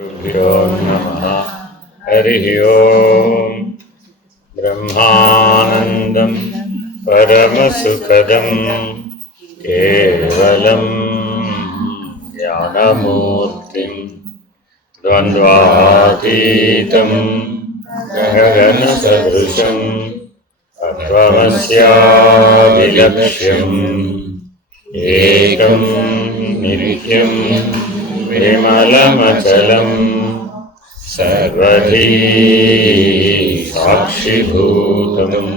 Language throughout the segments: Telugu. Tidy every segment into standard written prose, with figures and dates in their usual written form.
गुरुभ्यो नमः। हरिः ओम्। ब्रह्मानन्दं परमसुखदं केवलं ज्ञानमूर्तिं द्वन्द्वातीतं गगनसदृशं तत्त्वमस्यादिलक्ष्यम् एकं नित्यं विमलमचलं सर्वधी साक्षिभूतं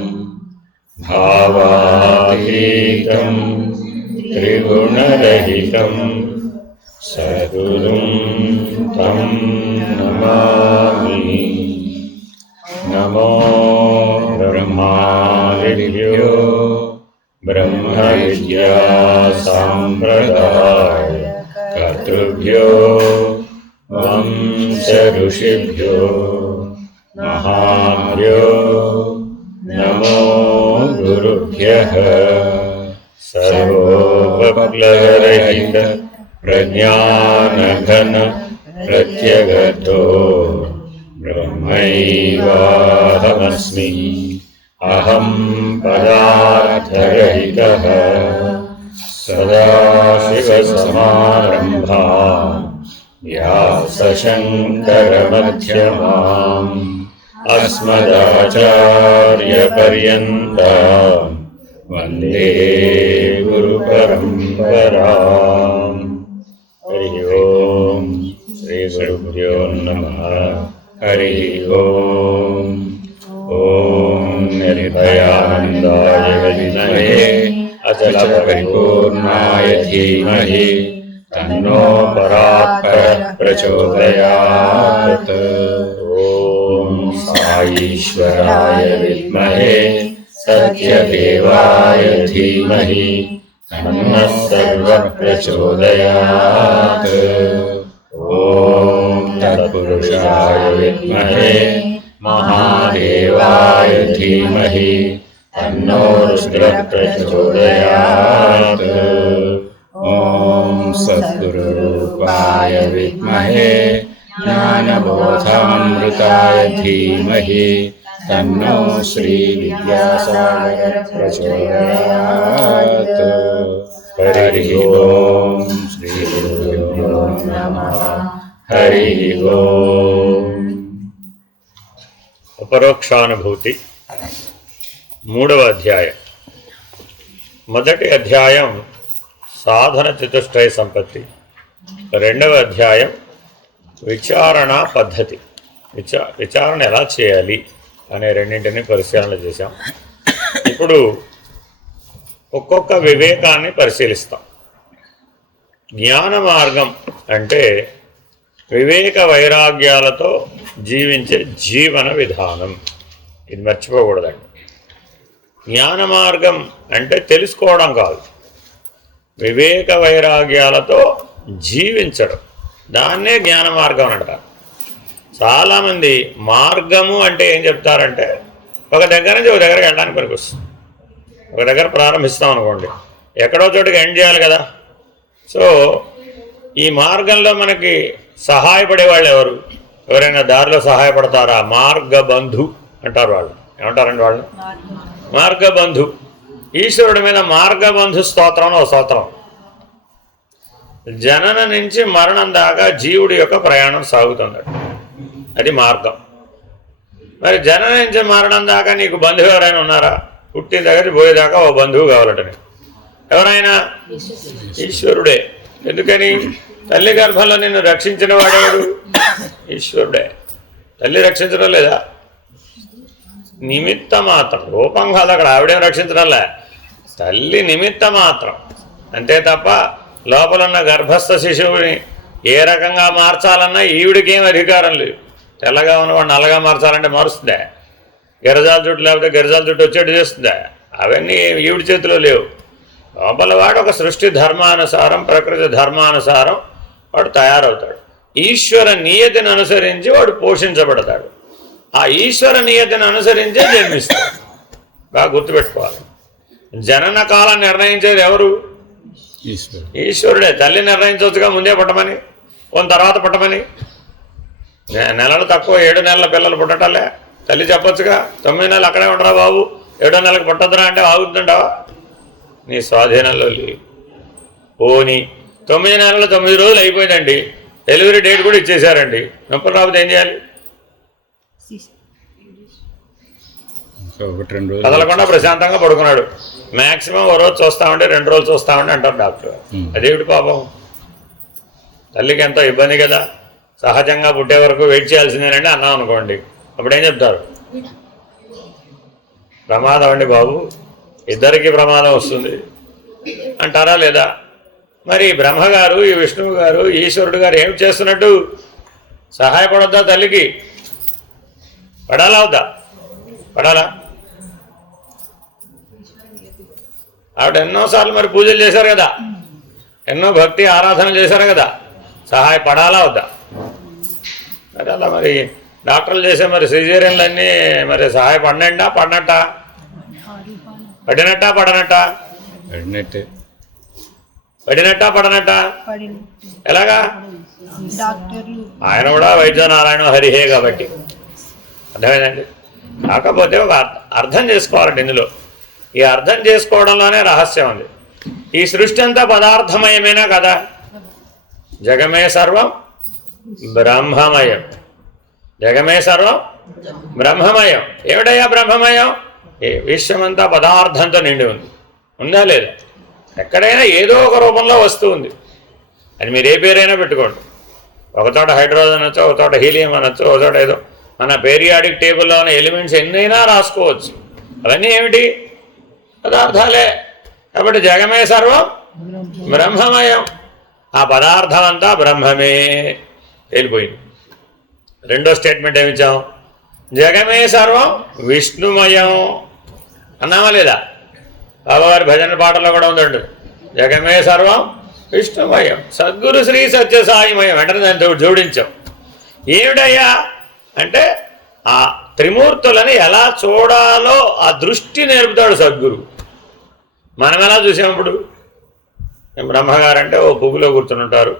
भावातीतं त्रिगुणरहितं सद्गुरुं तं नमामि। नमो ब्रह्मादिभ्यो ब्रह्मविद्या सम्प्रदाय कर्तृभ्यो वंश ऋषिभ्यो महाभ्यो नमो गुरुभ्यः। सर्वोपप्लवरहित प्रज्ञानघन प्रत्यगतो ब्रह्मैवाहमस्मि। अहं पदार्थरहितः सदाशिवसमारम्भाम् व्यासशङ्करमध्यमाम् अस्मदाचार्यपर्यन्ताम् वन्दे गुरुपरम्पराम्। हरिः ओम्। श्रीगुरुभ्यो नमः। हरिः ओम्। ॐ निर्भयानन्दाय विद्महे अचलपरिपूर्णाय धीमहि तन्नो परात्परः प्रचोदयात्। ॐ साईश्वराय विद्महे सत्यदेवाय धीमहि तन्नः सर्वः प्रचोदयात्। ॐ तत्पुरुषाय विद्महे महादेवाय धीमहि तन्नो रुद्रः प्रचोदयात्। ॐ सद्गुरुरूपाय विद्महे ज्ञानबोधामृताय धीमहि तन्नो श्रीविद्यासागरः प्रचोदयात्। हरिः ओम्। श्रीगुरुभ्यो नमः। हरिः ओम्। अपरोक्षानुभूति మూడవ అధ్యాయం. మొదటి అధ్యాయం సాధన చతుష్టయ సంపత్తి, రెండవ అధ్యాయం విచారణ పద్ధతి, విచారణ ఎలా చేయాలి అనే రెండింటిని పరిశీలన చేశాం. ఇప్పుడు ఒక్కొక్క వివేకాన్ని పరిశీలిస్తాం. జ్ఞాన మార్గం అంటే వివేక వైరాగ్యాలతో జీవించే జీవన విధానం. ఇది మర్చిపోకూడదండి. జ్ఞాన మార్గం అంటే తెలుసుకోవడం కాదు, వివేక వైరాగ్యాలతో జీవించడం, దాన్నే జ్ఞాన మార్గం అంటారు. చాలామంది మార్గము అంటే ఏం చెప్తారంటే ఒక దగ్గర నుంచి ఒక దగ్గరికి వెళ్ళడానికి పనికొస్తుంది. ఒక దగ్గర ప్రారంభిస్తాం అనుకోండి, ఎక్కడో చోటుకి ఎండ్ చేయాలి కదా. సో ఈ మార్గంలో మనకి సహాయపడే వాళ్ళు ఎవరు? ఎవరైనా దారిలో సహాయపడతారా? మార్గబంధు అంటారు వాళ్ళు. ఏమంటారండి వాళ్ళు? మార్గబంధు. ఈశ్వరుడి మీద మార్గబంధు స్తోత్రం ఒక స్తోత్రం. జనన నుంచి మరణం దాకా జీవుడి యొక్క ప్రయాణం సాగుతుంది, అది మార్గం. మరి జనన నుంచి మరణం దాకా నీకు బంధువు ఎవరైనా ఉన్నారా? పుట్టిన దగ్గర పోయేదాకా ఓ బంధువు కావాలటని. ఎవరైనా? ఈశ్వరుడే. ఎందుకని? తల్లి గర్భంలో నిన్ను రక్షించిన వాడేవాడు ఈశ్వరుడే. తల్లి రక్షించడం లేదా? నిమిత్త మాత్రం. రూపం కాదు, అక్కడ ఆవిడేం రక్షించడంలే, తల్లి నిమిత్త మాత్రం అంతే తప్ప లోపల ఉన్న గర్భస్థ శిశువుని ఏ రకంగా మార్చాలన్నా ఈవిడికేం అధికారం లేదు. తెల్లగా ఉన్నవాడు నల్లగా మార్చాలంటే మారుస్తుందా? గిరజాల జుట్టు లేకపోతే గిరజాల జుట్టు వచ్చేట్టు చేస్తుందా? అవన్నీ ఈవిడి చేతిలో లేవు. లోపల వాడు ఒక సృష్టి ధర్మానుసారం, ప్రకృతి ధర్మానుసారం వాడు తయారవుతాడు. ఈశ్వర నియతిని అనుసరించి వాడు పోషించబడతాడు. ఆ ఈశ్వర నియతిని అనుసరించే జన్మిస్తాడు. బాగా గుర్తుపెట్టుకోవాలి. జనన కాలం నిర్ణయించేది ఎవరు? ఈశ్వరుడే. తల్లి నిర్ణయించవచ్చుగా ముందే పుట్టమని, కొంత తర్వాత పుట్టమని. నెలలు తక్కువ 7 నెలల పిల్లలు పుట్టటలే. తల్లి చెప్పొచ్చుగా 9 నెలలు అక్కడే ఉండరా బాబు, 7వ నెలకు పుట్టద్దురా అంటే ఆగుతుంటావా? నీ స్వాధీనంలో లేవు. పోనీ 9 నెలలు 9 రోజులు అయిపోయిందండి, డెలివరీ డేట్ కూడా ఇచ్చేశారండి, నొప్పులు రాకపోతే ఏం చేయాలి? కదలకుండా ప్రశాంతంగా పడుకున్నాడు. మ్యాక్సిమం ఓ రోజు చూస్తామంటే 2 రోజులు చూస్తామంటే అంటారు డాక్టర్. అదేమిటి పాపం, తల్లికి ఎంతో ఇబ్బంది కదా. సహజంగా పుట్టే వరకు వెయిట్ చేయాల్సిందేనండి అన్నాం అనుకోండి, అప్పుడు ఏం చెప్తారు? ప్రమాదం అండి బాబు, ఇద్దరికి ప్రమాదం వస్తుంది అంటారా లేదా? మరి బ్రహ్మగారు, ఈ విష్ణువు గారు, ఈశ్వరుడు గారు ఏం చేస్తున్నట్టు? సహాయపడొద్దా తల్లికి? పడాలా వద్దా? పడాలా? ఆవిడ ఎన్నోసార్లు మరి పూజలు చేశారు కదా, ఎన్నో భక్తి ఆరాధనలు చేశారు కదా, సహాయపడాలా వద్దా? మరి అలా మరి డాక్టర్లు చేసే మరి సిజేరియన్లన్నీ మరి సహాయపడినండా పడినట్టా? పడినట్టా పడనట్టా? పడినట్టా పడనట్టా? ఎలాగా? ఆయన కూడా వైద్య నారాయణ హరిహే కాబట్టి అర్థమైందండి. కాకపోతే ఒక అర్థం చేసుకోవాలండి ఇందులో. ఈ అర్థం చేసుకోవడంలోనే రహస్యం ఉంది. ఈ సృష్టి అంతా పదార్థమయమేనా కదా? జగమే సర్వం బ్రహ్మమయం. జగమే సర్వం బ్రహ్మమయం. ఏమిటయ్యా బ్రహ్మమయం? ఈ విశ్వమంతా పదార్థంతో నిండి ఉంది. ఉందా లేదా? ఎక్కడైనా ఏదో ఒక రూపంలో వస్తువు ఉంది. అది మీరు ఏ పేరైనా పెట్టుకోండి. ఒక చోట హైడ్రోజన్ అనొచ్చు, ఒక చోట హీలియం అనొచ్చు, ఒక చోట ఏదో మన పీరియాడిక్ టేబుల్లో ఉన్న ఎలిమెంట్స్ ఎన్నైనా రాసుకోవచ్చు. అవన్నీ ఏమిటి? పదార్థాలే. కాబట్టి జగమే సర్వం బ్రహ్మమయం. ఆ పదార్థం అంతా బ్రహ్మమే. వెళ్ళిపోయింది. రెండో స్టేట్మెంట్ ఏమిచ్చాం? జగమే సర్వం విష్ణుమయం అన్నామా లేదా? బాబావారి భజన పాటలో కూడా ఉందండి, జగమే సర్వం విష్ణుమయం సద్గురు శ్రీ సత్యసాయిమయం. వెంటనే దాంతో జోడించాం. ఏమిటయ్యా అంటే ఆ త్రిమూర్తులని ఎలా చూడాలో ఆ దృష్టి నేర్పుతాడు సద్గురు. మనం ఎలా చూసామప్పుడు? బ్రహ్మగారంటే ఓ పువ్వులో కూర్చుంటారు,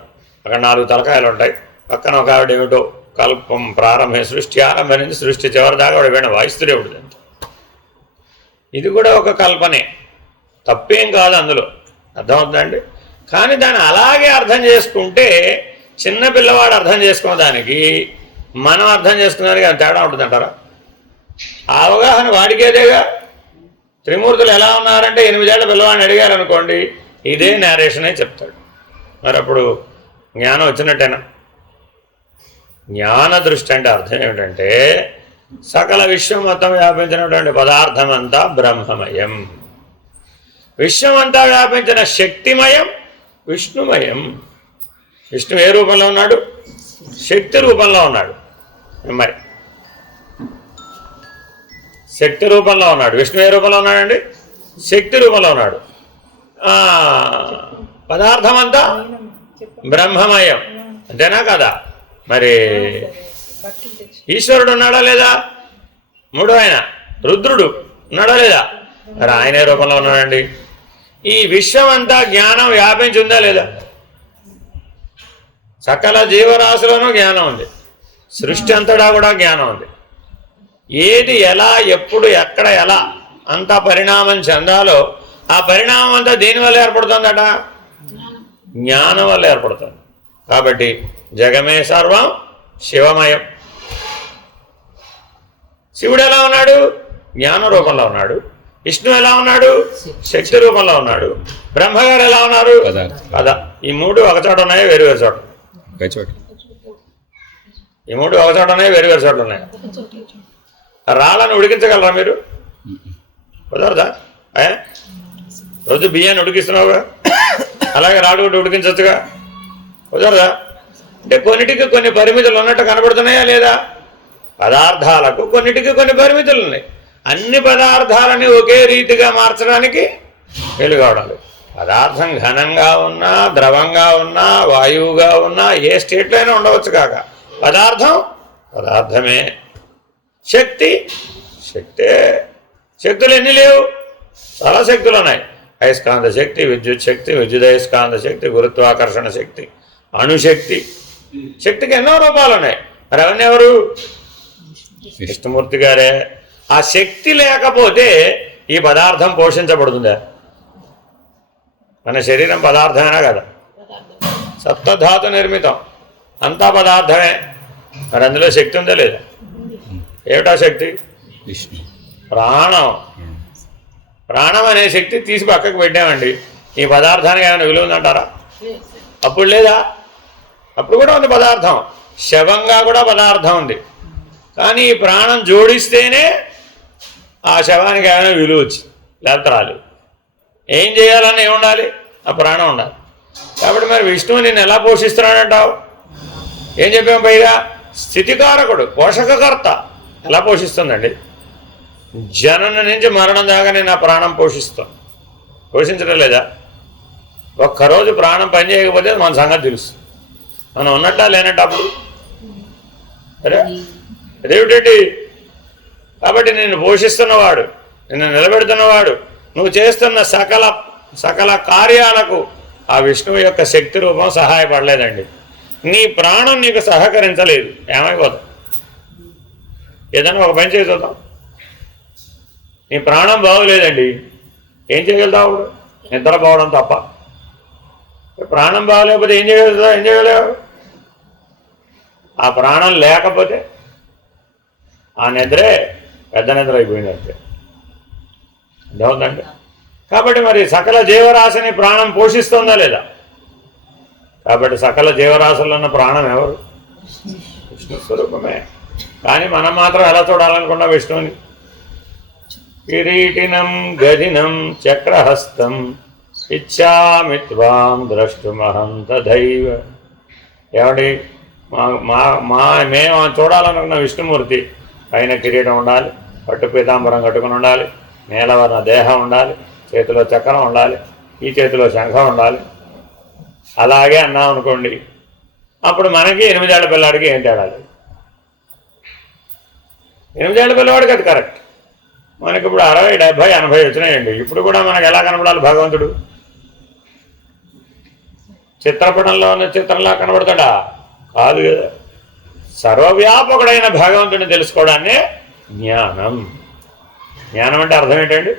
అక్కడ 4 తలకాయలు ఉంటాయి, పక్కన ఒక ఆవిడ ఏమిటో కల్పం ప్రారంభం, సృష్టి ఆరంభం నుంచి సృష్టి చివరి దాకా ఆవిడ వేణ వాయిస్తూనే ఉంటుంది. ఇది కూడా ఒక కల్పనే, తప్పేం కాదు అందులో, అర్థమవుతుందండి. కానీ దాన్ని అలాగే అర్థం చేసుకుంటే చిన్న పిల్లవాడు అర్థం చేసుకున్న దానికి మనం అర్థం చేసుకున్నానికి అది తేడా ఉంటుందంటారా? ఆ అవగాహన వాడికేదేగా. త్రిమూర్తులు ఎలా ఉన్నారంటే 8 ఏళ్ల పిల్లవాడిని అడిగారు అనుకోండి, ఇదే నేరేషనే చెప్తాడు. మరి అప్పుడు జ్ఞానం వచ్చినట్టేనా? జ్ఞాన దృష్టి అంటే అర్థం ఏమిటంటే సకల విశ్వం మొత్తం వ్యాపించినటువంటి పదార్థం అంతా బ్రహ్మమయం, విశ్వమంతా వ్యాపించిన శక్తిమయం విష్ణుమయం. విష్ణు ఏ రూపంలో ఉన్నాడు? శక్తి రూపంలో ఉన్నాడు. మరి శక్తి రూపంలో ఉన్నాడు. విష్ణు ఏ రూపంలో ఉన్నాడండి? శక్తి రూపంలో ఉన్నాడు. పదార్థం అంతా బ్రహ్మమయం, అంతేనా కదా? మరి ఈశ్వరుడు ఉన్నాడా లేదా? మూడో ఆయన రుద్రుడు ఉన్నాడా లేదా? మరి ఆయన ఏ రూపంలో ఉన్నాడండి? ఈ విశ్వం అంతా జ్ఞానం వ్యాపించి ఉందా లేదా? సకల జీవరాశులను జ్ఞానం ఉంది, సృష్టి అంతటా కూడా జ్ఞానం ఉంది. ఏది ఎలా ఎప్పుడు ఎక్కడ ఎలా అంత పరిణామం చెందాలో ఆ పరిణామం అంతా దేనివల్ల ఏర్పడుతుందట? జ్ఞానం వల్ల ఏర్పడుతుంది. కాబట్టి జగమే సర్వం శివమయం. శివుడు ఎలా ఉన్నాడు? జ్ఞాన రూపంలో ఉన్నాడు. విష్ణు ఎలా ఉన్నాడు? శక్తి రూపంలో ఉన్నాడు. బ్రహ్మగారు ఎలా ఉన్నారు? కదా. ఈ 3 ఒక చోట ఉన్నాయి, వేరు వేరు చోట. ఈ 3 ఒక చోట ఉన్నాయి, వేరు వేరు చోట్ల ఉన్నాయి. రాళ్ళను ఉడికించగలరా మీరు? కుదరదా? రోజు బియ్యాన్ని ఉడికిస్తున్నావుగా, అలాగే రాళ్ళు కూడా ఉడికించవచ్చుగా, కుదరదా? అంటే కొన్నిటికి కొన్ని పరిమితులు ఉన్నట్టు కనబడుతున్నాయా లేదా? పదార్థాలకు కొన్నిటికి కొన్ని పరిమితులు ఉన్నాయి. అన్ని పదార్థాలని ఒకే రీతిగా మార్చడానికి వీలు కావడాలి. పదార్థం ఘనంగా ఉన్నా, ద్రవంగా ఉన్నా, వాయువుగా ఉన్నా, ఏ స్టేట్లో అయినా ఉండవచ్చు. కాక పదార్థం పదార్థమే. శక్తి శక్తే. శక్తులు ఎన్ని లేవు? చాలా శక్తులు ఉన్నాయి. అయస్కాంత శక్తి, విద్యుత్ శక్తి, విద్యుదయస్కాంత శక్తి, గురుత్వాకర్షణ శక్తి, అణుశక్తి. శక్తికి ఎన్నో రూపాలు ఉన్నాయి. మరి అవన్నీ ఎవరు? విష్ణుమూర్తి గారే. ఆ శక్తి లేకపోతే ఈ పదార్థం పోషించబడుతుందా? మన శరీరం పదార్థమేనా కదా? సప్తధాతు నిర్మితం, అంతా పదార్థమే. మరి అందులో శక్తి ఉందా లేదా? ఏమిటా శక్తి? ప్రాణం. ప్రాణం అనే శక్తి తీసి పక్కకు పెట్టామండి. ఈ పదార్థానికి ఏమైనా విలువ ఉందంటారా? అప్పుడు లేదా? అప్పుడు కూడా ఉంది పదార్థం, శవంగా కూడా పదార్థం ఉంది. కానీ ఈ ప్రాణం జోడిస్తేనే ఆ శవానికి ఏమైనా విలువ వచ్చింది, లేకపోతే రాలేదు. ఏం చేయాలని ఏముండాలి? ఆ ప్రాణం ఉండాలి. కాబట్టి మరి విష్ణువు నిన్ను ఎలా పోషిస్తున్నాడంటావు? ఏం చెప్పాం? పైగా స్థితికారకుడు, పోషకకర్త. ఎలా పోషిస్తుందండి? జనన నుంచి మరణం దాకా నేను ఆ ప్రాణం పోషిస్తాను. పోషించడం లేదా? ఒక్కరోజు ప్రాణం పని చేయకపోతే మన సంగతి తెలుస్తుంది. మనం ఉన్నట్టా లేనట్టు అప్పుడు? అరే అదేమిటండి? కాబట్టి నిన్ను పోషిస్తున్నవాడు, నిన్ను నిలబెడుతున్నవాడు, నువ్వు చేస్తున్న సకల కార్యాలకు ఆ విష్ణువు యొక్క శక్తి రూపం సహాయపడలేదండి. నీ ప్రాణం నీకు సహకరించలేదు, ఏమైపోతావు? ఏదైనా ఒక పని చేసి చూద్దాం. నీ ప్రాణం బాగోలేదండి, ఏం చేయగలుగుతావు? నిద్రపోవడం తప్ప. ప్రాణం బాగోలేకపోతే ఏం చేయగలేవు? ఆ ప్రాణం లేకపోతే ఆ నిద్రే పెద్ద నిద్ర అయిపోయింది అంతే. అర్థమవుతుందండి? కాబట్టి మరి సకల జీవరాశిని ప్రాణం పోషిస్తుందా లేదా? కాబట్టి సకల జీవరాశుల్లో ఉన్న ప్రాణం ఎవరు? విష్ణు స్వరూపమే. కానీ మనం మాత్రం ఎలా చూడాలనుకున్నా విష్ణువుని? కిరీటినం గదినం చక్రహస్తం ఇచ్చామి త్వాం ద్రష్టుమహం తథైవ. ఏమండి, మేము చూడాలనుకున్న విష్ణుమూర్తి పైన కిరీటం ఉండాలి, పట్టు పీతాంబరం కట్టుకుని ఉండాలి, నీలవర్ణ దేహం ఉండాలి, చేతిలో చక్రం ఉండాలి, ఈ చేతిలో శంఖం ఉండాలి. అలాగే అన్నాం అనుకోండి, అప్పుడు మనకి 8 ఏళ్ల పిల్లాడికి ఏం తేడా లేదు. 8 ఏళ్ల పిల్లవాడికి అది కరెక్ట్. మనకి ఇప్పుడు 60, 70, 80 వచ్చినాయండి. ఇప్పుడు కూడా మనకు ఎలా కనపడాలి భగవంతుడు? చిత్రపటంలో ఉన్న చిత్రంలా కనబడతాడా? కాదు కదా. సర్వవ్యాపకుడైన భగవంతుడిని తెలుసుకోవడాన్నే జ్ఞానం. జ్ఞానం అంటే అర్థం ఏంటండి?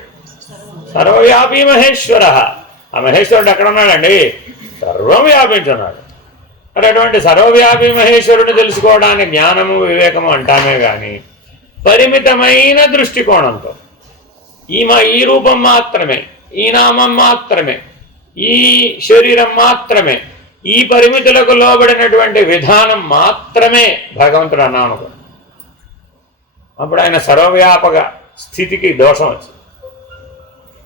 సర్వవ్యాపీ మహేశ్వర. ఆ మహేశ్వరుడు ఎక్కడ ఉన్నాడండి? సర్వం వ్యాపించున్నాడు. మరి అటువంటి సర్వవ్యాపీ మహేశ్వరుడిని తెలుసుకోవడానికి జ్ఞానము వివేకము అంటామే కానీ పరిమితమైన దృష్టికోణంతో ఈ రూపం మాత్రమే, ఈ నామం మాత్రమే, ఈ శరీరం మాత్రమే, ఈ పరిమితులకు లోబడినటువంటి విధానం మాత్రమే భగవంతుడు అన్నాం అనుకో, అప్పుడు ఆయన సర్వవ్యాపక స్థితికి దోషం వచ్చింది.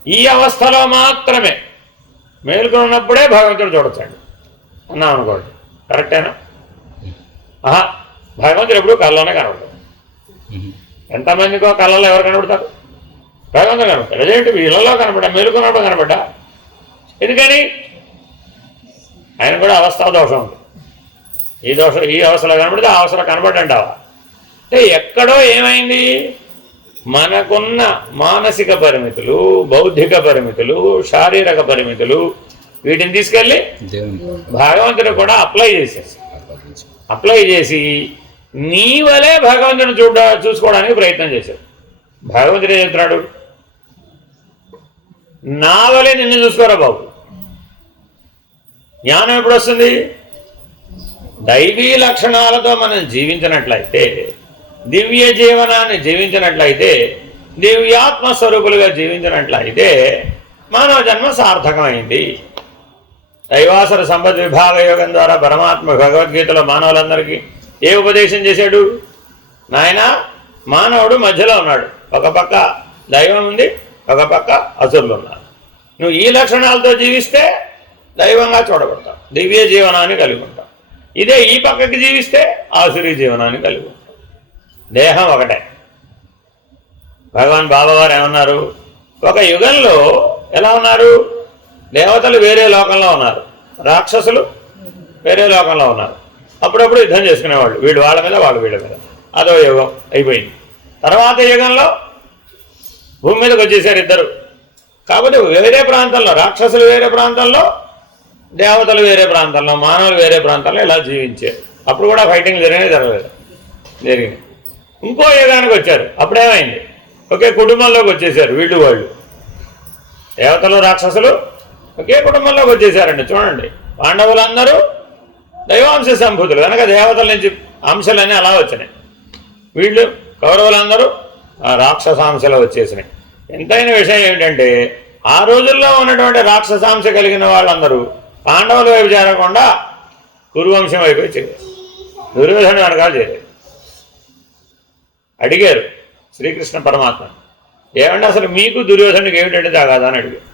ఈ అవస్థలో మాత్రమే మేలుకొని ఉన్నప్పుడే భగవంతుడు చూడొచ్చండి అన్నాం అనుకోండి. కరెక్టేనా? భగవంతుడు ఎప్పుడు కళ్ళలోనే కనబడతాడు. ఎంతమందికో కళ్ళలో ఎవరు కనబడతారు? భగవంతుడు కనబడతాడు. అదేంటి వీళ్ళలో కనబడ్డా, మేలుకున్నప్పుడు కనబడ్డా? ఎందుకని? ఆయన కూడా అవస్థా దోషం ఉంది. ఈ అవస్థలో కనబడితే ఆ అవస్థలో కనబడంటావా? అంటే ఎక్కడో ఏమైంది? మనకున్న మానసిక పరిమితులు, బౌద్ధిక పరిమితులు, శారీరక పరిమితులు, వీటిని తీసుకెళ్ళి భగవంతుడు కూడా అప్లై చేసి నీ వలే భగవంతుని చూసుకోవడానికి ప్రయత్నం చేశాడు. భగవంతుడు ఏం చెప్తున్నాడు? నా వలే నిన్ను చూసుకోరా బాబు. జ్ఞానం ఎప్పుడు వస్తుంది? దైవీ లక్షణాలతో మనం జీవించినట్లయితే, దివ్య జీవనాన్ని జీవించినట్లయితే, దివ్యాత్మస్వరూపులుగా జీవించినట్లయితే మానవ జన్మ సార్థకమైంది. దైవాసుర సంపద్ విభాగ యోగం ద్వారా పరమాత్మ భగవద్గీతలో మానవులందరికీ ఏ ఉపదేశం చేశాడు? నాయన, మానవుడు మధ్యలో ఉన్నాడు. ఒక పక్క దైవం ఉంది, ఒక పక్క అసురులు ఉన్నారు. నువ్వు ఈ లక్షణాలతో జీవిస్తే దైవంగా చూడబడతావు, దివ్య జీవనాన్ని కలిగి ఉంటావు. ఇదే ఈ పక్కకి జీవిస్తే ఆసురీ జీవనాన్ని కలిగి ఉంటావు. దేహం ఒకటే. భగవాన్ బాబావారు ఏమన్నారు? ఒక యుగంలో ఎలా ఉన్నారు? దేవతలు వేరే లోకంలో ఉన్నారు, రాక్షసులు వేరే లోకంలో ఉన్నారు. అప్పుడప్పుడు యుద్ధం చేసుకునేవాళ్ళు, వీడు వాళ్ళ మీద, వాళ్ళు వీళ్ళ మీద. అదో యుగం అయిపోయింది. తర్వాత యుగంలో భూమి మీదకి వచ్చేసారు ఇద్దరు. కాబట్టి వేరే ప్రాంతంలో రాక్షసులు వేరే ప్రాంతంలో, దేవతలు వేరే ప్రాంతంలో, మానవులు వేరే ప్రాంతంలో ఇలా జీవించారు. అప్పుడు కూడా ఫైటింగ్ జరగలేదు. జరిగింది. ఇంకో యుగానికి వచ్చారు, అప్పుడేమైంది? ఒకే కుటుంబంలోకి వచ్చేసారు వీళ్ళు వాళ్ళు. దేవతలు రాక్షసులు ఒకే కుటుంబంలోకి వచ్చేసారండి. చూడండి, పాండవులందరూ దైవాంశ సంభూతులు కనుక దేవతల నుంచి అంశాలన్నీ అలా వచ్చినాయి. వీళ్ళు కౌరవులందరూ రాక్షసాంశలు వచ్చేసినాయి. ఎంతైన విషయం ఏమిటంటే ఆ రోజుల్లో ఉన్నటువంటి రాక్షసాంశ కలిగిన వాళ్ళందరూ పాండవుల వైపు చేరకుండా కురువంశం వైపు చేరారు. దుర్యోధన వెనకాల చేరారు. అడిగారు శ్రీకృష్ణ పరమాత్మ, ఏమంటే అసలు మీకు దుర్యోధనుడికి ఏమిటంటే తాగాదా అని అడిగారు.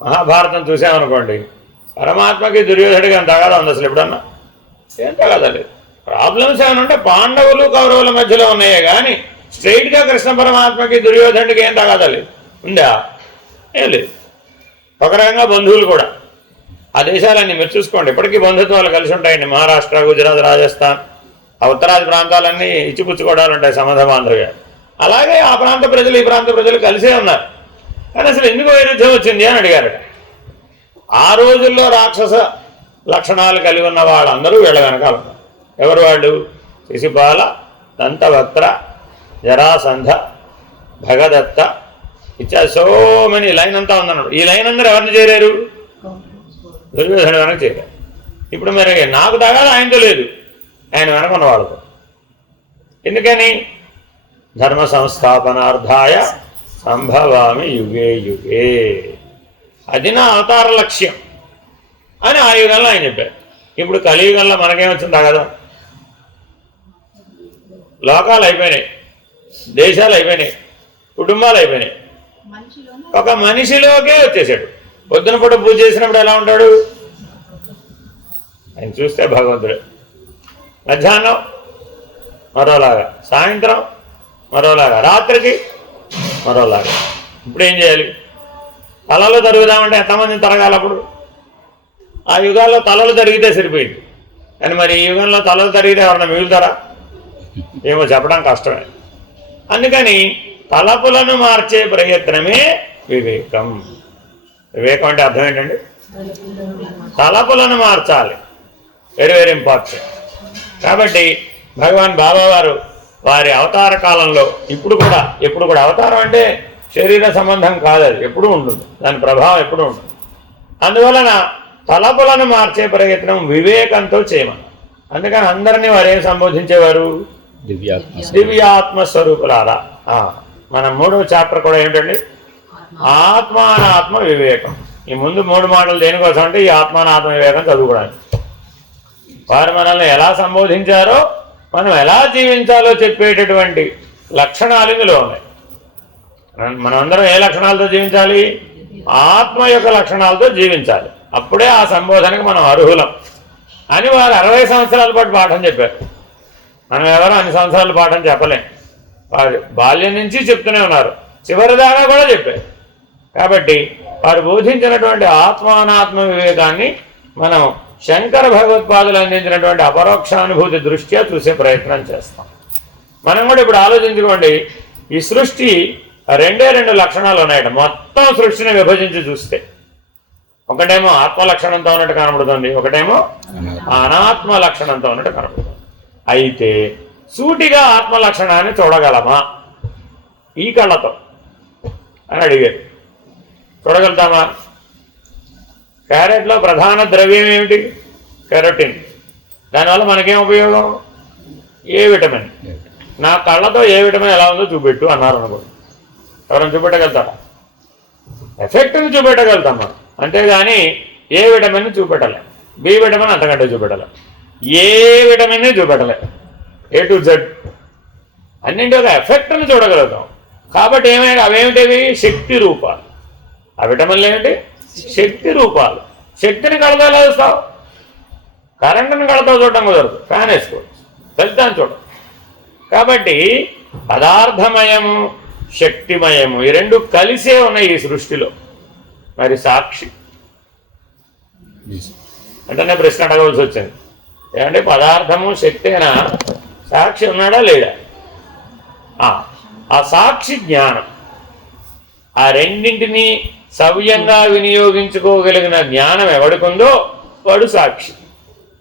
మహాభారతం చూసామనుకోండి, పరమాత్మకి దుర్యోధనుడికి అంత తగాదా ఉంది అసలు ఎప్పుడన్నా? ఏం తగాదా లేదు. ప్రాబ్లమ్స్ ఏమైనా ఉంటే పాండవులు కౌరవుల మధ్యలో ఉన్నాయే కానీ స్ట్రైట్గా కృష్ణ పరమాత్మకి దుర్యోధనుడికి ఏం తగాదా లేదు. ఉందా? ఏం లేదు. ఒక రకంగా బంధువులు కూడా ఆ దేశాలన్నీ మీరు చూసుకోండి, ఇప్పటికీ బంధుత్వాలు కలిసి ఉంటాయండి. మహారాష్ట్ర, గుజరాత్, రాజస్థాన్, ఆ ఉత్తరాది ప్రాంతాలన్నీ ఇచ్చిపుచ్చుకోవడాలు ఉంటాయి సమధ బాంధవ్య. అలాగే ఆ ప్రాంత ప్రజలు ఈ ప్రాంత ప్రజలు కలిసే ఉన్నారు. కానీ అసలు ఎందుకు వైరుధ్యం వచ్చింది అని అడిగారట. ఆ రోజుల్లో రాక్షస లక్షణాలు కలిగి ఉన్న వాళ్ళందరూ వీళ్ళ వెనకాల ఉన్నారు. ఎవరు వాళ్ళు? శిశుపాల, దంతవక్త్ర, జరాసంధ, భగదత్త, ఇచ్చా సో మెనీ లైన్ అంతా ఉందన్నాడు. ఈ లైన్ అందరూ ఎవరిని చేరారు? దుర్యోధనుడు వెనక చేరారు. ఇప్పుడు మరి నాకు తగాదా ఆయనతో లేదు, ఆయన వెనకున్న వాళ్ళతో. ఎందుకని? ధర్మ సంస్థాపనార్థాయ సంభవామి యుగే యుగే, అది నా అవతార లక్ష్యం అని ఆ యుగంలో ఆయన చెప్పారు. ఇప్పుడు కలియుగంలో మనకేమొచ్చిందా కదా? లోకాలు అయిపోయినాయి, దేశాలు అయిపోయినాయి, కుటుంబాలు అయిపోయినాయి. ఒక మనిషిలోకే వచ్చేసాడు. పొద్దున పూట పూజ చేసినప్పుడు ఎలా ఉంటాడు? ఆయన చూస్తే భగవంతుడు. మధ్యాహ్నం మరోలాగా, సాయంత్రం మరోలాగా, రాత్రికి మరోలాగా. ఇప్పుడు ఏం చేయాలి? తలలు తరుగుదామంటే ఎంతమందిని తరగాలప్పుడు? ఆ యుగాల్లో తలలు తరిగితే సరిపోయింది. కానీ మరి ఈ యుగంలో తలలు తరిగితే ఎవరన్నా మిగులుతారా? ఏమో చెప్పడం కష్టమే. అందుకని తలపులను మార్చే ప్రయత్నమే వివేకం. వివేకం అంటే అర్థం ఏంటండి? తలపులను మార్చాలి. Very very important. కాబట్టి భగవాన్ బాబా వారు వారి అవతార కాలంలో ఎప్పుడు కూడా అవతారం అంటే శరీర సంబంధం కాదు, అది ఎప్పుడూ ఉంటుంది, దాని ప్రభావం ఎప్పుడూ ఉంటుంది. అందువలన తలపులను మార్చే ప్రయత్నం వివేకంతో చేయమన్నారు. అందుకని అందరినీ వారు ఏం సంబోధించేవారు? దివ్యాత్మ స్వరూపులారా. మన 3వ చాప్టర్ కూడా ఏమిటండి? ఆత్మానాత్మ వివేకం. ఈ ముందు 3 మాటలు దేనికోసం అంటే ఈ ఆత్మానాత్మ వివేకం చదువుకోవడానికి. వారు మనల్ని ఎలా సంబోధించారో, మనం ఎలా జీవించాలో చెప్పేటటువంటి లక్షణాలు ఇందులో ఉన్నాయి. మనమందరం ఏ లక్షణాలతో జీవించాలి? ఆత్మ యొక్క లక్షణాలతో జీవించాలి. అప్పుడే ఆ సంబోధనకు మనం అర్హులం అని వారు 60 సంవత్సరాల పాటు పాఠం చెప్పారు. మనం ఎవరో అన్ని సంవత్సరాల పాఠం చెప్పలేం. వారు బాల్యం నుంచి చెప్తూనే ఉన్నారు, చివరిదాకా కూడా చెప్పారు. కాబట్టి వారు బోధించినటువంటి ఆత్మానాత్మ వివేకాన్ని మనం శంకర భగవత్పాదులు అందించినటువంటి అపరోక్షానుభూతి దృష్ట్యా చూసే ప్రయత్నం చేస్తాం. మనం కూడా ఇప్పుడు ఆలోచించుకోండి, ఈ సృష్టి 2 లక్షణాలు ఉన్నాయట. మొత్తం సృష్టిని విభజించి చూస్తే ఒకటేమో ఆత్మ లక్షణంతో ఉన్నట్టు కనబడుతుంది, ఒకటేమో అనాత్మ లక్షణంతో ఉన్నట్టు కనబడుతుంది. అయితే సూటిగా ఆత్మ లక్షణాన్ని చూడగలమా ఈ కళ్ళతో అని అడిగారు. చూడగలుగుతామా? క్యారెట్లో ప్రధాన ద్రవ్యం ఏమిటి? కెరోటిన్. దానివల్ల మనకేం ఉపయోగం? ఏ విటమిన్. నా కళ్ళతో ఏ విటమిన్ ఎలా ఉందో చూపెట్టు అన్నారు అనుకోండి, ఎవరైనా చూపెట్టగలుగుతారా? ఎఫెక్ట్ని చూపెట్టగలుగుతాం మనం, అంతేగాని ఏ విటమిన్ చూపెట్టలేం. బి విటమిన్ అంతకంటే చూపెట్టలేం. ఏ విటమిన్ని చూపెట్టలేం. A to Z అన్నింటి ఒక ఎఫెక్ట్ని చూడగలుగుతాం. కాబట్టి అవేమిటివి? శక్తి రూపాలు. ఆ విటమిన్లు ఏమిటి? శక్తి రూపాలు. శక్తిని కళతో ఎలా చూస్తావు? కరెంటుని కళతో చూడడం కుదరదు, ఫ్యాన్ వేసుకోవచ్చు, ఫలితాన్ని చూడడం. కాబట్టి పదార్థమయము, శక్తిమయము ఈ 2 కలిసే ఉన్నాయి ఈ సృష్టిలో. మరి సాక్షి అంటే ప్రశ్న అడగవలసి వచ్చింది. ఏమంటే పదార్థము శక్తేనా, సాక్షి ఉన్నాడా లేడా? ఆ సాక్షి జ్ఞానం, ఆ రెండింటినీ సవ్యంగా వినియోగించుకోగలిగిన జ్ఞానం ఎవడికుందో వాడు సాక్షి.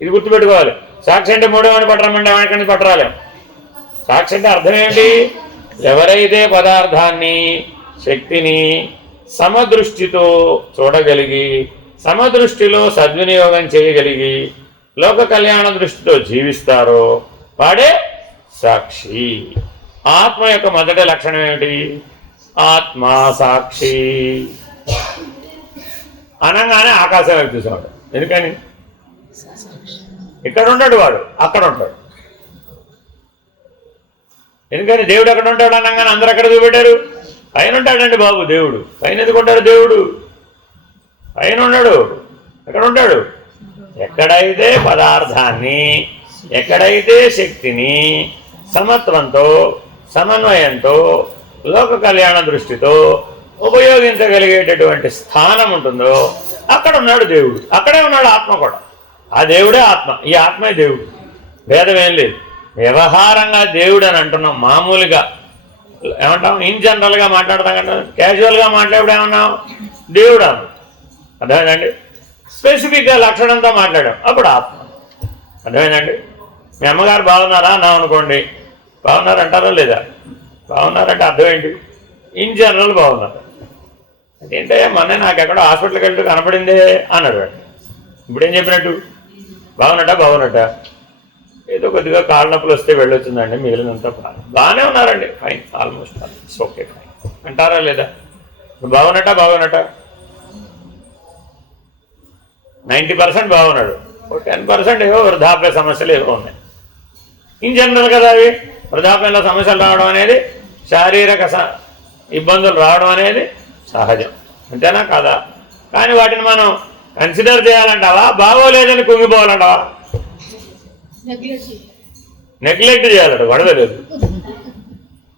ఇది గుర్తుపెట్టుకోవాలి. సాక్షి అంటే మూడోవాడిని పట్టరమంటే వాడికి పట్టరాలేం. సాక్షి అంటే అర్థం ఏంటి? ఎవరైతే పదార్థాన్ని శక్తిని సమదృష్టితో చూడగలిగి సమదృష్టిలో సద్వినియోగం చేయగలిగి లోక కళ్యాణ దృష్టితో జీవిస్తారో వాడే సాక్షి. ఆత్మ యొక్క మొదటి లక్షణం ఏమిటి? ఆత్మా సాక్షి అనగానే ఆకాశం వైపు చూసేవాడు. ఎందుకని? ఇక్కడ ఉంటాడు వాడు, అక్కడ ఉంటాడు. ఎందుకని? దేవుడు ఎక్కడ ఉంటాడు అనగానే అందరూ ఎక్కడ చూపెట్టారు? పైన ఉంటాడండి బాబు దేవుడు. పైన ఎందుకు ఉంటాడు దేవుడు? పైన ఉన్నాడు. ఎక్కడ ఉంటాడు? ఎక్కడైతే పదార్థాన్ని, ఎక్కడైతే శక్తిని సమత్వంతో సమన్వయంతో లోక కళ్యాణ దృష్టితో ఉపయోగించగలిగేటటువంటి స్థానం ఉంటుందో అక్కడ ఉన్నాడు దేవుడు. అక్కడే ఉన్నాడు ఆత్మ కూడా. ఆ దేవుడే ఆత్మ, ఈ ఆత్మే దేవుడు. భేదం ఏం లేదు. వ్యవహారంగా దేవుడు అని అంటున్నాం. మామూలుగా ఏమంటాం? ఇన్ జనరల్గా మాట్లాడతాం కదా, క్యాజువల్గా మాట్లాడేప్పుడు ఏమన్నాం? దేవుడు అన్నాం. అర్థమైందండి? స్పెసిఫిక్గా లక్షణంతో మాట్లాడాం, అప్పుడు ఆత్మ. అర్థమైందండి? మీ అమ్మగారు బాగున్నారా అన్నాం అనుకోండి, బాగున్నారంటారా లేదా? బాగున్నారంటే అర్థం ఏంటి? ఇన్ జనరల్ బాగున్నారు. అదేంటే మొన్న నాకు ఎక్కడో హాస్పిటల్కి వెళ్తూ కనపడిందే అన్నాడు వాడు. ఇప్పుడేం చెప్పినట్టు? బాగున్నట్ట ఏదో కొద్దిగా కాళ్ళ నొప్పులు వస్తే వెళ్ళొచ్చిందండి, మిగిలినంత బాగానే ఉన్నారండి, fine, almost it's okay fine అంటారా లేదా? బాగున్నట్ట 90% బాగున్నాడు, 10% ఏవో వృద్ధాప్య సమస్యలు ఏవో ఉన్నాయి. ఇన్ జనరల్ కదా అవి. వృద్ధాప్యంలో సమస్యలు రావడం అనేది, శారీరక ఇబ్బందులు రావడం అనేది సహజం, అంతేనా కాదా? కానీ వాటిని మనం కన్సిడర్ చేయాలంటావా? బాగోలేదని కుంగిపోవాలంటావా? నెగ్లెక్ట్ చేయాలట, గొడవలేదు.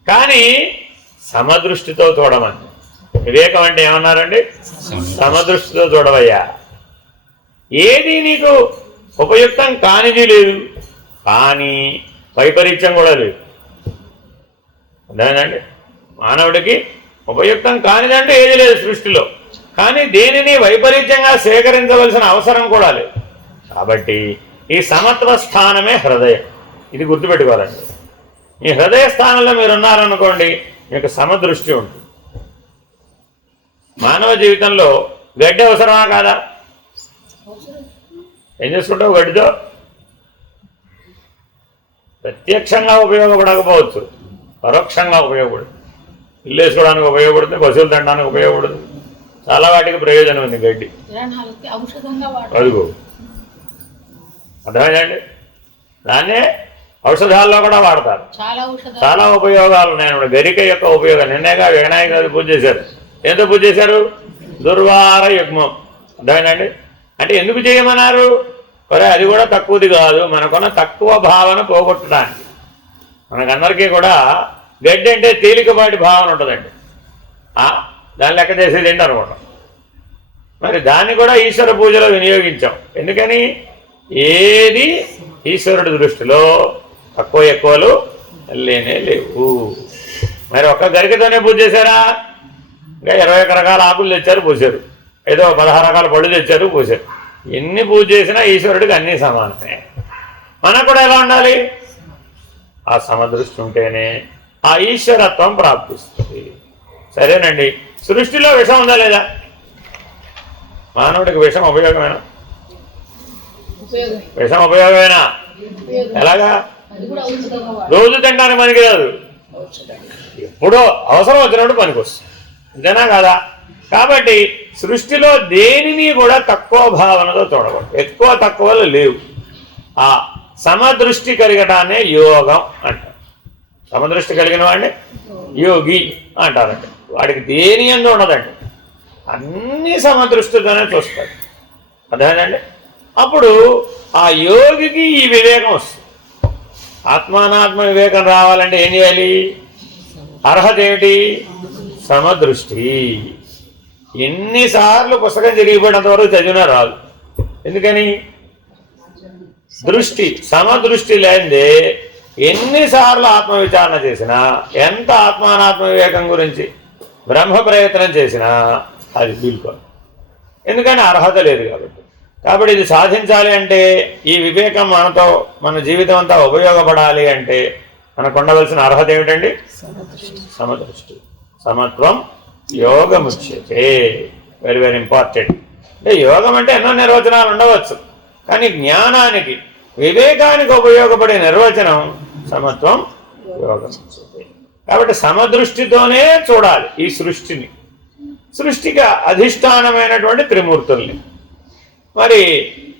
కానీ సమదృష్టితో చూడమని. వివేకం అంటే ఏమన్నారండి? సమదృష్టితో చూడవయ్యా. ఏది నీకు ఉపయుక్తం కానిది లేదు, కానీ వైపరీత్యం కూడా లేదు. అదేనండి, మానవుడికి ఉపయుక్తం కానిదంటే ఏది లేదు సృష్టిలో, కానీ దేనిని వైపరీత్యంగా సేకరించవలసిన అవసరం కూడా లేదు. కాబట్టి ఈ సమత్వ స్థానమే హృదయం. ఇది గుర్తుపెట్టుకోవాలండి. ఈ హృదయ స్థానంలో మీరు ఉన్నారనుకోండి, మీకు సమదృష్టి ఉంటుంది. మానవ జీవితంలో గడ్డి అవసరమా కాదా? ఏం చేసుకుంటావు గడ్డితో? ప్రత్యక్షంగా ఉపయోగపడకపోవచ్చు, పరోక్షంగా ఉపయోగపడుతుంది. ఇల్లు వేసుకోవడానికి ఉపయోగపడుతుంది, పశువులు తినడానికి ఉపయోగపడుతుంది, చాలా వాటికి ప్రయోజనం ఉంది గడ్డి. అదిగో అర్థమైందండి. దాన్నే ఔషధాల్లో కూడా వాడతారు. చాలా ఉపయోగాలు ఉన్నాయి. గరిక యొక్క ఉపయోగం నిన్నేగా వినాయకుడు పూజ చేశారు. ఎంతో పూజ చేశారు? దుర్వార యుగ్మం. అర్థమైందండి. అంటే ఎందుకు చేయమన్నారు? మరి అది కూడా తక్కువది కాదు, మనకున్న తక్కువ భావన పోగొట్టడానికి. మనకందరికీ కూడా గడ్డి అంటే తేలికపాటి భావన ఉంటుందండి. దాన్ని లెక్క చేసేది ఏంటి అనుకుంటాం. మరి దాన్ని కూడా ఈశ్వర పూజలో వినియోగించాం. ఎందుకని? ఏది ఈశ్వరుడి దృష్టిలో తక్కువ ఎక్కువలు లేనే లేవు. మరి ఒక్క గరికతోనే పూజ చేశారా? ఇంకా 21 రకాల ఆకులు తెచ్చారు పూసారు, ఏదో 16 రకాల పళ్ళు తెచ్చారు పూసారు. ఎన్ని పూజ చేసినా ఈశ్వరుడికి అన్నీ సమానమే. మనకు కూడా ఎలా ఉండాలి? ఆ సమదృష్టి ఉంటేనే ఆ ఈశ్వరత్వం ప్రాప్తిస్తుంది. సరేనండి. సృష్టిలో విషం ఉందా లేదా? మానవుడికి విషం ఉపయోగమేనా? విషం ఉపయోగమేనా? ఎలాగా? రోజు తినడానికి పనికి రాదు, ఎప్పుడో అవసరం వచ్చినప్పుడు పనికి వస్తుంది, అంతేనా కాదా? కాబట్టి సృష్టిలో దేనిని కూడా తక్కువ భావనతో చూడకూడదు. ఎక్కువ తక్కువలు లేవు. ఆ సమదృష్టి కలిగటానే యోగం అంటారు. సమదృష్టి కలిగిన వాడిని యోగి అంటారండి. వాడికి దేని అందు ఉండదండి, అన్ని సమదృష్టితోనే చూస్తాడు. అదేనండి. అప్పుడు ఆ యోగికి ఈ వివేకం వస్తుంది. ఆత్మానాత్మ వివేకం రావాలంటే ఏం చేయాలి? అర్హత ఏమిటి? సమదృష్టి. ఎన్నిసార్లు పుస్తకం జరిగిపోయినంత వరకు చదివినా రాదు. ఎందుకని? దృష్టి, సమదృష్టి లేనిదే ఎన్నిసార్లు ఆత్మవిచారణ చేసినా, ఎంత ఆత్మానాత్మ వివేకం గురించి బ్రహ్మ ప్రయత్నం చేసినా అది బీల్కోదు. ఎందుకని? అర్హత లేదు కాబట్టి. కాబట్టి ఇది సాధించాలి అంటే ఈ వివేకం మనతో మన జీవితం అంతా ఉపయోగపడాలి అంటే మనకు ఉండవలసిన అర్హత ఏమిటండి? సమదృష్టి. సమత్వం యోగముచ్యతే. Very very important. అంటే యోగం అంటే ఎన్నో నిర్వచనాలు ఉండవచ్చు, కానీ జ్ఞానానికి వివేకానికి ఉపయోగపడే నిర్వచనం సమత్వం యోగముచ్యతే. కాబట్టి సమదృష్టితోనే చూడాలి ఈ సృష్టిని, సృష్టికి అధిష్టానమైనటువంటి త్రిమూర్తుల్ని. మరి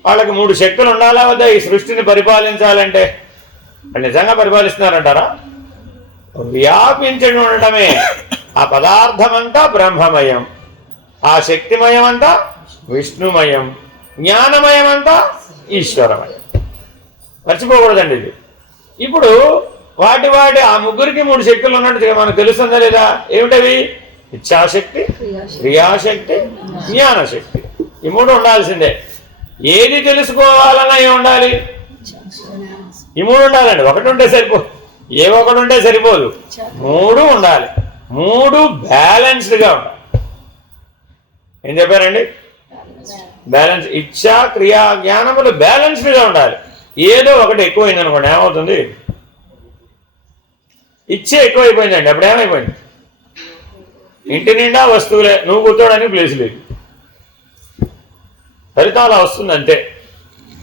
వాళ్ళకి 3 శక్తులు ఉండాలా వద్దా ఈ సృష్టిని పరిపాలించాలంటే? నిజంగా పరిపాలిస్తున్నారంటారా? వ్యాపించి ఉండటమే. ఆ పదార్థమంతా బ్రహ్మమయం, ఆ శక్తిమయం అంతా విష్ణుమయం, జ్ఞానమయం అంతా ఈశ్వరమయం. మర్చిపోకూడదండి ఇది. ఇప్పుడు వాటి ఆ ముగ్గురికి 3 శక్తులు ఉన్నట్టు మనకు తెలుస్తుందా లేదా? ఏమిటవి? ఇచ్ఛాశక్తి, క్రియాశక్తి, జ్ఞానశక్తి. ఈ 3 ఉండాల్సిందే. ఏది తెలుసుకోవాలన్నా ఏముండాలి? ఈ 3 ఉండాలండి. ఒకటి ఉంటే సరిపోదు, ఒకటి ఉంటే సరిపోదు, 3 ఉండాలి. 3 బ్యాలెన్స్డ్గా ఉండాలి. ఏం చెప్పారండి? బ్యాలెన్స్. ఇచ్ఛా క్రియా జ్ఞానములు బ్యాలెన్స్డ్గా ఉండాలి. ఏదో ఒకటి ఎక్కువైంది అనుకోండి, ఏమవుతుంది? ఇచ్చే ఎక్కువైపోయిందండి, అప్పుడు ఏమైపోయింది? ఇంటి నిండా వస్తువులే, నువ్వు కూర్చోడానికి ప్లేస్ లేదు. ఫలితం అలా వస్తుంది అంతే.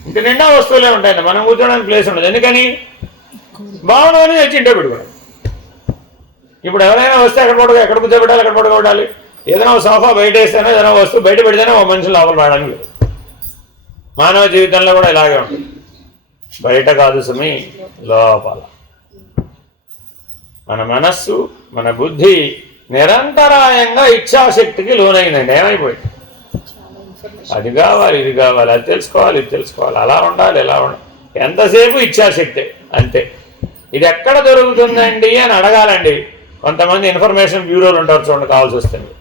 ఇంటి నిండా వస్తువులే ఉంటాయండి, మనం కూర్చోడానికి ప్లేస్ ఉండదు. ఎందుకని? బాగుండని తెచ్చి ఇంట్లో పెట్టుకోండి. ఇప్పుడు ఎవరైనా వస్తే ఎక్కడ కూర్చోబెట్టాలి, ఎక్కడ పడుకోబెట్టాలి? ఏదైనా సోఫా బయట వేస్తేనే, ఏదైనా వస్తువు బయట పెడితేనే ఒక మనిషి లోపల రావడానికి లేదు. మానవ జీవితంలో కూడా ఇలాగే ఉంటుంది. బయట కాదు సుమి, లోపల. మన మనస్సు, మన బుద్ధి నిరంతరాయంగా ఇచ్ఛాశక్తికి లోనైందండి. ఏమైపోయింది? అది కావాలి, ఇది కావాలి, అది తెలుసుకోవాలి, ఇది తెలుసుకోవాలి, అలా ఉండాలి, ఎలా ఉండాలి. ఎంతసేపు ఇచ్ఛాశక్తి అంతే. ఇది ఎక్కడ దొరుకుతుందండి అని అడగాలండి. కొంతమంది ఇన్ఫర్మేషన్ బ్యూరోలు ఉంటారు చూడండి, కావాల్సి వస్తుంది.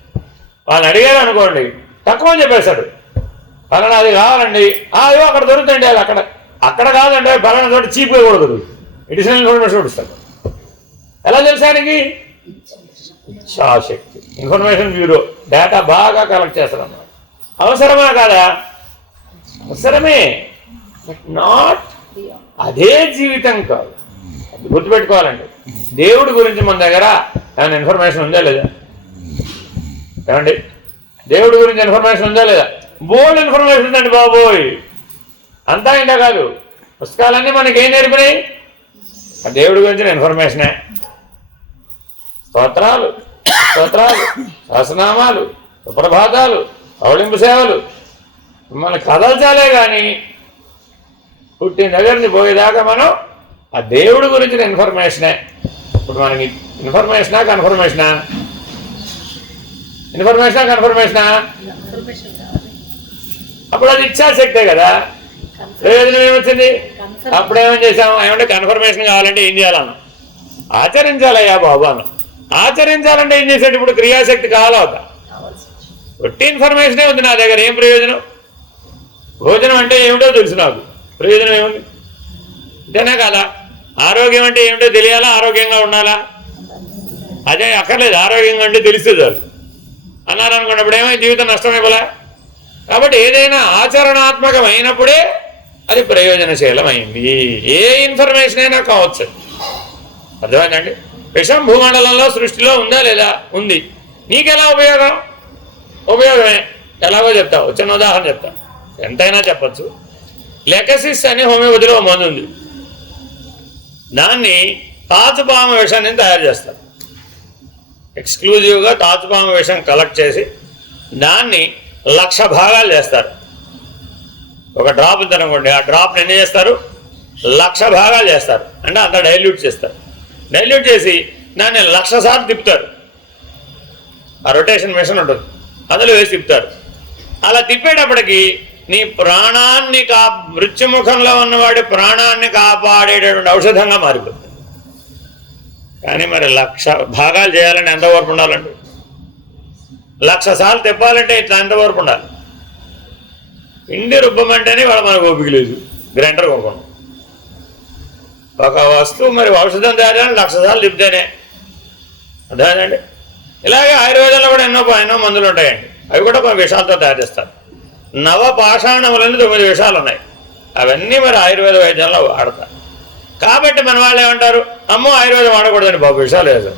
వాళ్ళని అడిగారు అనుకోండి, తక్కువ చెప్పేశాడు. పలానా అది కావాలండి, అయ్యో అక్కడ దొరుకుతుంది, అది అక్కడ కాదండి, పలానా చోట చీప్గా కూడా దొరుకుతుంది. ఎడిషనల్ ఇన్ఫర్మేషన్ చూపిస్తాడు. ఎలా తెలుసానికి? ఇచ్ఛాశక్తి. ఇన్ఫర్మేషన్ బ్యూరో డేటా బాగా కలెక్ట్ చేస్తారన్నమాట. అవసరమా కాదా? అవసరమే, బట్ నాట్ అదే జీవితం కాదు. అది గుర్తుపెట్టుకోవాలండి. దేవుడి గురించి మన దగ్గర ఏమైనా ఇన్ఫర్మేషన్ ఉందా లేదా? ఏమండి, దేవుడి గురించి ఇన్ఫర్మేషన్ ఉందా లేదా? బోల్డ్ ఇన్ఫర్మేషన్ ఉందండి బాబోయ్. అంతా ఇంకా కాదు. పుస్తకాలన్నీ మనకి ఏం నేర్పినాయి? దేవుడి గురించిన ఇన్ఫర్మేషనే. స్తోత్రాలు, సహస్రనామాలు, సుప్రభాతాలు, పౌళింపు సేవలు. మిమ్మల్ని కదల్చాలే కానీ పుట్టిన దగ్గర నుంచి పోయేదాకా మనం ఆ దేవుడి గురించిన ఇన్ఫర్మేషనే. ఇప్పుడు మనకి ఇన్ఫర్మేషనా కన్ఫర్మేషనా? కన్ఫర్మేషనా? అప్పుడు అది ఇచ్ఛాశక్తే కదా. ప్రయోజనం ఏమొచ్చింది? అప్పుడేమేం చేసాము? ఏమంటే కన్ఫర్మేషన్ కావాలంటే ఏం చేయాలన్నా? ఆచరించాలయ్యా బాబు అన్న. ఆచరించాలంటే ఏం చేసేది? ఇప్పుడు క్రియాశక్తి కావాలా వద్దా? ఒట్టి ఇన్ఫర్మేషనే ఉంది నా దగ్గర, ఏం ప్రయోజనం? భోజనం అంటే ఏమిటో తెలుసు నాకు, ప్రయోజనం ఏముంది? అంతేనా కాదా? ఆరోగ్యం అంటే ఏమిటో తెలియాలా, ఆరోగ్యంగా ఉండాలా? అదే అక్కర్లేదు, ఆరోగ్యంగా అంటే తెలిస్తే చాలు అన్నారు అనుకున్నప్పుడు ఏమై జీవితం నష్టమైపోలే. కాబట్టి ఏదైనా ఆచరణాత్మకం అయినప్పుడే అది ప్రయోజనశీలమైంది. ఏ ఇన్ఫర్మేషన్ అయినా కావచ్చు. అర్థమైందండి? విషం భూమండలంలో సృష్టిలో ఉందా లేదా? ఉంది. నీకెలా ఉపయోగం? ఉపయోగమే. ఎలాగో చెప్తావు, చిన్న ఉదాహరణ చెప్తా, ఎంతైనా చెప్పచ్చు. లెకసిస్ అని హోమియోపతిలో మందు ఉంది. దాన్ని తాచుపాము విషాన్ని తయారు చేస్తారు. ఎక్స్క్లూజివ్గా తాచుపాము విషం కలెక్ట్ చేసి దాన్ని 1,00,000 భాగాలు చేస్తారు. ఒక డ్రాప్ ఉందనుకోండి, ఆ డ్రాప్ని ఎన్ని చేస్తారు? 1,00,000 భాగాలు చేస్తారు. అంటే అంత డైల్యూట్ చేస్తారు. డైల్యూట్ చేసి దాన్ని 1,00,000 సార్లు తిప్పుతారు. ఆ రొటేషన్ మిషన్ ఉంటుంది, అందులో వేసి తిప్పుతారు. అలా తిప్పేటప్పటికి నీ ప్రాణాన్ని మృత్యుముఖంలో ఉన్నవాడి ప్రాణాన్ని కాపాడేటటువంటి ఔషధంగా మారిపోతుంది. కానీ మరి 1,00,000 భాగాలు చేయాలంటే ఎంత ఓర్పు ఉండాలండి? 1,00,000 సార్లు తిప్పాలంటే ఇట్లా ఎంత ఓర్పు ఉండాలి? పిండి రుబ్బమంటేనే వాళ్ళ మనకు ఓపిక లేదు, గ్రైండర్ కొనుక్కోండి. ఒక వస్తువు మరి ఔషధం తయారు 1,00,000 సార్లు తిప్పితేనే. అర్థమైందండి? ఇలాగే ఆయుర్వేదంలో కూడా ఎన్నో మందులు ఉంటాయండి. అవి కూడా కొన్ని విషాలతో తయారు చేస్తారు. నవపాషాణములని 9 విషయాలు ఉన్నాయి. అవన్నీ మరి ఆయుర్వేద వైద్యంలో వాడతారు. కాబట్టి మన వాళ్ళు ఏమంటారు, అమ్మో ఆయుర్వేదం వాడకూడదని బాబు, విషయాలు లేదు.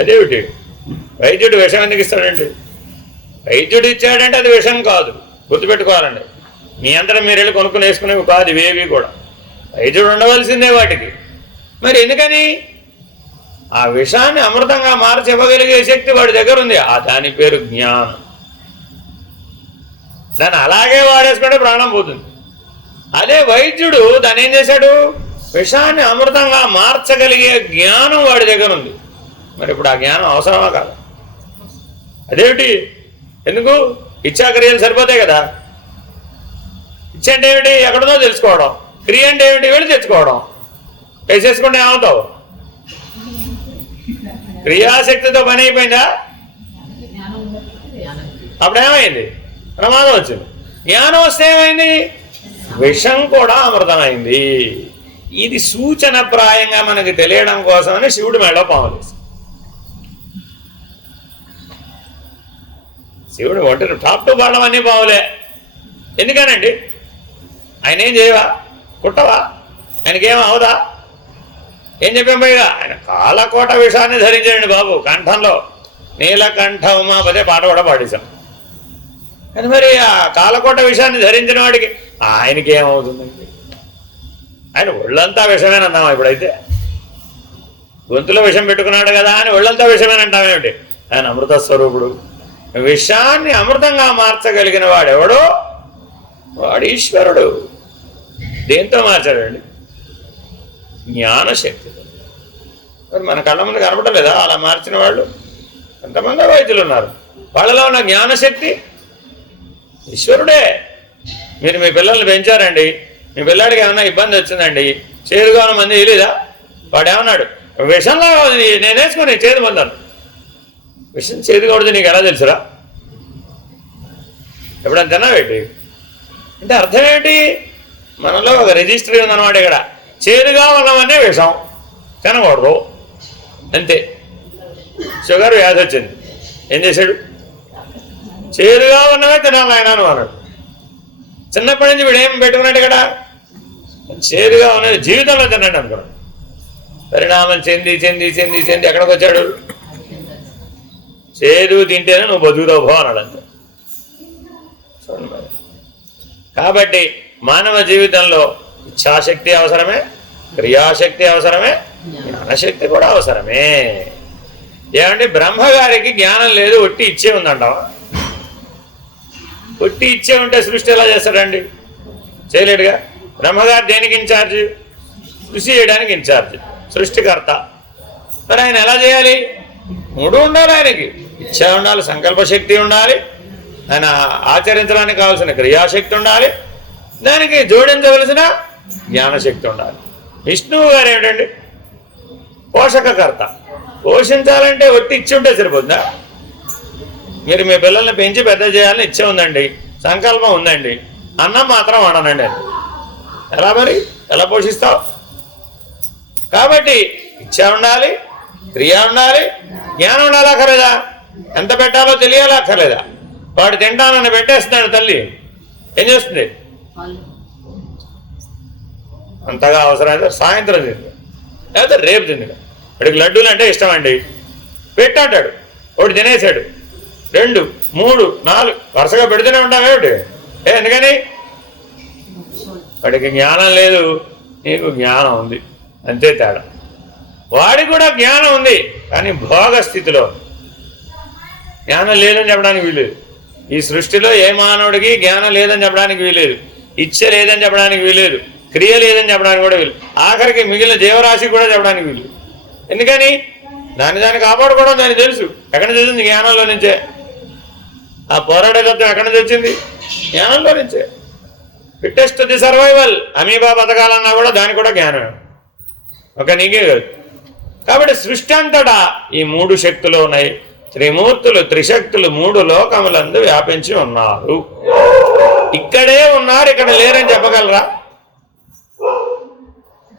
అదేమిటి, వైద్యుడు విషం ఎందుకు ఇస్తాడండి? వైద్యుడు ఇచ్చాడంటే అది విషం కాదు, గుర్తుపెట్టుకోవాలండి. మీ అంతటా మీరు వెళ్ళి కొనుక్కుని వేసుకునేవి కాదు ఇవేవి కూడా. వైద్యుడు ఉండవలసిందే వాటికి. మరి ఎందుకని? ఆ విషాన్ని అమృతంగా మార్చి ఇవ్వగలిగే శక్తి వాడి దగ్గర ఉంది. దాని పేరు జ్ఞానం. దాన్ని అలాగే వాడేసుకుంటే ప్రాణం పోతుంది. అదే వైద్యుడు దాన్ని ఏం చేశాడు, విషాన్ని అమృతంగా మార్చగలిగే జ్ఞానం వాడి దగ్గర ఉంది. మరి ఇప్పుడు ఆ జ్ఞానం అవసరమా కాదు? అదేమిటి, ఎందుకు? ఇచ్చాక్రియలు సరిపోతాయి కదా. ఇచ్చ అంటే ఏమిటి, ఎక్కడదో తెలుసుకోవడం. క్రియ అంటే ఏమిటి, వెళ్ళి తెచ్చుకోవడం. వేసేసుకుంటే ఏమవుతావు? క్రియాశక్తితో పని అయిపోయిందా? అప్పుడేమైంది? ప్రమాదం వచ్చింది. జ్ఞానం వస్తే ఏమైంది? విషం కూడా అమృతమైంది. ఇది సూచన ప్రాయంగా మనకి తెలియడం కోసమని శివుడు మెడలో పాము వేసి, శివుడు ఒంటి టాప్ టు బాటం అన్నీ పావులే. ఎందుకనండి? ఆయన ఏం చేయవా, కుట్టవా, ఆయనకేం అవదా? ఏం చెప్పాం పైగా? ఆయన కాలకోట విషాన్ని ధరించాడండి బాబు కంఠంలో. నీలకంఠ ఉమాపదే పాట కూడా పాడేశాం. కానీ మరి ఆ కాలకోట విషాన్ని ధరించిన వాడికి ఆయనకి ఏమవుతుందండి? ఆయన ఒళ్ళంతా విషమేనన్నామా ఇప్పుడైతే? గొంతులో విషం పెట్టుకున్నాడు కదా అని ఒళ్ళంతా విషమేనంటామేమిటి? ఆయన అమృత స్వరూపుడు. విషాన్ని అమృతంగా మార్చగలిగిన వాడెవడో వాడు ఈశ్వరుడు. దేంతో మార్చాడండి? జ్ఞానశక్తి. మరి మన కళ్ళ ముందు కనపడలేదా లేదా అలా మార్చిన వాళ్ళు? ఎంతమంది వైద్యులు ఉన్నారు. వాళ్ళలో ఉన్న జ్ఞానశక్తి ఈశ్వరుడే. మీరు మీ పిల్లల్ని పెంచారండి, మీ పిల్లాడికి ఏమన్నా ఇబ్బంది వచ్చిందండి, చేదుగా ఉన్న మంది తెలియదా? వాడు ఏమన్నాడు, విషంలా నేను వేసుకుని చేదు పొందాను. విషం చేదు కూడదు నీకు ఎలా తెలుసురా? ఎప్పుడైనా తిన్నావేంటి? అంటే అర్థం ఏంటి? మనలో ఒక రిజిస్టర్ ఉందన్నమాట. ఇక్కడ చేదుగా ఉన్నవన్నీ విషం, తినకూడదు అంతే. షుగర్ వ్యాధి వచ్చింది, ఏం చేశాడు? చేదుగా ఉన్నవే తినాలి ఆయన అన్నాడు. చిన్నప్పటి నుంచి వీడు ఏం పెట్టుకున్నాడు ఇక్కడ? చేదుగా ఉన్నది జీవితంలో తిన్నాడు అనుకున్నాడు. పరిణామం చెంది చెంది చెంది చెంది ఎక్కడికి వచ్చాడు? చేదు తింటేనే నువ్వు బతుకుతావు భో అన్నాడు అంతే. కాబట్టి మానవ జీవితంలో ఇచ్ఛాశక్తి అవసరమే, క్రియాశక్తి అవసరమే, జ్ఞానశక్తి కూడా అవసరమే. ఏమంటే బ్రహ్మగారికి జ్ఞానం లేదు, ఒట్టి ఇచ్చే ఉందంటావా? ఒట్టి ఇచ్చే ఉంటే సృష్టి ఎలా చేస్తాడండి? చేయలేడుగా. బ్రహ్మగారు దేనికి ఇన్ఛార్జ్? కృషి చేయడానికి ఇన్ఛార్జ్, సృష్టికర్త. మరి ఆయన ఎలా చేయాలి? 3 ఉండాలి ఆయనకి. ఇచ్చ ఉండాలి, సంకల్పశక్తి ఉండాలి, ఆయన ఆచరించడానికి కావాల్సిన క్రియాశక్తి ఉండాలి, దానికి జోడించవలసిన జ్ఞానశక్తి ఉండాలి. విష్ణువు గారు ఏమిటండి? పోషకకర్త. పోషించాలంటే ఒట్టి ఇచ్చి ఉంటే సరిపోతుందా? మీరు మీ పిల్లల్ని పెంచి పెద్ద చేయాలని ఇచ్చే ఉందండి, సంకల్పం ఉందండి, అన్నం మాత్రం వండనండి. ఎలా మరి? ఎలా పోషిస్తావు? కాబట్టి ఇచ్చ ఉండాలి, క్రియ ఉండాలి, జ్ఞానం ఉండాలి. అక్కర్లేదా? ఎంత పెట్టాలో తెలియాలి. అక్కర్లేదా? వాడు తింటానని పెట్టేస్తున్నాడు, తల్లి ఏం చేస్తుంది? అంతగా అవసరమైతే సాయంత్రం తింది, లేకపోతే రేపు తింది. వాడికి లడ్డూలు అంటే ఇష్టం అండి, పెట్టాడు, ఒకటి తినేసాడు, 2, 3, 4 వరుసగా పెడుతూనే ఉంటామేమిటి? ఎందుకని? వాడికి జ్ఞానం లేదు, నీకు జ్ఞానం ఉంది, అంతే తేడా. వాడికి కూడా జ్ఞానం ఉంది, కానీ భోగ స్థితిలో. జ్ఞానం లేదని చెప్పడానికి వీలేదు. ఈ సృష్టిలో ఏ మానవుడికి జ్ఞానం లేదని చెప్పడానికి వీలేదు, ఇచ్చ లేదని చెప్పడానికి వీలేదు, క్రియ లేదని చెప్పడానికి కూడా వీలు, ఆఖరికి మిగిలిన జీవరాశి కూడా చెప్పడానికి వీలు. ఎందుకని? దాన్ని కాపాడుకోవడం దానికి తెలుసు. ఎక్కడి నుంచి వచ్చింది? జ్ఞానంలో నుంచే. ఆ పోరాడే తత్వం ఎక్కడి నుంచి వచ్చింది? జ్ఞానంలో నుంచే. ఫిట్టెస్ట్ ది సర్వైవల్, అమీబా బతకాలన్నా కూడా దానికి కూడా జ్ఞానమే, ఒక నీకే కాదు. కాబట్టి సృష్టి అంతటా ఈ 3 శక్తులు ఉన్నాయి. త్రిమూర్తులు, త్రిశక్తులు 3 లోకములందు వ్యాపించి ఉన్నారు. ఇక్కడే ఉన్నారు, ఇక్కడ లేరని చెప్పగలరా?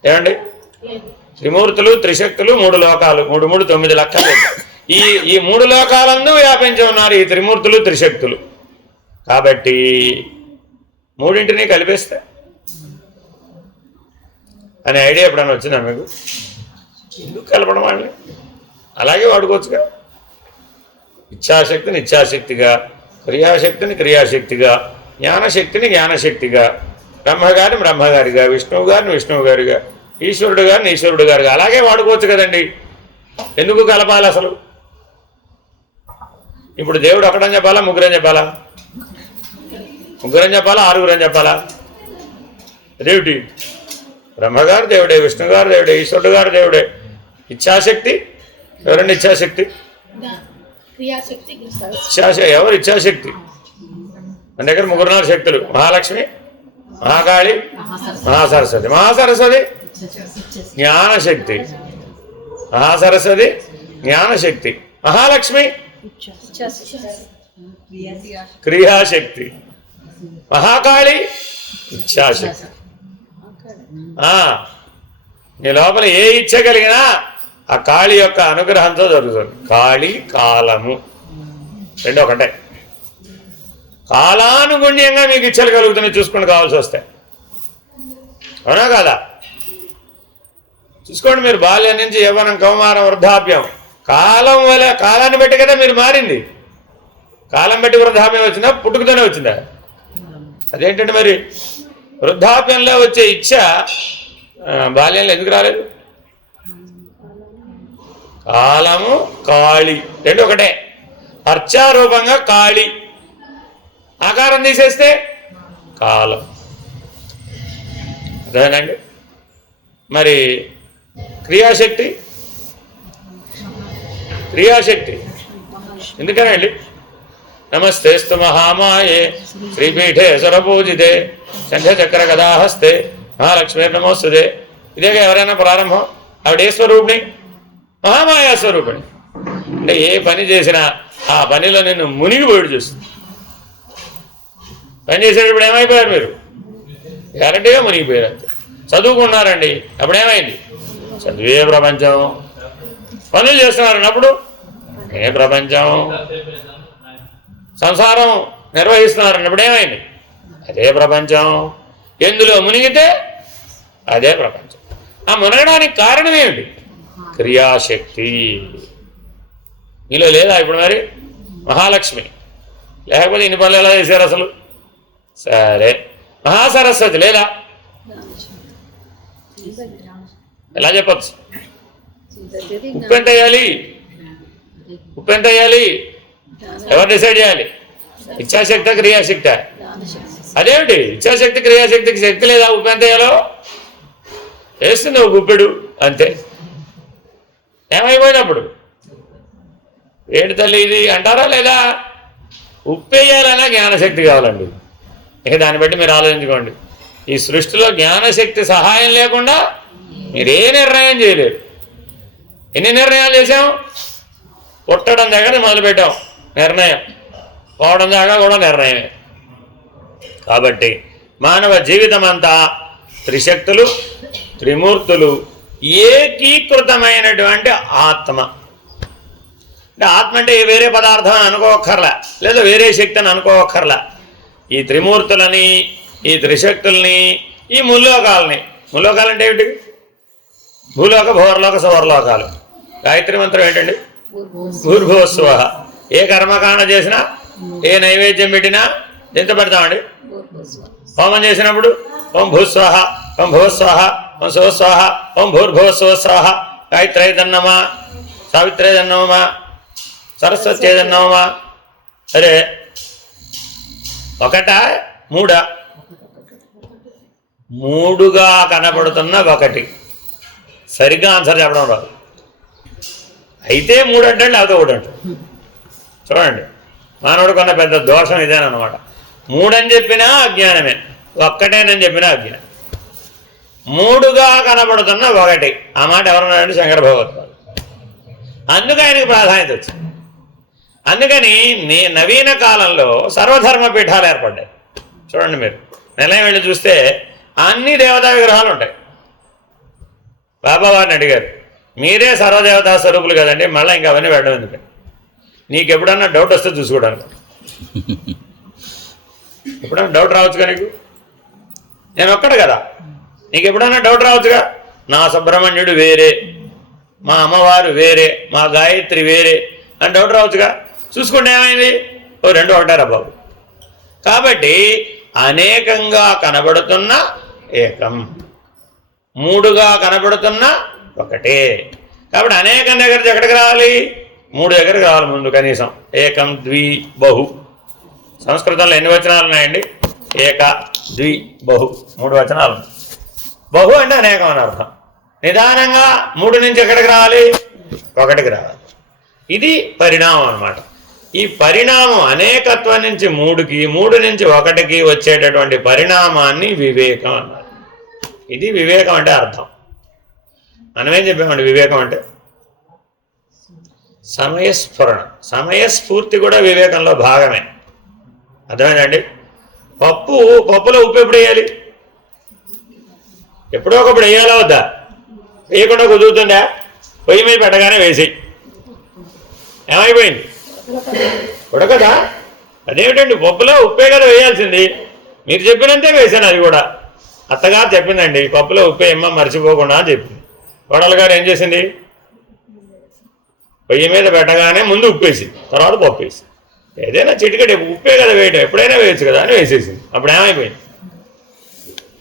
ఏమండి? త్రిమూర్తులు, త్రిశక్తులు, 3 లోకాలు, 3 3 9 లక్షలు. ఈ 3 లోకాలందు వ్యాపించి ఉన్నారు ఈ త్రిమూర్తులు, త్రిశక్తులు. కాబట్టి మూడింటిని కలిపేస్తే అనే ఐడియా ఎప్పుడైనా వచ్చిందా మీకు? ఎందుకు కలపడం వాళ్ళని? అలాగే వాడుకోవచ్చుగా. ఇచ్ఛాశక్తిని ఇచ్ఛాశక్తిగా, క్రియాశక్తిని క్రియాశక్తిగా, జ్ఞానశక్తిని జ్ఞానశక్తిగా, బ్రహ్మగారిని బ్రహ్మగారిగా, విష్ణువు గారిని విష్ణువు గారిగా, ఈశ్వరుడు గారిని ఈశ్వరుడు గారిగా అలాగే వాడుకోవచ్చు కదండి. ఎందుకు కలపాలి అసలు? ఇప్పుడు దేవుడు ఒకటని చెప్పాలా, ముగ్గురని చెప్పాలా? ముగ్గురని చెప్పాలా, ఆరుగురని చెప్పాలా? అదేమిటి? బ్రహ్మగారు దేవుడే, విష్ణుగారు దేవుడే, ఈశ్వరుడు గారు దేవుడే. ఇచ్ఛాశక్తి ఎవరండి? ఇచ్ఛాశక్తి ఎవరు? ఇచ్ఛాశక్తి. మన దగ్గర 3-4 శక్తులు: మహాలక్ష్మి, మహాకాళి, మహాసరస్వతి. మహాసరస్వతి జ్ఞానశక్తి, మహాసరస్వతి జ్ఞానశక్తి, మహాలక్ష్మి క్రియాశక్తి, మహాకాళి ఇచ్ఛాశక్తి. నీ లోపల ఏ ఇచ్చ కలిగినా ఆ కాళి యొక్క అనుగ్రహంతో జరుగుతుంది. కాళి కాలము రెండు ఒకటే. కాలానుగుణ్యంగా మీకు ఇచ్చలు కలుగుతున్నాయి చూసుకొని కావాల్సి వస్తే. అవునా కాదా? చూసుకోండి, మీరు బాల్యం నుంచి యవ్వనం, కౌమారం, వృద్ధాప్యం, కాలం వల్ల కాలాన్ని బట్టి కదా మీరు మారింది. కాలం బట్టి వృద్ధాప్యం వచ్చిందా, పుట్టుకతోనే వచ్చిందా? అదేంటంటే మరి వృద్ధాప్యంలో వచ్చే ఇచ్చ బాల్యంలో ఎందుకు రాలేదు? కాలము కాళి రెండు ఒకటే. అర్చారూపంగా కాళి, ఆకారం తీసేస్తే కాలం. అదేనండి. మరి క్రియాశక్తి, క్రియాశక్తి ఎందుకనండి? నమస్తేస్తు మహామాయే శ్రీపీఠే సురపూజితే శంఖచక్ర గదాహస్తే మహాలక్ష్మి నమోస్తుదే. ఇదేగా ఎవరైనా ప్రారంభం. ఆవిడ ఏ స్వరూపిణి? మహామాయా స్వరూపిణి. అంటే ఏ పని చేసినా ఆ పనిలో నిన్ను మునిగిపోయాడు చూస్తుంది. పని చేసేటప్పుడు ఏమైపోయారు మీరు? గ్యారంటీగా మునిగిపోయారు. అంతే. చదువుకున్నారండి, అప్పుడు ఏమైంది? చదువే ప్రపంచం. పనులు చేస్తున్నారన్నప్పుడు ఏ ప్రపంచం. సంసారం నిర్వహిస్తున్నారన్నప్పుడు ఏమైంది? అదే ప్రపంచం. ఎందులో మునిగితే అదే ప్రపంచం. ఆ మునగడానికి కారణం ఏమిటి? క్రియాశక్తి. మీలో లేదా ఇప్పుడు మరి మహాలక్ష్మి? లేకపోతే ఇన్ని పనులు ఎలా చేశారు అసలు? సరే. మహాసరస్వతి లేదా? ఎలా చెప్పచ్చు? ఉప్పు ఎంత వేయాలి? ఉప్పు ఎంత వేయాలి? ఎవరు డిసైడ్ చేయాలి? ఇచ్ఛాశక్తి క్రియాశక్తి? అదేమిటి? ఇచ్ఛాశక్తి క్రియాశక్తికి శక్తి లేదా? ఉప్పు ఎంత వేయాలో వేస్తుంది ఒక గుప్పెడు అంతే. ఏమైపోయినప్పుడు ఏంటి తల్లి ఇది అంటారా లేదా? ఉప్పు వేయాలన్నా జ్ఞానశక్తి కావాలండి. ఇక దాన్ని బట్టి మీరు ఆలోచించుకోండి. ఈ సృష్టిలో జ్ఞానశక్తి సహాయం లేకుండా మీరే నిర్ణయం చేయలేరు. ఎన్ని నిర్ణయాలు చేసాం? పుట్టడం దగ్గర మొదలుపెట్టాం నిర్ణయం, పోవడం దాకా కూడా నిర్ణయమే. కాబట్టి మానవ జీవితం అంతా త్రిశక్తులు, త్రిమూర్తులు, ఏకీకృతమైనటువంటి ఆత్మ. అంటే ఆత్మ అంటే వేరే పదార్థం అని అనుకోవక్కర్లా, లేదా వేరే శక్తి అని అనుకోవక్కర్లా. ఈ త్రిమూర్తులని, ఈ త్రిశక్తుల్ని, ఈ ముల్లోకాలని. ముల్లోకాలు అంటే ఏమిటి? భూలోక, భూవర్లోక, సువర్లోకాలు. గాయత్రి మంత్రం ఏంటండి? భూర్భువస్వ. ఏ కర్మకాండ చేసినా, ఏ నైవేద్యం పెట్టినా ఎంత పెడతామండి? హోమం చేసినప్పుడు ఓం భూస్వాహ, ఓం భువస్వాహ, ఓం శివస్వాహ, ఓం భూర్భువస్వస్వాహ. గాయత్రైదన్నమా, సావిత్రైదన్నమా, సరస్వత్యేదన్నమా. సరే, ఒకటా మూడా? మూడుగా కనపడుతున్న ఒకటి. సరిగ్గా ఆన్సర్ చెప్పడం రాదు. అయితే మూడు అంటే లేకపోతే ఒకటి అంటాడు. చూడండి, మానవుడు కొన్న పెద్ద దోషం ఇదేనమాట. మూడని చెప్పినా అజ్ఞానమే, ఒక్కటేనని చెప్పినా అజ్ఞానం. మూడుగా కనపడుతున్న ఒకటి. ఆ మాట ఎవరన్నారంటే శంకర భగవత్పాదులు. అందుకు ఆయనకి ప్రాధాన్యత వచ్చింది. అందుకని నవీన కాలంలో సర్వధర్మ పీఠాలు ఏర్పడ్డాయి. చూడండి, మీరు నిలయం వెళ్ళి చూస్తే అన్ని దేవతా విగ్రహాలు ఉంటాయి. బాబా వారిని అడిగారు, మీరే సర్వదేవతా స్వరూపులు కదండి, మళ్ళీ ఇంకా అవన్నీ వెళ్ళడం ఎందుకు? నీకు ఎప్పుడన్నా డౌట్ వస్తే చూసుకోవడానికి. ఎప్పుడైనా డౌట్ రావచ్చుగా నీకు? నేను ఒక్కడు కదా, నీకు ఎప్పుడైనా డౌట్ రావచ్చుగా. నా సుబ్రహ్మణ్యుడు వేరే, మా అమ్మవారు వేరే, మా గాయత్రి వేరే అని డౌట్ రావచ్చుగా. చూసుకుంటే ఏమైంది? ఓ రెండు ఒకటారా బాబు. కాబట్టి అనేకంగా కనబడుతున్న ఏకం, మూడుగా కనబడుతున్న ఒకటే. కాబట్టి అనేకం దగ్గర ఎక్కడికి రావాలి? మూడు దగ్గరికి రావాలి ముందు కనీసం. ఏకం, ద్వి, బహు. సంస్కృతంలో ఎన్ని వచనాలు ఉన్నాయండి? ఏక, ద్వి, బహు, మూడు వచనాలు. బహు అంటే అనేకం అని అర్థం. నిదానంగా మూడు నుంచి ఎక్కడికి రావాలి? ఒకటికి రావాలి. ఇది పరిణామం అన్నమాట. ఈ పరిణామం అనేకత్వం నుంచి మూడుకి, మూడు నుంచి ఒకటికి వచ్చేటటువంటి పరిణామాన్ని వివేకం అన్నారు. ఇది వివేకం అంటే అర్థం. మనమేం చెప్పామండి వివేకం అంటే? సమయస్ఫురణ. సమయస్ఫూర్తి కూడా వివేకంలో భాగమే. అర్థమైందండి? పప్పులో ఉప్పు ఎప్పుడు వేయాలి? ఎప్పుడో ఒకప్పుడు వేయాలా వద్దా? వేయకుండా కుదురుతుందా? పొయ్యి మీద పెట్టగానే వేసి ఏమైపోయింది? ఉడకదా? అదేమిటండి, పప్పులో ఉప్పే కదా వేయాల్సింది. మీరు చెప్పినంతే వేసాను. అది కూడా అత్తగారు చెప్పిందండి, పప్పులో ఉప్పే ఏమో మర్చిపోకుండా అని చెప్పింది. కోడలు గారు ఏం చేసింది? పొయ్యి మీద పెట్టగానే ముందు ఉప్పేసి తర్వాత పప్పు వేసి, ఏదైనా చిటికటి ఉప్పే కదా వేయటం, ఎప్పుడైనా వేయచ్చు కదా అని వేసేసింది. అప్పుడు ఏమైపోయింది?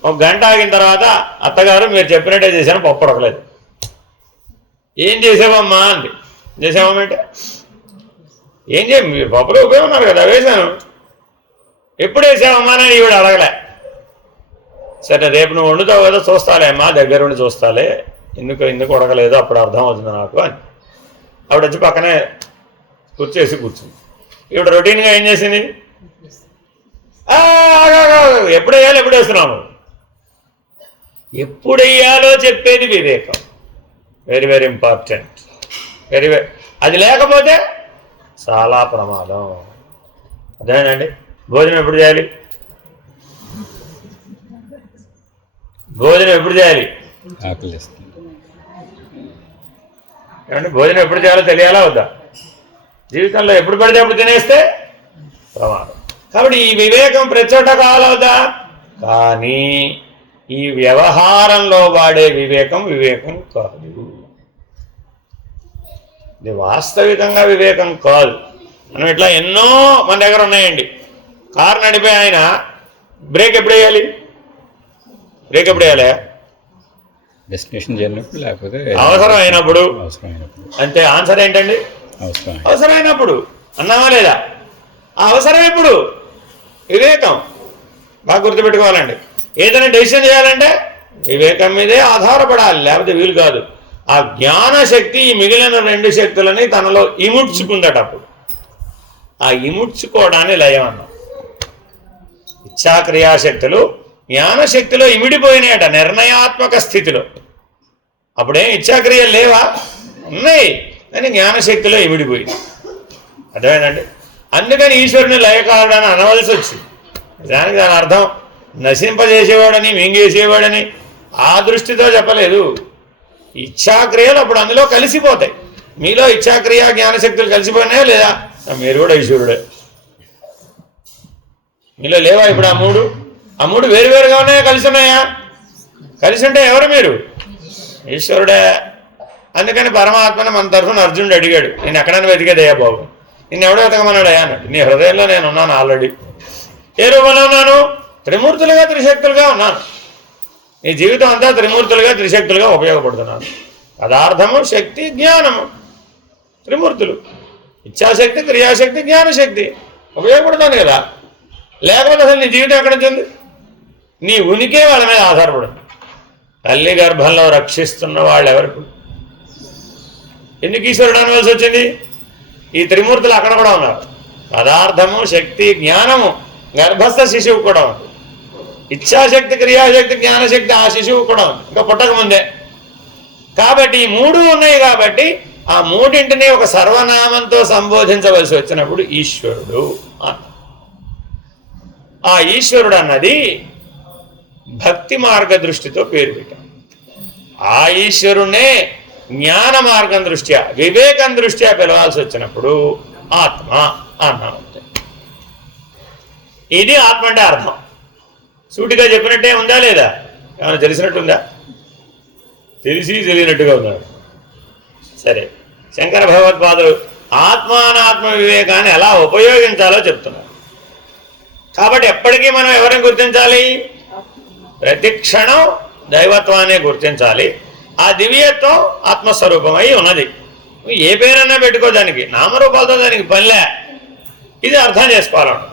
ఒక గంట ఆగిన తర్వాత అత్తగారు మీరు చెప్పినట్టే చేశాను, పప్పు ఉడకలేదు. ఏం చేసావమ్మా అంది. చేసామంటే ఏం చేయ, మీరు పప్పులో ఉప్పే ఉన్నారు కదా వేశాను. ఎప్పుడు వేసావమ్మా అని ఈవిడ అడగలే. సరే రేపు నువ్వు వండుతావు కదా చూస్తాలే అమ్మా, దగ్గరుండి చూస్తాలే, ఎందుకు ఉడకలేదు అప్పుడు అర్థం అవుతుంది నాకు అని ఆవిడ వచ్చి పక్కనే కూర్చుంది. ఇప్పుడు రొటీన్గా ఏం చేసింది? ఎప్పుడు వేయాలి, ఎప్పుడు వేస్తున్నాము, ఎప్పుడు వేయాలో చెప్పేది వివేకం. Very very important. అది లేకపోతే చాలా ప్రమాదం. అదేనండి. భోజనం ఎప్పుడు చేయాలి? ఏమంటే భోజనం ఎప్పుడు చేయాలో తెలియాలా వద్దా? జీవితంలో ఎప్పుడు పడితే అప్పుడు తినేస్తే ప్రమాదం. కాబట్టి ఈ వివేకం ప్రతి చోట కావాలా వద్దా? కానీ ఈ వ్యవహారంలో వాడే వివేకం కాదు. ఇది వాస్తవికంగా వివేకం కాదు. మనం ఇట్లా ఎన్నో మన దగ్గర ఉన్నాయండి. కారు నడిపే ఆయన బ్రేక్ ఎప్పుడు వేయాలి? డెస్టినేషన్ చేరినప్పుడు, లేకపోతే అవసరం అయినప్పుడు. అంతే. ఆన్సర్ ఏంటండి? అవసరమైనప్పుడు. అన్నావా లేదా? ఆ అవసరం ఎప్పుడు? వివేకం. బాగా గుర్తుపెట్టుకోవాలండి. ఏదైనా డెసిషన్ చేయాలంటే వివేకం మీదే ఆధారపడాలి, లేకపోతే వీలు కాదు. ఆ జ్ఞాన శక్తి ఈ మిగిలిన రెండు శక్తులని తనలో ఇముడ్చుకుందట. అప్పుడు ఆ ఇముడ్చుకోవడాన్ని లయం అన్నాం. ఇచ్ఛాక్రియాశక్తులు జ్ఞానశక్తిలో ఇమిడిపోయినాయట నిర్ణయాత్మక స్థితిలో. అప్పుడేం ఇచ్ఛాక్రియలు లేవా? ఉన్నాయి, కానీ జ్ఞానశక్తిలో ఇమిడిపోయింది. అర్థమైందండి? అందుకని ఈశ్వరుని లయకారుడని అనవలసి వచ్చింది. నిజానికి దాని అర్థం నశింపజేసేవాడని, మింగేసేవాడని ఆ దృష్టితో చెప్పలేదు. ఇచ్ఛాక్రియలు అప్పుడు అందులో కలిసిపోతాయి. మీలో ఇచ్ఛాక్రియ జ్ఞానశక్తులు కలిసిపోయినాయా లేదా? మీరు కూడా ఈశ్వరుడే. మీలో లేవా ఇప్పుడు ఆ మూడు వేరువేరుగా ఉన్నాయా, కలిసి ఉన్నాయా? కలిసి ఉంటే ఎవరు మీరు? ఈశ్వరుడే. అందుకని పరమాత్మని మన తరఫున అర్జునుడు అడిగాడు, నేను ఎక్కడైనా వెతికేదయ్యా బాబు, నిన్ను ఎవడో వెతకమన్నాడయ్యా అన్నాడు. నీ హృదయంలో నేను ఉన్నాను ఆల్రెడీ. ఏ రూపంలో ఉన్నాను? త్రిమూర్తులుగా, త్రిశక్తులుగా ఉన్నాను. నీ జీవితం అంతా త్రిమూర్తులుగా, త్రిశక్తులుగా ఉపయోగపడుతున్నాను. పదార్థము, శక్తి, జ్ఞానము, త్రిమూర్తులు. ఇచ్ఛాశక్తి, క్రియాశక్తి, జ్ఞానశక్తి ఉపయోగపడుతుంది కదా. లేకపోతే అసలు నీ జీవితం ఎక్కడ వచ్చింది? నీ ఉనికే వాళ్ళ మీద ఆధారపడింది. తల్లి గర్భంలో రక్షిస్తున్న వాళ్ళు ఎవరికి? ఎందుకు ఈశ్వరుడు అనవలసి వచ్చింది? ఈ త్రిమూర్తులు అక్కడ కూడా ఉన్నారు. పదార్థము, శక్తి, జ్ఞానము గర్భస్థ శిశువు కూడా ఉంది. ఇచ్ఛాశక్తి, క్రియాశక్తి, జ్ఞానశక్తి ఆ శిశువు కూడా ఉంది, ఇంకా పుట్టకముందే. కాబట్టి ఈ మూడు ఉన్నాయి. కాబట్టి ఆ మూడింటిని ఒక సర్వనామంతో సంబోధించవలసి వచ్చినప్పుడు ఈశ్వరుడు అన్న. ఆ ఈశ్వరుడు అన్నది భక్తి మార్గ దృష్టితో పేరు పెట్టాం. ఆ ఈశ్వరుణ్ణే జ్ఞాన మార్గం దృష్ట్యా, వివేకం దృష్ట్యా పిలవాల్సి వచ్చినప్పుడు ఆత్మ అన్నాం. ఇది ఆత్మ అంటే అర్థం. సూటిగా చెప్పినట్టే ఉందా లేదా? ఏమైనా తెలిసినట్టుందా? తెలియనట్టుగా ఉన్నాడు. సరే, శంకర భగవత్పాదులు ఆత్మానాత్మ వివేకాన్ని ఎలా ఉపయోగించాలో చెప్తున్నారు. కాబట్టి ఎప్పటికీ మనం ఎవరిని గుర్తించాలి? ప్రతి క్షణం దైవత్వాన్ని గుర్తించాలి. ఆ దివ్యత్వం ఆత్మస్వరూపమై ఉన్నది. ఏ పేరన్నా పెట్టుకో, దానికి నామరూపాలతో దానికి పనిలే. ఇది అర్థం చేసుకోవాలంట.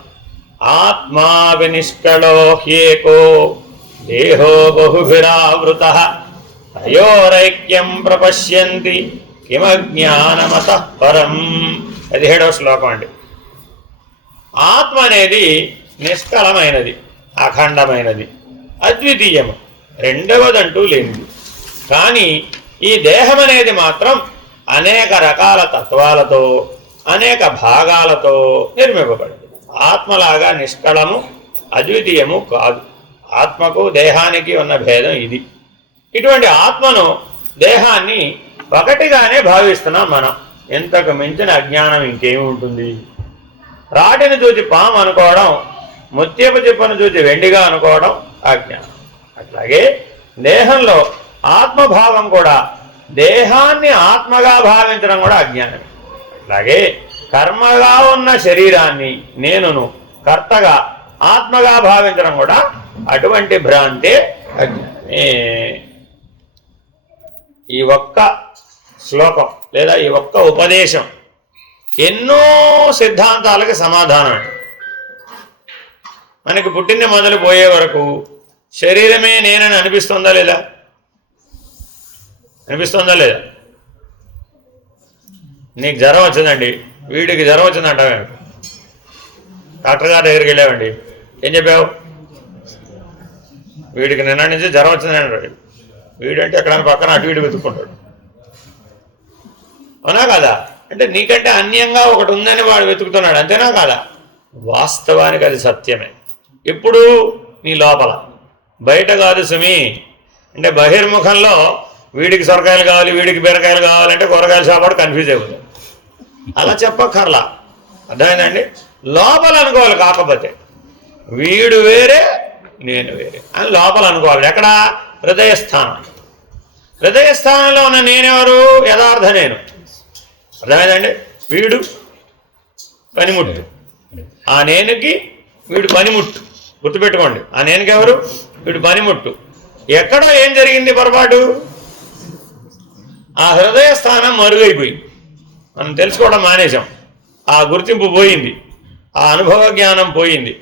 ఆత్మా వినిష్కళో హ్యేకో దేహో బహుభిరావృత అయోరైక్యం ప్రపశ్యంతి కిమజ్ఞానమతః పరం. 17వ శ్లోకం అండి. ఆత్మ అనేది నిష్కళమైనది, అఖండమైనది, అద్వితీయము, రెండవదంటూ లేనిది. కానీ ఈ దేహం అనేది మాత్రం అనేక రకాల తత్వాలతో, అనేక భాగాలతో నిర్మింపబడింది. ఆత్మలాగా నిష్కళము, అద్వితీయము కాదు. ఆత్మకు దేహానికి ఉన్న భేదం ఇది. ఇటువంటి ఆత్మను, దేహాన్ని ఒకటిగానే భావిస్తున్నాం మనం. ఇంతకు మించిన అజ్ఞానం ఇంకేమి ఉంటుంది? రాటిని చూచి పాము అనుకోవడం, ముత్యపు చిప్పను చూచి వెండిగా అనుకోవడం అజ్ఞానం. అట్లాగే దేహంలో ఆత్మభావం కూడా, దేహాన్ని ఆత్మగా భావించడం కూడా అజ్ఞానం. అట్లాగే కర్మగా ఉన్న శరీరాన్ని నేనును కర్తగా ఆత్మగా భావించడం కూడా అటువంటి భ్రాంతే అజ్ఞానమే. ఈ ఒక్క శ్లోకం లేదా ఈ ఒక్క ఉపదేశం ఎన్నో సిద్ధాంతాలకి సమాధానం. మనకి పుట్టిన మొదలు పోయే వరకు శరీరమే నేనని అనిపిస్తుందా లేదా? అనిపిస్తుందా లేదా? నీకు జ్వరం వచ్చిందండి, వీడికి జ్వరం వచ్చిందంటావే, డాక్టర్ గారి దగ్గరికి వెళ్ళావండి, ఏం చెప్పావు? వీడికి నిన్న నుంచి జ్వరం వచ్చిందని అంటాడు. వీడంటే ఎక్కడ పక్కన అటు వీడు వెతుక్కుంటాడు. అవునా కాదా? అంటే నీకంటే అన్యంగా ఒకటి ఉందని వాడు వెతుకుతున్నాడు, అంతేనా కాదా? వాస్తవానికి అది సత్యమే. ఎప్పుడు? నీ లోపల, బయట కాదు సుమి. అంటే బహిర్ముఖంలో వీడికి సొరకాయలు కావాలి, వీడికి బీరకాయలు కావాలంటే కూరగాయల షాపాడు కన్ఫ్యూజ్ అయిపోతుంది. అలా చెప్పక్కర్లా, అర్థమైందండి? లోపల అనుకోవాలి. కాకపోతే వీడు వేరే, నేను వేరే అని లోపల అనుకోవాలి. ఎక్కడ? హృదయస్థానం. హృదయస్థానంలో ఉన్న నేనెవరు? యథార్థ నేను. అర్థమైందండి? వీడు పనిముట్టు, ఆ నేనుకి వీడు పనిముట్టు. గుర్తుపెట్టుకోండి, ఆ నేనుకి ఎవరు? వీడు పనిముట్టు. ఎక్కడో ఏం జరిగింది పొరపాటు? ఆ హృదయ స్థానం మరుగైపోయింది. మనం తెలుసుకోవడం మానేశాం. ఆ గుర్తింపు పోయింది, ఆ అనుభవ జ్ఞానం పోయింది,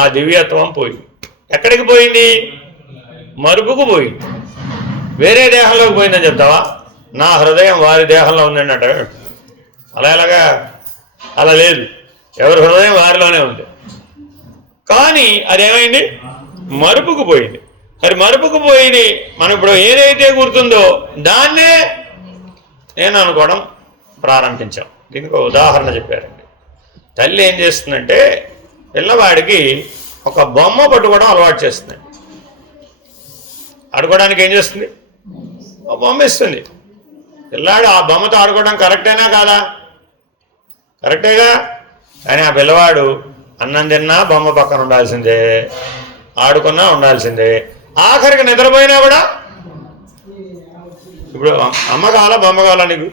ఆ దివ్యత్వం పోయింది. ఎక్కడికి పోయింది? మరుపుకు పోయింది. వేరే దేహంలోకి పోయిందని చెప్తావా? నా హృదయం వారి దేహంలో ఉందండి అంటే అలా ఎలాగా? అలా లేదు. ఎవరి హృదయం వారిలోనే ఉంది. కానీ అదేమైంది? మరుపుకు పోయింది. మరి మరుపుకు పోయింది. మనం ఇప్పుడు ఏదైతే గుర్తుందో దాన్నే నేను అనుకోవడం ప్రారంభించాం. దీనికి ఒక ఉదాహరణ చెప్పారండి. తల్లి ఏం చేస్తుందంటే పిల్లవాడికి ఒక బొమ్మ పట్టుకోవడం అలవాటు చేస్తుందండి. ఆడుకోవడానికి ఏం చేస్తుంది? ఒక బొమ్మ ఇస్తుంది. పిల్లాడు ఆ బొమ్మతో ఆడుకోవడం కరెక్టేనా కాదా? కరెక్టేగా. కానీ ఆ పిల్లవాడు అన్నం తిన్నా బొమ్మ పక్కన ఉండాల్సిందే, ఆడుకున్నా ఉండాల్సిందే, ఆఖరికి నిద్రపోయినా కూడా. ఇప్పుడు అమ్మ కావాలా బొమ్మ కావాలా నీకు?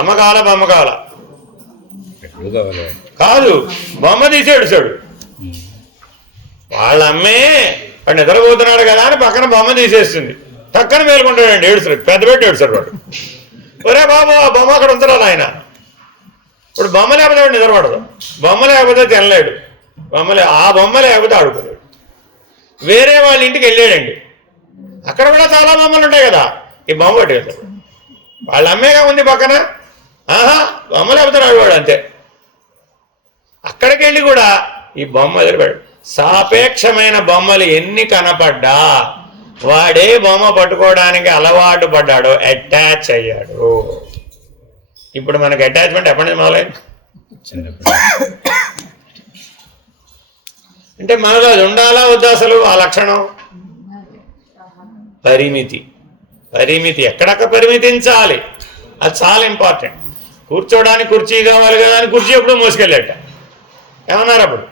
అమ్మ కావాలా బొమ్మ కావాలా? కాదు, బొమ్మ తీసేడుచాడు. వాళ్ళ అమ్మే వాడు నిద్రపోతున్నాడు కదా అని పక్కన బొమ్మ తీసేస్తుంది. పక్కన మేలుకుంటాడండి, ఏడుస్తాడు, పెద్ద పెట్టి ఏడుస్తాడు వాడు. ఒరే బాబు ఆ బొమ్మ అక్కడ ఉంచరాదు ఆయన. ఇప్పుడు బొమ్మ లేకపోతే వాడు నిద్రపడదు, బొమ్మ లేకపోతే తినలేడు, ఆ బొమ్మ లేకపోతే ఆడుకోలేడు. వేరే వాళ్ళ ఇంటికి వెళ్ళాడండి, అక్కడ కూడా చాలా బొమ్మలు ఉంటాయి కదా, ఈ బొమ్మ పట్టుకెళ్తాడు. వాళ్ళ అమ్మేగా ఉంది పక్కన, బొమ్మ లేకపోతే ఆడుకోడు అంతే. అక్కడికి వెళ్ళి కూడా ఈ బొమ్మ ఎదురుపడాడు. సాపేక్షమైన బొమ్మలు ఎన్ని కనపడ్డా వాడే బొమ్మ పట్టుకోవడానికి అలవాటు పడ్డాడో అటాచ్ అయ్యాడు. ఇప్పుడు మనకి అటాచ్మెంట్ ఎప్పటి నుంచి మొదలైంది? అంటే మనలో అది ఉండాలా వద్దా? అసలు ఆ లక్షణం పరిమితి. పరిమితి ఎక్కడక్క పరిమితించాలి, అది చాలా ఇంపార్టెంట్. కూర్చోడానికి కుర్చీ కావాలి కదా అని కుర్చీ ఎప్పుడు మోసుకెళ్ళాట. ఏమన్నారు అప్పుడు?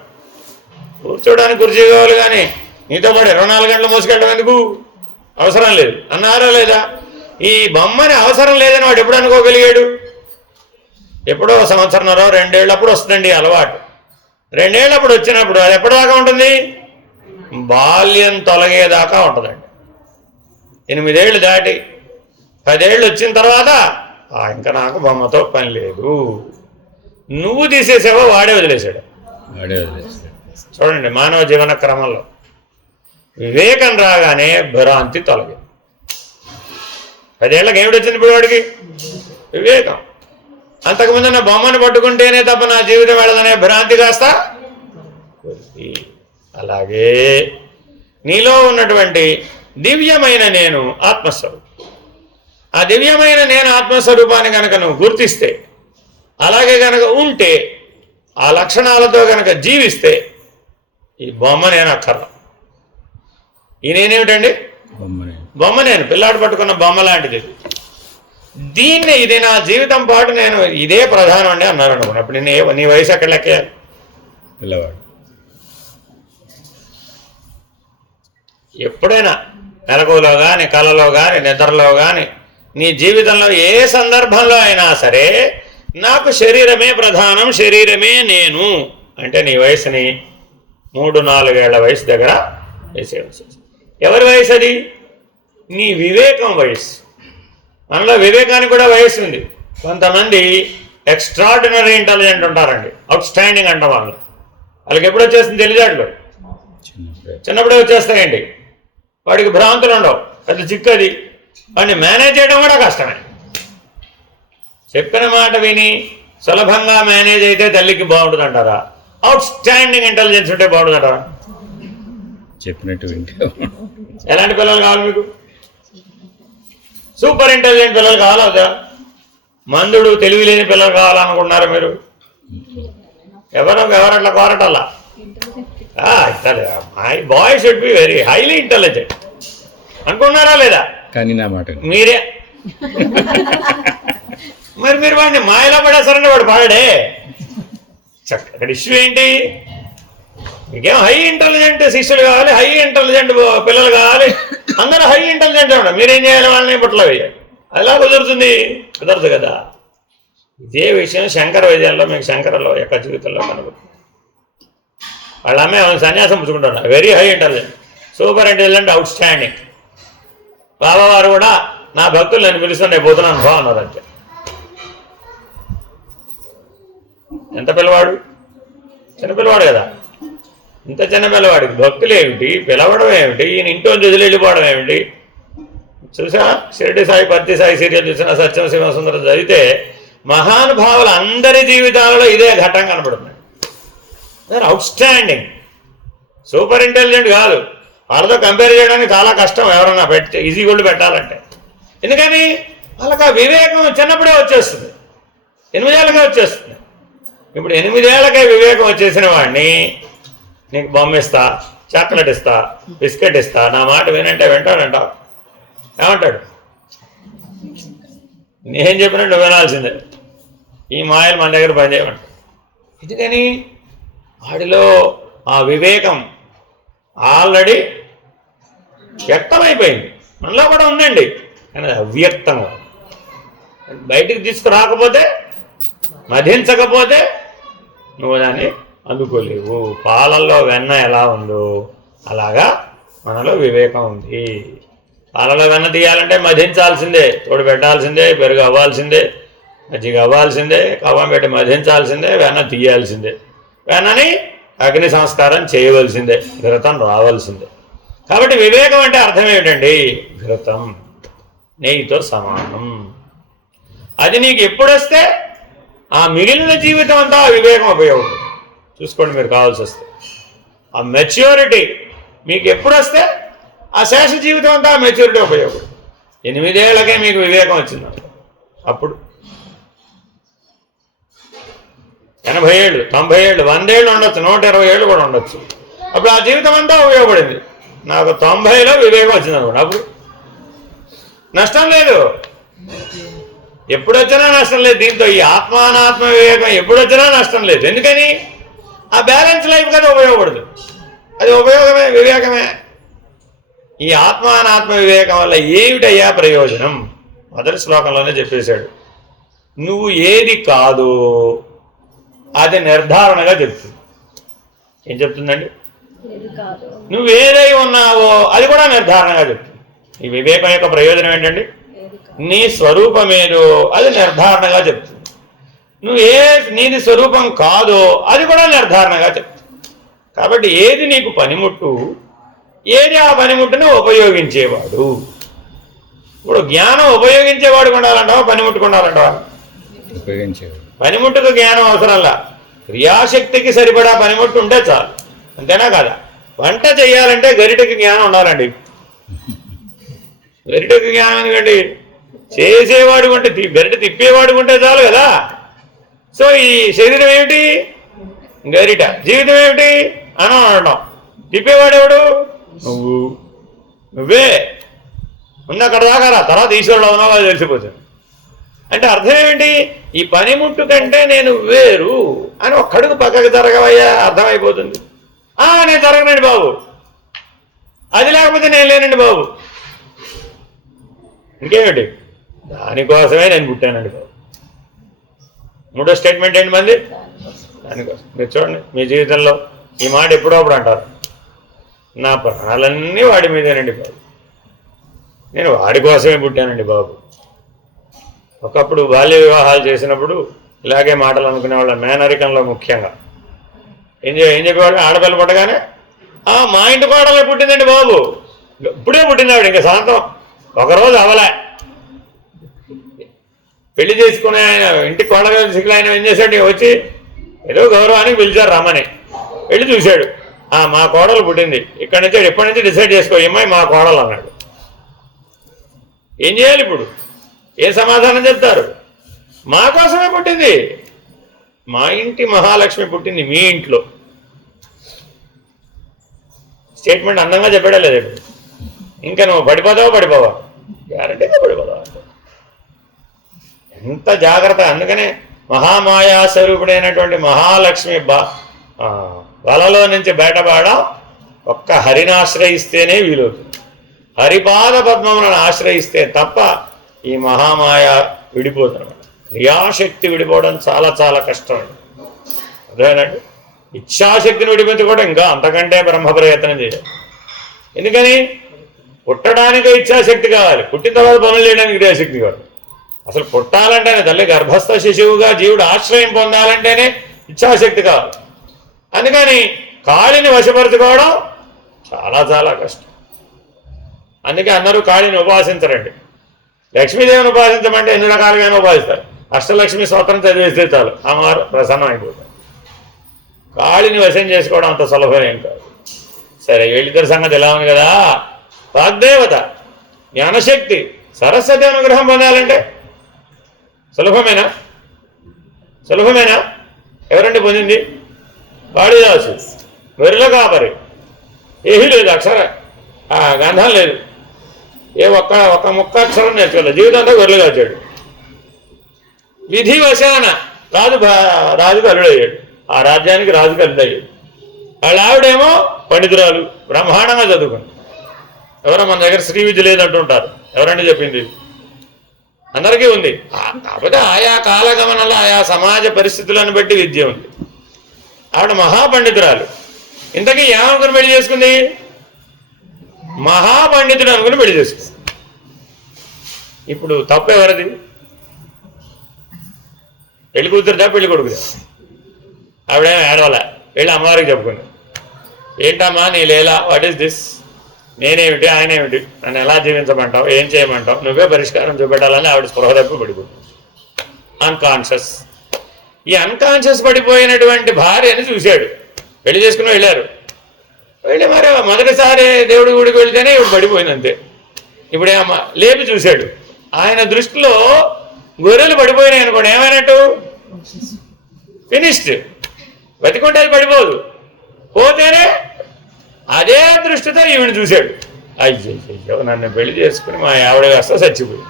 కూర్చోడానికి కుర్చీ కావాలి కానీ నీతో పాటు 24 గంటలు మోసుకెళ్ళడం ఎందుకు, అవసరం లేదు అన్నారా లేదా? ఈ బొమ్మని అవసరం లేదని వాడు ఎప్పుడు అనుకోగలిగాడు? ఎప్పుడో 1 సంవత్సరంన్నర 2 ఏళ్ళప్పుడు వస్తుందండి అలవాటు. 2 ఏళ్ళప్పుడు వచ్చినప్పుడు అది ఎప్పటిదాకా ఉంటుంది? బాల్యం తొలగేదాకా ఉంటుందండి. 8 ఏళ్ళు దాటి 10 ఏళ్ళు వచ్చిన తర్వాత ఇంకా నాకు బొమ్మతో పని లేదు, నువ్వు తీసేసావో వాడే వదిలేశాడు. చూడండి, మానవ జీవన క్రమంలో వివేకం రాగానే భ్రాంతి తొలగి. 10 ఏళ్ళకి ఏమిటి వచ్చింది ఇప్పుడు వాడికి? వివేకం. అంతకుముందు నా బొమ్మను పట్టుకుంటేనే తప్ప నా జీవితం వెళ్ళదనే భ్రాంతి కాస్త. అలాగే నీలో ఉన్నటువంటి దివ్యమైన నేను ఆత్మస్వరూపం. ఆ దివ్యమైన నేను ఆత్మస్వరూపాన్ని కనుక నువ్వు గుర్తిస్తే, అలాగే కనుక ఉంటే, ఆ లక్షణాలతో కనుక జీవిస్తే ఈ బొమ్మ నేను అక్కర్లా. ఈ నేనేమిటండి? బొమ్మ నేను, పిల్లాడు పట్టుకున్న బొమ్మ లాంటిది. దీన్ని ఇది నా జీవితం పాటు నేను ఇదే ప్రధానం అండి అన్నారు అనుకోండి. అప్పుడు నీ వయసు ఎక్కడ లెక్కేయాలి? పిల్లవాడు. ఎప్పుడైనా మెలకువలో కానీ, కళలో కానీ, నిద్రలో కానీ, నీ జీవితంలో ఏ సందర్భంలో అయినా సరే నాకు శరీరమే ప్రధానం, శరీరమే నేను అంటే నీ వయసుని 3-4 ఏళ్ల వయసు దగ్గర వేసేయచ్చు. ఎవరి వయసు అది? నీ వివేకం వయసు. మనలో వివేకానికి కూడా వయసు ఉంది. కొంతమంది ఎక్స్ట్రాడినరీ ఇంటెలిజెంట్ ఉంటారండి, అవుట్ స్టాండింగ్ అంటాం వాళ్ళకి ఎప్పుడు వచ్చేస్తుంది తెలియజాట్లు, చిన్నప్పుడే వచ్చేస్తాయండి. వాడికి భ్రాంతులు ఉండవు, పెద్ద చిక్కు అది. వాడిని మేనేజ్ చేయడం కూడా కష్టమే. చెప్పిన మాట విని సులభంగా మేనేజ్ అయితే తల్లికి బాగుంటుంది అంటారా? అవుట్ స్టాండింగ్ ఇంటెలిజెన్స్ ఉంటే బాగుంటుంది అంటారా? చెప్పినట్టు వింటే. ఎలాంటి పిల్లలు కావాలి మీకు? సూపర్ ఇంటెలిజెంట్ పిల్లలు కావాలా వద్దా? మందుడు తెలివి లేని పిల్లలు కావాలనుకుంటున్నారా మీరు? ఎవరట్లా కోరటల్లా. My boy should be very highly intelligent అనుకున్నారా లేదా? కానీ నా మాట మీరే మరి మీరు వాడిని మాయలో పడేస్తారంటే వాడు పాడే. అక్కడ ఇష్యూ ఏంటి? మీకేం హై ఇంటెలిజెంట్ శిష్యులు కావాలి, హై ఇంటెలిజెంట్ పిల్లలు కావాలి, అందరూ హై ఇంటెలిజెంట్ ఉండవు. మీరేం చేయాలి? వాళ్ళని బుట్టలో వేయాలి. అలా కుదురుతుంది? కుదరదు కదా. ఇదే విషయం శంకర విజయంలో మీకు శంకరలో యొక్క జీవితంలో కనుగొంది. వాళ్ళ అమ్మాయి సన్యాసం పుచ్చుకుంటున్నారు. Very high intelligent, super intelligent, outstanding. బాబావారు కూడా నా భక్తులు నన్ను పిలుస్తాను, నేను పోతున్నాను బా అన్నారు. అంతే. ఎంత పిల్లవాడు? చిన్న పిల్లవాడు కదా. ఇంత చిన్న పిల్లవాడికి భక్తులు ఏమిటి, పిలవడం ఏమిటి, ఈయన ఇంట్లో వదిలి వెళ్ళిపోవడం ఏమిటి? చూసా షిరిడి సాయి, పత్తి సాయి సీరియల్ చూసిన, సత్యం శివసుందరం చదివితే మహానుభావులు అందరి జీవితాలలో ఇదే ఘట్టం కనబడుతుంది. అవుట్ స్టాండింగ్, సూపర్ ఇంటెలిజెంట్ కాదు. వాళ్ళతో కంపేర్ చేయడానికి చాలా కష్టం. ఎవరన్నా ఈజీ గోల్డ్ పెట్టాలంటే. ఎందుకని? వాళ్ళకి ఆ వివేకం చిన్నప్పుడే వచ్చేస్తుంది, 8 ఏళ్ళకే వచ్చేస్తుంది. ఇప్పుడు 8 ఏళ్ళకే వివేకం వచ్చేసిన వాడిని నీకు బొమ్మ ఇస్తా, చాక్లెట్ ఇస్తా, బిస్కెట్ ఇస్తా, నా మాట వినంటే వింటాడంటావు. ఏమంటాడు? నేను చెప్పినట్టు నువ్వు వినాల్సిందే, ఈ మాయలు మన దగ్గర పనిచేయమంటాడు. ఎందుకని? వాడిలో ఆ వివేకం ఆల్రెడీ వ్యక్తమైపోయింది. మనలో కూడా ఉందండి, కానీ అవ్యక్తంగా. బయటికి తీసుకురాకపోతే, మధించకపోతే నువ్వు దాన్ని అందుకోలేవు. పాలల్లో వెన్న ఎలా ఉందో అలాగా మనలో వివేకం ఉంది. పాలలో వెన్న తీయాలంటే మధించాల్సిందే, తోడు పెట్టాల్సిందే, పెరుగు అవ్వాల్సిందే, మజ్జిగ అవ్వాల్సిందే, కవ్వం పెట్టి మధించాల్సిందే, వెన్న తీయాల్సిందే, వెన్నని అగ్ని సంస్కారం చేయవలసిందే, ఘృతం రావాల్సిందే. కాబట్టి వివేకం అంటే అర్థం ఏమిటండి? ఘృతం, నెయ్యితో సమానం. అది నీకు ఎప్పుడొస్తే ఆ మిగిలిన జీవితం అంతా ఆ వివేకం ఉపయోగపడుతుంది. చూసుకోండి, మీరు కావాల్సి వస్తే ఆ మెచ్యూరిటీ మీకు ఎప్పుడు వస్తే ఆ శేష జీవితం అంతా ఆ మెచ్యూరిటీ ఉపయోగపడుతుంది. 8 ఏళ్ళకే మీకు వివేకం వచ్చింది. అప్పుడు 80 ఏళ్ళు, 90 ఏళ్ళు, 100 ఏళ్ళు ఉండొచ్చు, 120 ఏళ్ళు కూడా ఉండొచ్చు. అప్పుడు ఆ జీవితం అంతా ఉపయోగపడింది. నాకు 90లో వివేకం వచ్చింది అనుకోండి, అప్పుడు నష్టం లేదు. ఎప్పుడొచ్చినా నష్టం లేదు. దీంతో ఈ ఆత్మానాత్మ వివేకం ఎప్పుడొచ్చినా నష్టం లేదు. ఎందుకని? ఆ బ్యాలెన్స్ లైఫ్కి అది ఉపయోగపడదు. అది ఉపయోగమే, వివేకమే. ఈ ఆత్మ అనాత్మ వివేకం వల్ల ఏమిటయ్యా ప్రయోజనం? మొదటి శ్లోకంలోనే చెప్పేశాడు. నువ్వు ఏది కాదో అది నిర్ధారణగా చెప్తుంది. ఏం చెప్తుందండి? నువ్వేదై ఉన్నావో అది కూడా నిర్ధారణగా చెప్తుంది. ఈ వివేకం యొక్క ప్రయోజనం ఏంటండి? నీ స్వరూపమేదో అది నిర్ధారణగా చెప్తుంది. నీది స్వరూపం కాదో అది కూడా నిర్ధారణగా చెప్తుంది. కాబట్టి ఏది నీకు పనిముట్టు, ఏది ఆ పనిముట్టును ఉపయోగించేవాడు. ఇప్పుడు జ్ఞానం ఉపయోగించేవాడు ఉండాలంటావా, పనిముట్టుకు ఉండాలంటావా? ఉపయోగించేవాడు. పనిముట్టుకు జ్ఞానం అవసరంలా, క్రియాశక్తికి సరిపడా పనిముట్టు ఉంటే చాలు. అంతేనా కదా? వంట చేయాలంటే గరిటెకి జ్ఞానం ఉండాలండి. గరిటెకి జ్ఞానం ఎందుకండి? చేసేవాడు ఉంటే, గరిటె తిప్పేవాడు ఉంటే చాలు కదా. సో ఈ శరీరం ఏమిటి? గరిట. జీవితం ఏమిటి? అన్నం అనడం. తిప్పేవాడెవడు? నువ్వే. ముందు అక్కడ దాకా తర్వాత ఈశ్వరుడు అవునావో అది తెలిసిపోతుంది. అంటే అర్థం ఏమిటి? ఈ పనిముట్టు కంటే నేను వేరు అని ఒక్కడుగు పక్కకు జరగవయ్యా, అర్థమైపోతుంది. నేను జరగనండి బాబు, అది లేకపోతే నేను లేనండి బాబు. ఇంకేమిటి? దానికోసమే నేను పుట్టానండి బాబు. మూడో స్టేట్మెంట్ ఏంటి మంది? దానికోసం. మీరు చూడండి, మీ జీవితంలో ఈ మాట ఎప్పుడో అప్పుడు అంటారు, నా ప్రాణాలన్నీ వాడి మీదేనండి బాబు, నేను వాడి కోసమే పుట్టానండి బాబు. ఒకప్పుడు బాల్య వివాహాలు చేసినప్పుడు ఇలాగే మాటలు అనుకునేవాళ్ళ, మేనరికంలో ముఖ్యంగా. ఏం చెప్పేవాళ్ళు? ఆడపిల్ల పుట్టగానే మా ఇంటి కోడలే పుట్టిందండి బాబు, ఇప్పుడే పుట్టింది ఆవిడ, ఇంకా శాంతం ఒకరోజు అవలే. పెళ్లి చేసుకునే ఆయన ఇంటి కోడలు సిగ్గులు ఆయన ఏం చేశాడు? వచ్చి ఏదో గౌరవానికి పిలిచారు రమ్మని. వెళ్ళి చూశాడు, మా కోడలు పుట్టింది, ఇక్కడి నుంచి ఎప్పటి నుంచి డిసైడ్ చేసుకో, అమ్మాయి మా కోడలు అన్నాడు. ఏం చేయాలి ఇప్పుడు? ఏ సమాధానం చెప్తారు? మా కోసమే పుట్టింది, మా ఇంటి మహాలక్ష్మి పుట్టింది మీ ఇంట్లో. స్టేట్మెంట్ అందంగా చెప్పాడా లేదు? ఇప్పుడు ఇంకా నువ్వు పడిపోవా? గ్యారంటీగా పడిపోతావా? ఎంత జాగ్రత్త. అందుకనే మహామాయా స్వరూపుడైనటువంటి మహాలక్ష్మి వలలో నుంచి బయటపడ ఒక్క హరిని ఆశ్రయిస్తేనే వీలవుతుంది. హరిపాద పద్మములను ఆశ్రయిస్తే తప్ప ఈ మహామాయ విడిపోతున్నమాట. క్రియాశక్తి విడిపోవడం చాలా చాలా కష్టం. అదేనండి, ఇచ్ఛాశక్తిని విడిపించుకోవడం ఇంకా అంతకంటే బ్రహ్మ ప్రయత్నం చేయాలి. ఎందుకని? పుట్టడానికి ఇచ్ఛాశక్తి కావాలి, పుట్టిన తర్వాత పనులు చేయడానికి క్రియాశక్తి కావాలి. అసలు పుట్టాలంటేనే, తల్లి గర్భస్థ శిశువుగా జీవుడు ఆశ్రయం పొందాలంటేనే ఇచ్ఛాశక్తి కావాలి. అందుకని కాళిని వశపరచుకోవడం చాలా చాలా కష్టం. అందుకే అందరూ కాళిని ఉపాసించరండి. లక్ష్మీదేవిని ఉపాసించమంటే ఎన్ని రకాలుగానే ఉపాసిస్తారు. అష్టలక్ష్మి స్తోత్రం చదివేస్తే చాలు, అమ్మవారు ప్రసన్నం అయిపోతారు. కాళిని వశం చేసుకోవడం అంత సులభమేం కాదు. సరే, వీళ్ళిద్దరి సంగతి ఎలా ఉంది కదా. వాగ్దేవత, జ్ఞానశక్తి, సరస్వతి అనుగ్రహం పొందాలంటే సులభమేనా? ఎవరండి పొందింది? కాళిదాసు, వెర్ల కాపరి. ఏమీ లేదు, అక్షర గంధం లేదు, ఒక్క ముక్క అక్షరం నేర్చుకోలేదు, జీవితంతో వెర్రలుగా వచ్చాడు. విధి వశాన రాజుకు అల్లుడయ్యాడు, ఆ రాజ్యానికి రాజుకు అల్లుడయ్యాడు. వాళ్ళ ఆవిడేమో పండితురాలు, బ్రహ్మాండంగా చదువుకుంది. ఎవరో మన దగ్గర శ్రీ విద్య లేదంటుంటారు. ఎవరండి చెప్పింది? అందరికీ ఉంది, కాకపోతే ఆయా కాలగమనంలో ఆయా సమాజ పరిస్థితులను బట్టి విద్య ఉంది. ఆవిడ మహాపండితురాలు. ఇంతకీ ఏమనుకుని పెళ్లి చేసుకుంది? మహాపండితుడు అనుకుని పెళ్లి చేసుకుంది. ఇప్పుడు తప్పు ఎవరిది? పెళ్లి కూతురుదా పెళ్లి కొడుకుదా? ఆవిడేమో ఏడవలే, వెళ్ళి అమ్మవారికి చెప్పుకుంది. ఏంటమ్మా నీ లీలా, వాట్ ఈస్ దిస్? నేనేమిటి, ఆయన ఏమిటి, నన్ను ఎలా జీవించమంటావు, ఏం చేయమంటావు, నువ్వే పరిష్కారం చూపెట్టాలని ఆవిడ స్పృహ తప్పి పడిపోతుంది. అన్కాన్షియస్. ఈ అన్కాన్షియస్ పడిపోయినటువంటి భార్యని చూశాడు. పెళ్లి చేసుకుని వెళ్ళారు. వెళ్ళి మరి మొదటిసారి దేవుడి గుడికి వెళ్తేనే ఇప్పుడు పడిపోయింది అంతే. ఇప్పుడేమో లేపి చూశాడు. ఆయన దృష్టిలో గొర్రెలు పడిపోయినాయి అనుకోండి, ఏమైనట్టు? ఫినిష్డ్. బతికుంటే అది పడిపోదు, పోతేనే. అదే దృష్టితో ఈవిని చూశాడు. అయ్యో నన్ను పెళ్లి చేసుకుని మా ఆవిడ కాస్త చచ్చిపోయింది.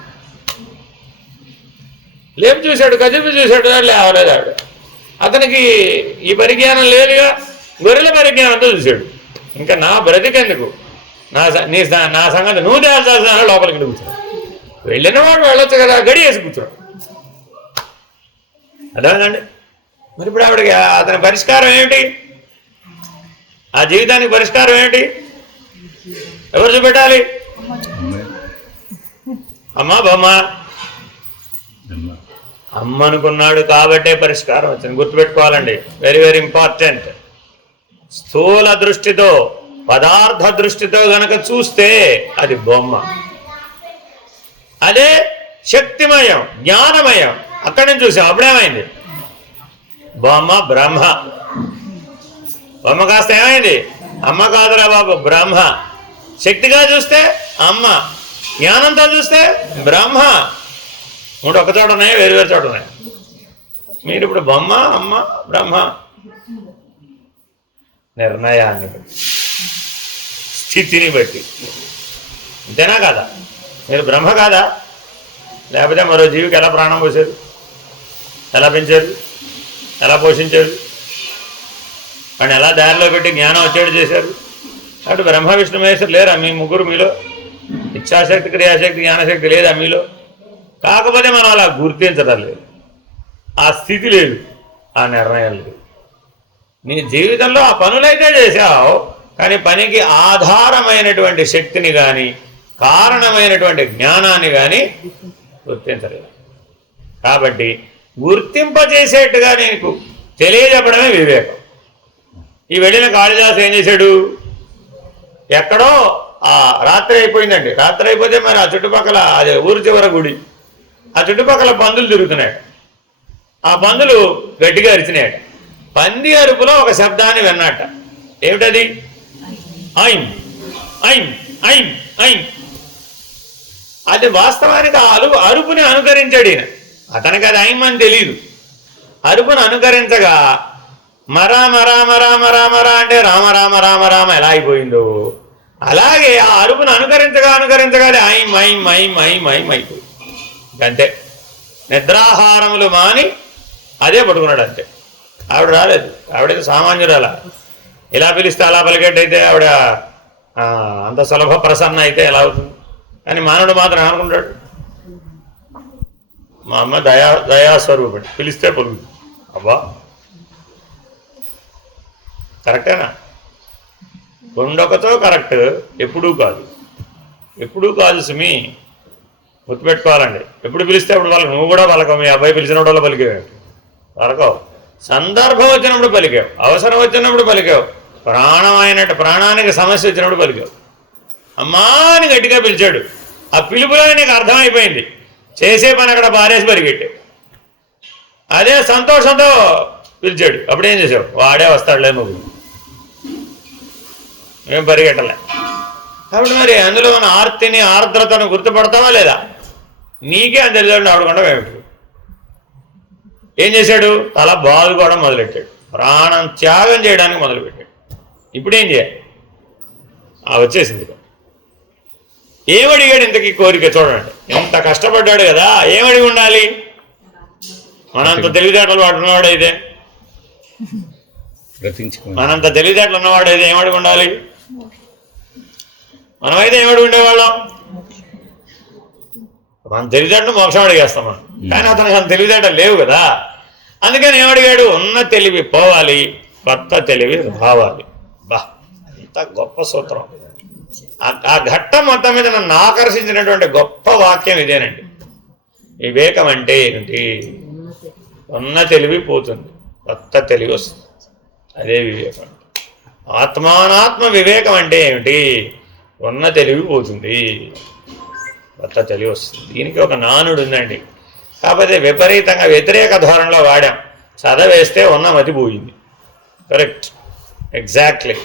లేపి చూశాడు, కదిపి చూశాడు, లేవలేదు ఆవిడ. అతనికి ఈ పరిజ్ఞానం లేదుగా, గొర్రెల పరిజ్ఞానంతో చూశాడు. ఇంకా నా బ్రతికెందుకు, నా సంగతి నువ్వు తేల్చాల్సిన లోపలికి కూర్చున్నాడు. వెళ్ళిన వాడు వెళ్ళొచ్చు కదా, గడి వేసి కూర్చున్నాడు. అర్థమైందండి? మరి ఇప్పుడు ఆవిడకి అతని పరిష్కారం ఏమిటి? ఆ జీవితానికి పరిష్కారం ఏమిటి? ఎవరు చూపెట్టాలి? అమ్మ బొమ్మ అమ్మ అనుకున్నాడు కాబట్టే పరిష్కారం వచ్చింది. గుర్తుపెట్టుకోవాలండి, వెరీ వెరీ ఇంపార్టెంట్. స్థూల దృష్టితో, పదార్థ దృష్టితో గనక చూస్తే అది బొమ్మ. అదే శక్తిమయం, జ్ఞానమయం. అక్కడి నుంచి చూసాం. అప్పుడేమైంది? బొమ్మ బ్రహ్మ. బొమ్మ కాస్త ఏమైంది? అమ్మ కాదురా బాబు, బ్రహ్మ. శక్తిగా చూస్తే అమ్మ, జ్ఞానంతో చూస్తే బ్రహ్మ. మూడు ఒక చోట ఉన్నాయి, వేరు వేరు చోట ఉన్నాయి. మీరు ఇప్పుడు బొమ్మ, అమ్మ, బ్రహ్మ. నిర్ణయాన్ని బట్టి, స్థితిని బట్టి. అంతేనా కాదా? మీరు బ్రహ్మ కాదా? లేకపోతే మరో జీవికి ఎలా ప్రాణం పోసారు, ఎలా పెంచారు, ఎలా పోషించారు, వాడిని ఎలా దారిలో పెట్టి జ్ఞానం వచ్చేట్టు చేశారు? కాబట్టి బ్రహ్మ విష్ణు మహేశ్వరు లేరా మీ ముగ్గురు? మీలో ఇచ్ఛాశక్తి, క్రియాశక్తి, జ్ఞానశక్తి లేదా మీలో? కాకపోతే మనం అలా గుర్తించడం లేదు, ఆ స్థితి లేదు, ఆ నిర్ణయం లేదు. నీ జీవితంలో ఆ పనులైతే చేశావు, కానీ పనికి ఆధారమైనటువంటి శక్తిని కానీ కారణమైనటువంటి జ్ఞానాన్ని కానీ గుర్తించలేదు. కాబట్టి గుర్తింపజేసేట్టుగా నీకు తెలియజెప్పడమే వివేకం. ఈ వెళ్ళిన కాళిదాసు ఏం చేశాడు? ఎక్కడో ఆ రాత్రి అయిపోయిందండి. రాత్రి అయిపోతే మరి ఆ చుట్టుపక్కల, అదే ఊరు చివర గుడి, ఆ చుట్టుపక్కల పందులు తిరుగుతున్నాడు. ఆ పందులు గట్టిగా అరిచినాయట. పంది అరుపులో ఒక శబ్దాన్ని విన్నట్ట. ఏమిటది? ఐం ఐం ఐం ఐం. అది వాస్తవానికి ఆ అరుపుని అనుకరించాడు ఈయన. అతనికి అది ఐం అని తెలియదు. అరుపును అనుకరించగా మరా మరా మరా మరా మరా అంటే రామ రామ రామ రామ ఎలా అయిపోయిందో, అలాగే ఆ అరుపును అనుకరించగా అనుకరించగా అది ఐం ఐం ఐం ఐం ఐం అయిపోయింది. అంతే. నిద్రాహారములు మాని అదే పట్టుకున్నాడు అంతే. ఆవిడ రాలేదు. ఆవిడైతే సామాన్యురాల. ఇలా పిలిస్తే అలా పలికేటైతే ఆవిడ అంత సులభ ప్రసన్న అయితే ఎలా అవుతుంది? కానీ మానవుడు మాత్రం అనుకుంటాడు, మా అమ్మ దయాస్వరూపుడు, పిలిస్తే పలుకుతుంది. అబ్బా, కరెక్టేనా? కొండొకతో కరెక్ట్, ఎప్పుడూ కాదు. ఎప్పుడూ కాదు సుమి, గుర్తుపెట్టుకోవాలండి. ఎప్పుడు పిలిస్తే అప్పుడు వాళ్ళకి నువ్వు కూడా పలకవు. మీ అబ్బాయి పిలిచినప్పుడు వల్ల పలికేవాడు పలకవు. సందర్భం వచ్చినప్పుడు పలికావు, అవసరం వచ్చినప్పుడు పలికావు, ప్రాణానికి సమస్య వచ్చినప్పుడు పలికావు. అమ్మా అని గట్టిగా పిలిచాడు. ఆ పిలుపులో నీకు అర్థమైపోయింది, చేసే పని అక్కడ బారేసి పరిగెట్టావు. అదే సంతోషంతో పిలిచాడు, అప్పుడేం చేసావు? వాడే వస్తాడులే, నువ్వు ఏం పరిగెట్టలే. కాబట్టి మరి అందులో మన ఆర్తిని, ఆర్ద్రతను గుర్తుపడతావా లేదా? నీకే అని తెలియదు ఆడుకుంటాం ఏమిటి? ఏం చేశాడు? తల బాదుకోవడం మొదలెట్టాడు, ప్రాణం త్యాగం చేయడానికి మొదలుపెట్టాడు. ఇప్పుడేం చేయాలి? వచ్చేసింది. ఏమడిగాడు ఇంతకీ కోరిక? చూడండి, ఎంత కష్టపడ్డాడు కదా. ఏమడిగి ఉండాలి? మనంత తెలివితేటలు ఉన్నవాడైతే, మనంత తెలివితేటలు ఉన్నవాడైతే ఏమడిగి ఉండాలి? మనమైతే ఏమడిగి ఉండేవాళ్ళం? మన తెలివితేటలు మోక్షం అడిగేస్తాం మనం. కానీ అతనికి అంత తెలివితేటలు లేవు కదా. అందుకని ఏమడిగాడు? ఉన్న తెలివి పోవాలి, కొత్త తెలివి రావాలి. బా, ఎంత గొప్ప సూత్రం! ఆ ఘట్టం మొత్తం మీద నన్ను ఆకర్షించినటువంటి గొప్ప వాక్యం ఇదేనండి. వివేకం అంటే ఏమిటి? ఉన్న తెలివి పోతుంది, కొత్త తెలివి వస్తుంది. అదే వివేకం. ఆత్మానాత్మ వివేకం అంటే ఏమిటి? ఉన్న తెలివి పోతుంది, కొత్త తెలివి వస్తుంది. దీనికి ఒక నానుడు ఉందండి, కాకపోతే విపరీతంగా వ్యతిరేక ధోరణిలో వాడాం. చదవేస్తే ఉన్న మతి పోయింది. Correct, exactly.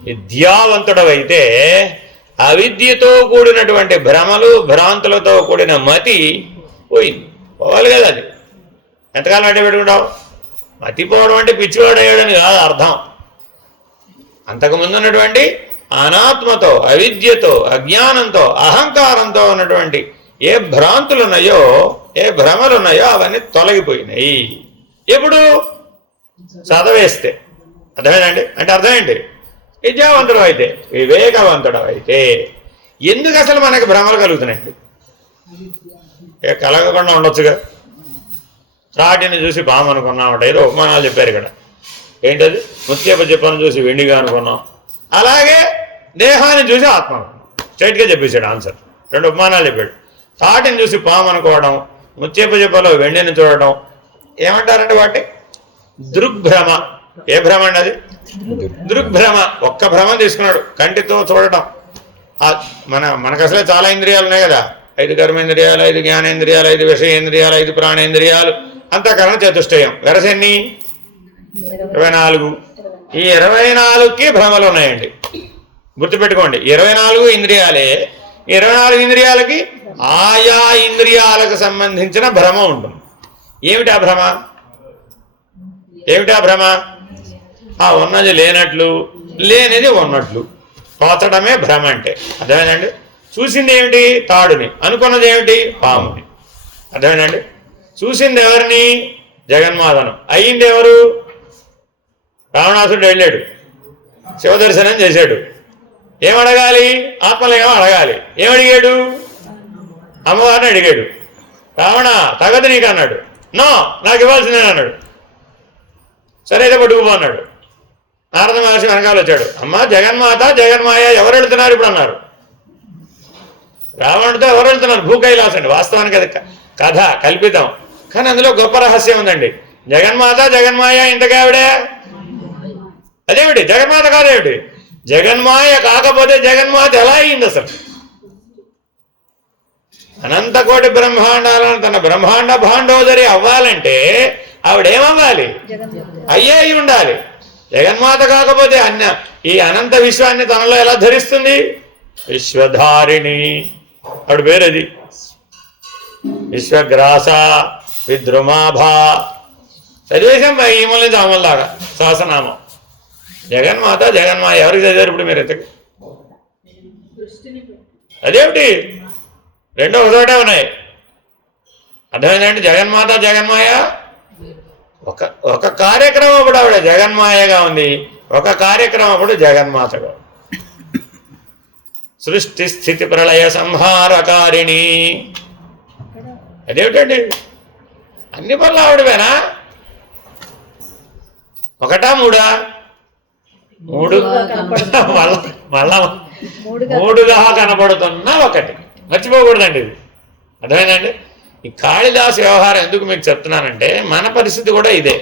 విద్యావంతుడవైతే అవిద్యతో కూడినటువంటి భ్రమలు, భ్రాంతులతో కూడిన మతి పోయింది. పోవాలి కదా. అది ఎంతకాలం అంటే పెట్టుకుంటావు? మతిపోవడం అంటే పిచ్చివాడు అయ్యాడని కాదు అర్థం. అంతకుముందు ఉన్నటువంటి అనాత్మతో, అవిద్యతో, అజ్ఞానంతో, అహంకారంతో ఉన్నటువంటి ఏ భ్రాంతులున్నాయో, ఏ భ్రమలున్నాయో అవన్నీ తొలగిపోయినాయి. ఎప్పుడు? చదవేస్తే. అర్థమేనండి? అంటే అర్థం ఏంటి? విద్యావంతుడు అయితే, వివేకవంతుడు అయితే ఎందుకు అసలు మనకి భ్రమలు కలుగుతున్నాయండి? కలగకుండా ఉండొచ్చుగా. త్రాటిని చూసి పాము అనుకున్నామంట, ఏదో ఉపమానాలు చెప్పారు ఇక్కడ. ఏంటది? ముత్యపు చెప్పను చూసి వెండిగా అనుకున్నాం, అలాగే దేహాన్ని చూసి ఆత్మ అనుకున్నాం. స్ట్రైట్గా చెప్పేశాడు ఆన్సర్. 2 ఉపమానాలు చెప్పాడు. తాటిని చూసి పాము అనుకోవడం, ముత్యపు చెప్పలో వెండిని చూడడం ఏమంటారంటే వాటి దృగ్భ్రమ. ఏ భ్రమ అండి అది? దృగ్భ్రమ. ఒక్క భ్రమ తీసుకున్నాడు, కంటితో చూడటం. మనకు అసలే చాలా ఇంద్రియాలు ఉన్నాయి కదా, 5 కర్మేంద్రియాలు, 5 జ్ఞానేంద్రియాలు, 5 విషయేంద్రియాలు, 5 ప్రాణేంద్రియాలు, అంతఃకరణ చతుష్టయం. వెరసెన్ని? 24. ఈ 24కి భ్రమలు ఉన్నాయండి. గుర్తుపెట్టుకోండి, 24 ఇంద్రియాలే. 24 ఇంద్రియాలకి ఆయా ఇంద్రియాలకు సంబంధించిన భ్రమ ఉంటుంది. ఏమిటి ఆ భ్రమ? ఏమిటి ఆ భ్రమ? ఉన్నది లేనట్లు, లేనిది ఉన్నట్లు పోతడమే భ్రమ అంటే. అర్థమేనండి? చూసింది ఏమిటి? తాడుని. అనుకున్నది ఏమిటి? పాముని. అర్థమేనండి? చూసింది ఎవరిని? జగన్మాతను. అయ్యింది ఎవరు? రావణాసుడు వెళ్ళాడు, శివదర్శనం చేశాడు. ఏమడగాలి? ఆత్మలింగం అడగాలి. ఏమడిగాడు? అమ్మవారిని అడిగాడు. రావణ తగదు నీకు అన్నాడు. నో, నాకు ఇవ్వాల్సిందే అన్నాడు. సరే అయితే పట్టుకుపో అన్నాడు. నారద మహర్షి వెనకాల వచ్చాడు. అమ్మ జగన్మాత జగన్మాయ ఎవరు వెళుతున్నారు ఇప్పుడు అన్నారు. రావణుడితో ఎవరు వెళ్తున్నారు? భూకైలాసం అండి. వాస్తవానికి అది కథ, కల్పితం. కానీ అందులో గొప్ప రహస్యం ఉందండి. జగన్మాత జగన్మాయ ఇంతకావిడే అదేమిటి? జగన్మాత కాదేమిటి? జగన్మాయ కాకపోతే జగన్మాత ఎలా అయింది అసలు? అనంతకోటి బ్రహ్మాండాలను తన బ్రహ్మాండ భాండోదరి అవ్వాలంటే ఆవిడేమవ్వాలి? అయ్యే అయి ఉండాలి. జగన్మాత కాకపోతే ఈ అనంత విశ్వాన్ని తనలో ఎలా ధరిస్తుంది? విశ్వధారిణి ఆవిడ పేరది. విశ్వగ్రాస విద్రుమాభా చదివేశాం ఈమల నుంచి అమల్లాగా సహస్రనామం. జగన్మాత జగన్మాయ ఎవరికి చదివారు ఇప్పుడు మీరు? ఎంతకి అదేమిటి? 2 ఒకటోటే ఉన్నాయి. అర్థమైందంటే జగన్మాత జగన్మాయ ఒక కార్యక్రమం అప్పుడు ఆవిడ జగన్మాయగా ఉంది, ఒక కార్యక్రమం అప్పుడు జగన్మాతగా. సృష్టి స్థితి ప్రళయ సంహారకారిణి. అదేమిటండి? అన్ని పనులు ఆవిడవేనా? 1 3 మళ్ళా 3గా కనపడుతున్న ఒకటి. మర్చిపోకూడదండి ఇది. అర్థమైందండి? ఈ కాళిదాసు వ్యవహారం ఎందుకు మీకు చెప్తున్నానంటే మన పరిస్థితి కూడా ఇదే,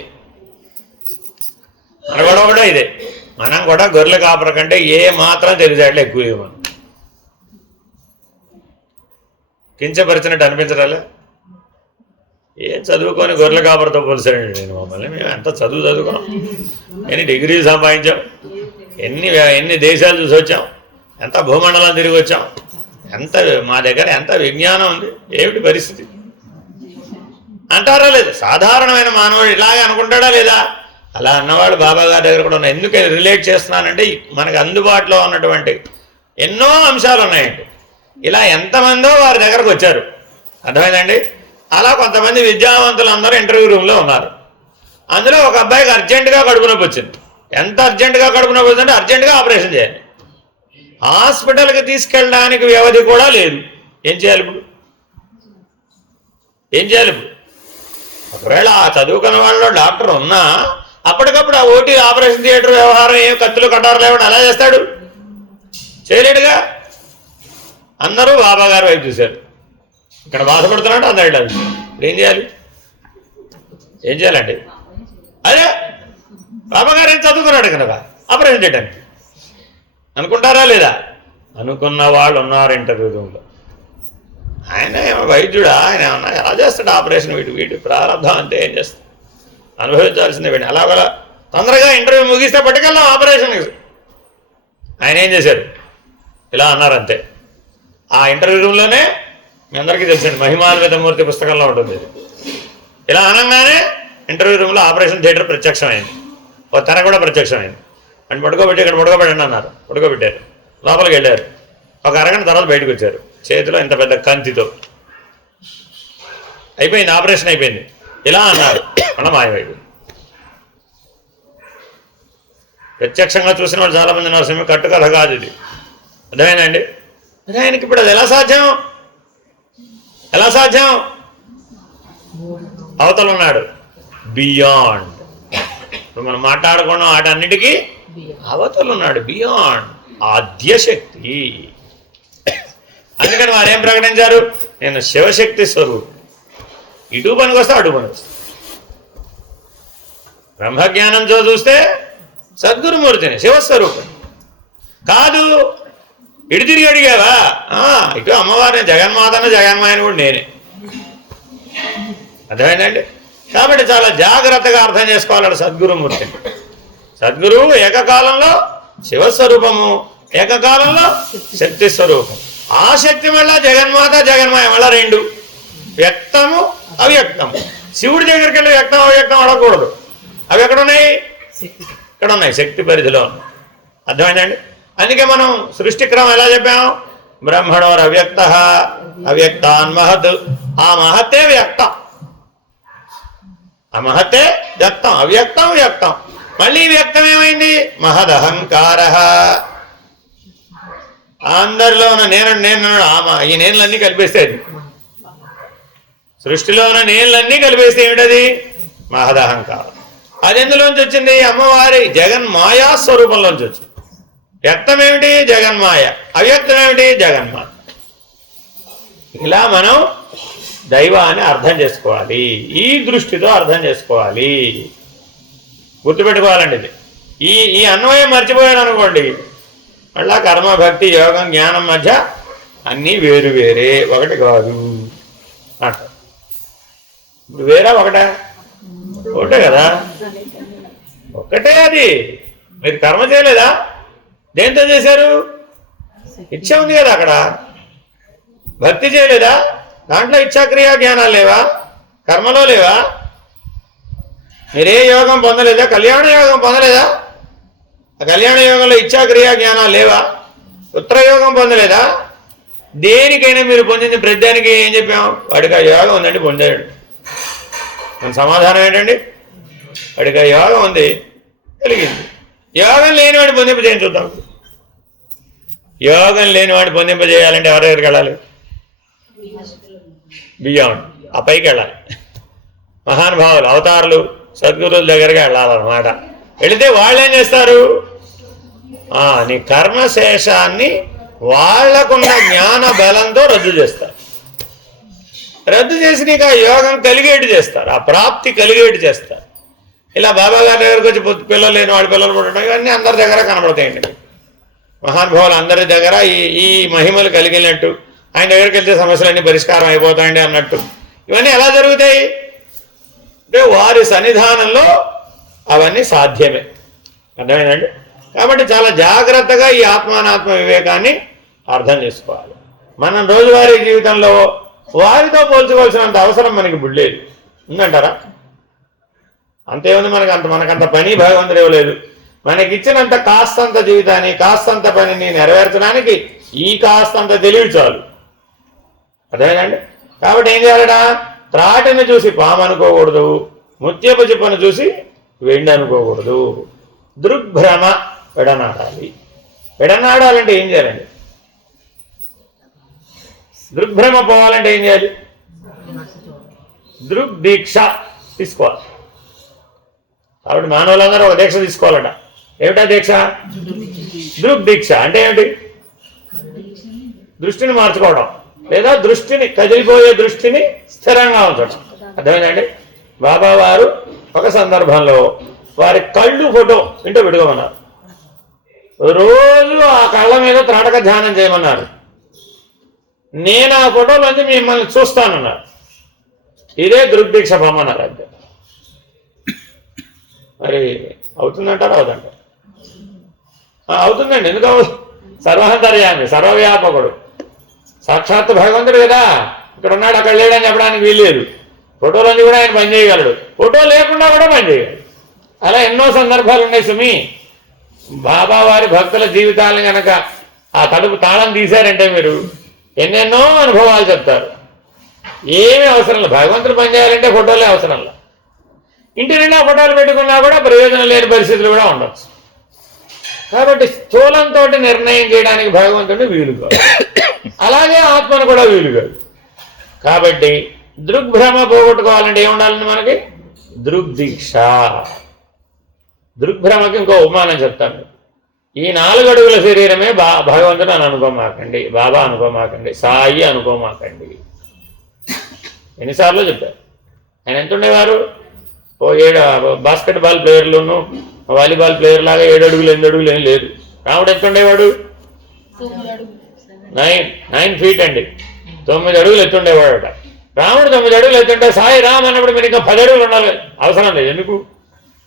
మన గొడవ కూడా ఇదే. మనం కూడా గొర్రెల కాపర కంటే ఏ మాత్రం తెలిసాట్లు ఎక్కువ మనం కించపరిచినట్టు అనిపించడాలే. ఏం చదువుకొని గొర్రెల కాపరతో పోల్చారండి నేను మమ్మల్ని. మేము ఎంత చదువుకున్నాం, ఎన్ని డిగ్రీలు సంపాదించాం, ఎన్ని దేశాలు చూసి వచ్చాం, ఎంత భూమండలం తిరిగి వచ్చాం, మా దగ్గర ఎంత విజ్ఞానం ఉంది. ఏమిటి పరిస్థితి అంటారా లేదా? సాధారణమైన మానవుడు ఇలాగే అనుకుంటాడా లేదా? అలా అన్నవాడు బాబా గారి దగ్గర కూడా ఉన్నాయి. ఎందుకు రిలేట్ చేస్తున్నానంటే మనకు అందుబాటులో ఉన్నటువంటి ఎన్నో అంశాలు ఉన్నాయండి. ఇలా ఎంతమందో వారి దగ్గరకు వచ్చారు. అర్థమైందండి? అలా కొంతమంది విద్యావంతులు అందరూ ఇంటర్వ్యూ రూమ్లో ఉన్నారు. అందులో ఒక అబ్బాయికి అర్జెంటుగా కడుపు నొప్పి వచ్చింది. ఎంత అర్జెంటుగా కడుపు నొప్పి వచ్చిందంటే అర్జెంటుగా ఆపరేషన్ చేయాలి. హాస్పిటల్కి తీసుకెళ్ళడానికి వ్యవధి కూడా లేదు. ఏం చేయాలి ఇప్పుడు? ఏం చేయాలి ఇప్పుడు? ఒకవేళ ఆ చదువుకున్న వాళ్ళలో డాక్టర్ ఉన్నా అప్పటికప్పుడు ఆ ఓటీ ఆపరేషన్ థియేటర్ వ్యవహారం ఏం కత్తులు కట్టారు లేవని అలా చేస్తాడు? చేయలేడుగా. అందరూ బాబా గారి వైపు చూశారు. ఇక్కడ బాధపడుతున్నాడు అందరిలో. ఏం చేయాలి? ఏం చేయాలండి? అదే బాబా గారు ఏం చదువుకున్నాడు కనుక ఆపరేషన్ చేయడానికి అనుకుంటారా లేదా? అనుకున్న వాళ్ళు ఉన్నారు ఇంటర్వ్యూ రూమ్లో. ఆయన వైద్యుడా? ఆయన ఏమన్నా ఎలా చేస్తాడు ఆపరేషన్? వీటి ప్రారంభం అంతే. ఏం చేస్తాడు? అనుభవించాల్సిందే వీడిని. అలాగలా తొందరగా ఇంటర్వ్యూ ముగిస్తే పట్టుకెళ్ళాం ఆపరేషన్కి. ఆయన ఏం చేశారు? ఇలా అన్నారంతే. ఆ ఇంటర్వ్యూ రూమ్లోనే మీ అందరికీ తెలిసింది, మహిమాన్వితమూర్తి పుస్తకంలో ఉంటుంది. ఇలా అనగానే ఇంటర్వ్యూ రూమ్లో ఆపరేషన్ థియేటర్ ప్రత్యక్షమైంది. ఓ తెర కూడా ప్రత్యక్షమైంది. అని పడుకోబెట్టి ఇక్కడ పడుకోబెట్టండి అన్నారు. పడుకోబెట్టారు. లోపలికి వెళ్ళారు. ఒక అరగంట తర్వాత బయటకు వచ్చారు, చేతిలో ఇంత పెద్ద కంతితో. అయిపోయింది, ఆపరేషన్ అయిపోయింది. ఇలా అన్నారు, అన్న మాయమైపోయింది. ప్రత్యక్షంగా చూసిన వాళ్ళు చాలామంది ఉన్నారు. స్వామి కట్టుకథ కాదు ఇది, అర్థమైందండి. మరి ఆయనకి ఇప్పుడు అది ఎలా సాధ్యం? ఎలా సాధ్యం? అవతల ఉన్నాడు, బియాండ్. ఇప్పుడు మనం మాట్లాడుకున్నాం వాటన్నిటికీ అవతల ఉన్నాడు, బియాండ్, ఆద్యశక్తి. అందుకని వారు ఏం ప్రకటించారు? నేను శివశక్తి స్వరూపం. ఇటు పనికి వస్తా, అటు పనికి వస్తా. బ్రహ్మజ్ఞానంతో చూస్తే సద్గురుమూర్తిని, శివస్వరూపం. కాదు ఇటు తిరిగి అడిగావా, ఇటు అమ్మవారిని, జగన్మాతను, జగన్మాయని కూడా నేనే. అర్థమైందండి. కాబట్టి చాలా జాగ్రత్తగా అర్థం చేసుకోవాలి సద్గురుమూర్తిని. సద్గురువు ఏకకాలంలో శివస్వరూపము, ఏకకాలంలో శక్తి స్వరూపం. ఆ శక్తి వల్ల జగన్మాత, జగన్మాయ వల్ల రెండు, వ్యక్తము అవ్యక్తము. శివుడి దగ్గరికి వెళ్ళి వ్యక్తం అవ్యక్తం అడగకూడదు. అవి ఎక్కడున్నాయి? ఇక్కడ ఉన్నాయి, శక్తి పరిధిలో ఉన్నాయి. అర్థమైందండి. అందుకే మనం సృష్టి క్రమం ఎలా చెప్పాం? బ్రహ్మణోర్ అవ్యక్త, అవ్యక్తాన్ మహత్. ఆ మహత్తే వ్యక్తం, ఆ మహత్తే వ్యక్తం, అవ్యక్తం వ్యక్తం. మళ్ళీ వ్యక్తం ఏమైంది? మహదహంకార. అందరిలో ఉన్న నేను ఈ నేనులన్నీ కలిపేస్తే అది సృష్టిలో ఉన్న నేనులన్నీ కలిపేస్తే ఏమిటది? మహదహంకారం. అది ఎందులోంచి వచ్చింది? అమ్మవారి జగన్మాయా స్వరూపంలోంచి వచ్చింది. వ్యక్తం ఏమిటి? జగన్మాయ. అవ్యక్తం ఏమిటి? జగన్మాయ. ఇలా మనం దైవాన్ని అర్థం చేసుకోవాలి, ఈ దృష్టితో అర్థం చేసుకోవాలి. గుర్తుపెట్టుకోవాలండి ఇది. ఈ అన్వయం మర్చిపోయాను అనుకోండి, మళ్ళా కర్మ, భక్తి, యోగం, జ్ఞానం మధ్య అన్నీ వేరు వేరే, ఒకటి కాదు అంట. ఇప్పుడు వేరే ఒకటే? ఒకటే కదా, ఒక్కటే. అది మీరు కర్మ చేయలేదా? దేంతో చేశారు? ఇచ్చ ఉంది కదా అక్కడ. భక్తి చేయలేదా? దాంట్లో ఇచ్చాక్రియా జ్ఞానాలు లేవా? కర్మలో లేవా? మీరే యోగం పొందలేదా? కళ్యాణ యోగం పొందలేదా? ఆ కళ్యాణ యోగంలో ఇచ్చాక్రియా జ్ఞానాలు లేవా? ఉత్తరయోగం పొందలేదా? దేనికైనా మీరు పొందింది ప్రతిదానికి ఏం చెప్పాం? వాడికి ఆ యోగం ఉందండి, పొందాడు. మన సమాధానం ఏంటండి? వాడికి ఆ యోగం ఉంది, కలిగింది. యోగం లేనివాడు పొందింపజేయని చూద్దాం. యోగం లేనివాడు పొందింపజేయాలంటే ఎవరి దగ్గరికి వెళ్ళాలి? బియాండ్, ఆ పైకి వెళ్ళాలి. మహానుభావులు, అవతారులు, సద్గురువుల దగ్గరికి వెళ్ళాలన్నమాట. వెళితే వాళ్ళు ఏం చేస్తారు? నీ కర్మశేషాన్ని వాళ్లకున్న జ్ఞాన బలంతో రద్దు చేస్తారు. రద్దు చేసి నీకు ఆ యోగం కలిగేటు చేస్తారు, ఆ ప్రాప్తి కలిగేటు చేస్తారు. ఇలా బాబా గారి దగ్గరకు వచ్చి పిల్లలు లేని వాడి పిల్లలు పుట్టడం, ఇవన్నీ అందరి దగ్గర కనబడతాయండి. మహానుభావులు అందరి దగ్గర ఈ మహిమలు కలిగినట్టు, ఆయన దగ్గరికి వెళ్తే సమస్యలన్నీ పరిష్కారం అయిపోతాయండి అన్నట్టు. ఇవన్నీ ఎలా జరుగుతాయి అంటే వారి సన్నిధానంలో అవన్నీ సాధ్యమే. అర్థమైందండి. కాబట్టి చాలా జాగ్రత్తగా ఈ ఆత్మానాత్మ వివేకాన్ని అర్థం చేసుకోవాలి. మనం రోజువారీ జీవితంలో వారితో పోల్చుకోవాల్సినంత అవసరం మనకి బుడ్లేదు, ఉందంటారా? అంతేముంది, మనకంత పని భగవంతుడు ఇవ్వలేదు. మనకిచ్చినంత కాస్తంత జీవితాన్ని, కాస్తంత పనిని నెరవేర్చడానికి ఈ కాస్తంత తెలివి చాలు. అర్థమైందండి. కాబట్టి ఏం చేయాలడా? త్రాటిని చూసి పాము అనుకోకూడదు, ముత్యపు చిప్పను చూసి వెండి అనుకోకూడదు. దృగ్భ్రమ విడనాడాలి. విడనాడాలంటే ఏం చేయాలండి? దృగ్భ్రమ పోవాలంటే ఏం చేయాలి? దృగ్దీక్ష తీసుకోవాలి. కాబట్టి మానవులందరూ ఒక దీక్ష తీసుకోవాలట. ఏమిటా దీక్ష? దృగ్దీక్ష అంటే ఏమిటి? దృష్టిని మార్చుకోవడం, లేదా దృష్టిని, కదిలిపోయే దృష్టిని స్థిరంగా ఉంచడం. అర్థమైందండి. బాబా వారు ఒక సందర్భంలో వారి కళ్ళు ఫోటో ఇంటో పెట్టుకోమన్నారు. రోజు ఆ కళ్ళ మీద త్రాటక ధ్యానం చేయమన్నారు. నేను ఆ ఫోటోలోంచి మిమ్మల్ని చూస్తానన్నారు. ఇదే దృగ్దీక్ష పొమ్మన్నారు. అంతే. మరి అవుతుందంటారా? అవుదంటారు. అవుతుందండి. ఎందుకు? సర్వాంతర్యామి, సర్వవ్యాపకుడు, సాక్షాత్ భగవంతుడు కదా. ఇక్కడ ఉన్నాడు, అక్కడ లేడని చెప్పడానికి వీల్లేదు. ఫోటోలోంచి కూడా ఆయన పనిచేయగలడు, ఫోటో లేకుండా కూడా పనిచేయగలడు. అలా ఎన్నో సందర్భాలు ఉన్నాయి సుమి. బాబా వారి భక్తుల జీవితాలను కనుక ఆ తలుపు తాళం తీశారంటే మీరు ఎన్నెన్నో అనుభవాలు చెప్తారు. ఏమీ అవసరం లేదు. భగవంతుడు పనిచేయాలంటే ఫోటోలే అవసరం లేదు. ఇంటి నిండా ఫోటోలు పెట్టుకున్నా కూడా ప్రయోజనం లేని పరిస్థితులు కూడా ఉండొచ్చు. కాబట్టి స్థూలంతో నిర్ణయం చేయడానికి భగవంతుడు వీలు కాదు, అలాగే ఆత్మను కూడా వీలు కాదు. కాబట్టి దృగ్భ్రమ పోగొట్టుకోవాలంటే ఏముండాలండి మనకి? దృగ్దీక్ష. దృగ్భ్రమకి ఇంకో ఉపమానం చెప్తాను. ఈ 4 అడుగుల శరీరమే భగవంతుడు అని అనుకోమాకండి, బాబా అనుకోమాకండి, సాయి అనుకోమాకండి. ఎన్నిసార్లు చెప్పారు. ఆయన ఎంత ఉండేవారు? ఓ 7 బాస్కెట్బాల్ ప్లేయర్లును వాలీబాల్ ప్లేయర్ లాగా 7 అడుగులు 8 అడుగులు ఏం లేదు. రాముడు ఎంత ఉండేవాడు? 9 ఫీట్ అండి, 9 అడుగులు ఎత్తుండేవాడట. రాముడు 9 అడుగులు ఎత్తుంటే సాయి రామ్ అన్నప్పుడు మీరు ఇంకా 10 అడుగులు ఉండాలి, అవసరం లేదు. ఎందుకు?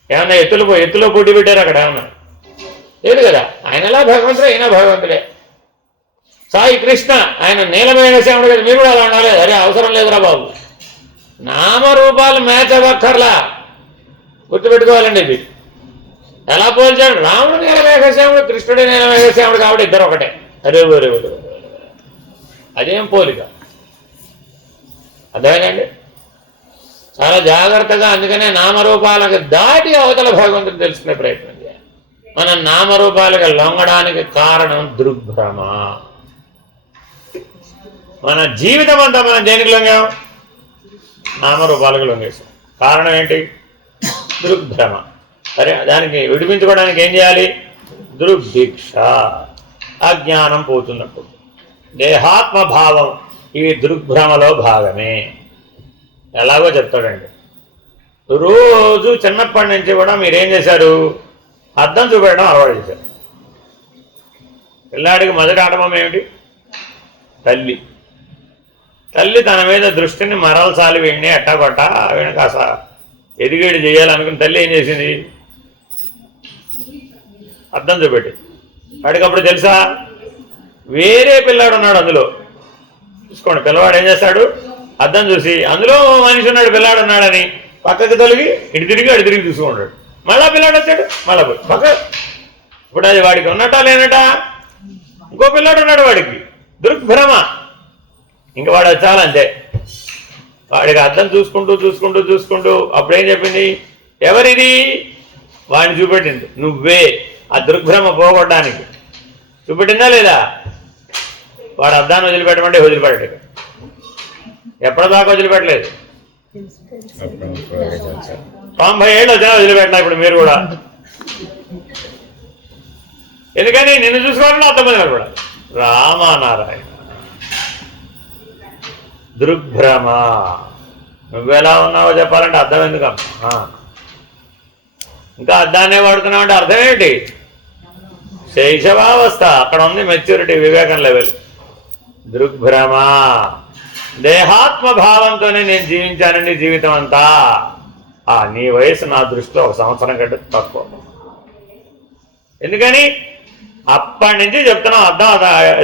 ఏమన్నా ఎత్తులో పోటీ పెట్టారు అక్కడ? ఏమన్నా లేదు కదా. ఆయనలా భగవంతుడే, అయినా భగవంతుడే. సాయి కృష్ణ ఆయన నీలమేఘశ్యాముడు కదా, మీరు కూడా అలా ఉండాలి. అరే అవసరం లేదురా బాబు, నామరూపాలు మ్యాచ్ అవ్వక్కర్లా, గుర్తుపెట్టుకోవాలండి. ఇది ఎలా పోల్చాడు? రాముడు నీలమేఘశ్యాముడు, కృష్ణుడే నీలమేఘశ్యాముడు, కాబట్టి ఇద్దరు ఒకటే. అరే అదేం పోలిక, అర్థమేనండి? చాలా జాగ్రత్తగా, అందుకనే నామరూపాలకు దాటి అవతల భగవంతుడు తెలుసుకునే ప్రయత్నం చేయాలి. మనం నామరూపాలకు లొంగడానికి కారణం దృగ్భ్రమ. మన జీవితం అంతా మనం దేనికి లొంగాం? నామరూపాలకు లొంగేసాం. కారణం ఏంటి? దృగ్భ్రమ. సరే, దానికి విడిపించుకోవడానికి ఏం చేయాలి? దృగ్దీక్ష. అజ్ఞానం పోతున్నప్పుడు దేహాత్మభావం ఇవి దృగ్భ్రమలో భాగమే. ఎలాగో చెప్తాడండి. రోజు చిన్నప్పటి నుంచి కూడా మీరేం చేశారు? అద్దం చూపెట్టడం అలవాటు చేశారు. పిల్లాడికి మొదటి ఆటమం ఏమిటి? తల్లి తన మీద దృష్టిని మరల్సాలి, వీడిని ఎట్టగొట్ట, వీడిని కాస్త ఎదిగేడు చేయాలనుకుని తల్లి ఏం చేసింది? అద్దం చూపెట్టి. వాడికి అప్పుడు తెలుసా వేరే పిల్లాడు ఉన్నాడు అందులో. చూసుకోండి, పిల్లవాడు ఏం చేస్తాడు? అద్దం చూసి అందులో మనిషి ఉన్నాడు, పిల్లాడు ఉన్నాడని పక్కకి తొలగి ఇటు తిరిగి చూసుకుంటాడు. మళ్ళా పిల్లాడు వచ్చాడు, మళ్ళా పక్క. ఇప్పుడు అది వాడికి ఉన్నట్టా లేనటా? ఇంకో పిల్లాడు ఉన్నాడు, వాడికి దృగ్భ్రమ. ఇంక వాడు వచ్చాలంతే. వాడికి అద్దం చూసుకుంటూ అప్పుడేం చెప్పింది? ఎవరిది? వాడిని చూపెట్టింది. నువ్వే. ఆ దృగ్భ్రమ పోగొట్టడానికి చూపెట్టిందా లేదా? వాడు అద్దాన్ని వదిలిపెట్టమంటే వదిలిపెట్టాడు. ఎప్పటిదాకా వదిలిపెట్టలేదు. 90 ఏళ్ళు వచ్చినా వదిలిపెట్టినా. ఇప్పుడు మీరు కూడా ఎందుకని? నిన్ను చూసుకోవాలని అర్థమైంది కూడా. రామానారాయణ. దృగ్భ్రమ. నువ్వెలా ఉన్నావో చెప్పాలంటే అర్థం ఎందుకమ్మా? ఇంకా అద్దాన్నే వాడుతున్నావు అంటే అర్థం ఏంటి? శైశవావస్థ అక్కడ ఉంది, మెచ్యూరిటీ, వివేకం లెవెల్. దృగ్భ్రమ. దేహాత్మభావంతోనే నేను జీవించానండి జీవితం అంతా. నీ వయసు నా దృష్టిలో 1 సంవత్సరం కంటే తక్కువ. ఎందుకని? అప్పటి నుంచి చెప్తున్నాం, అద్దం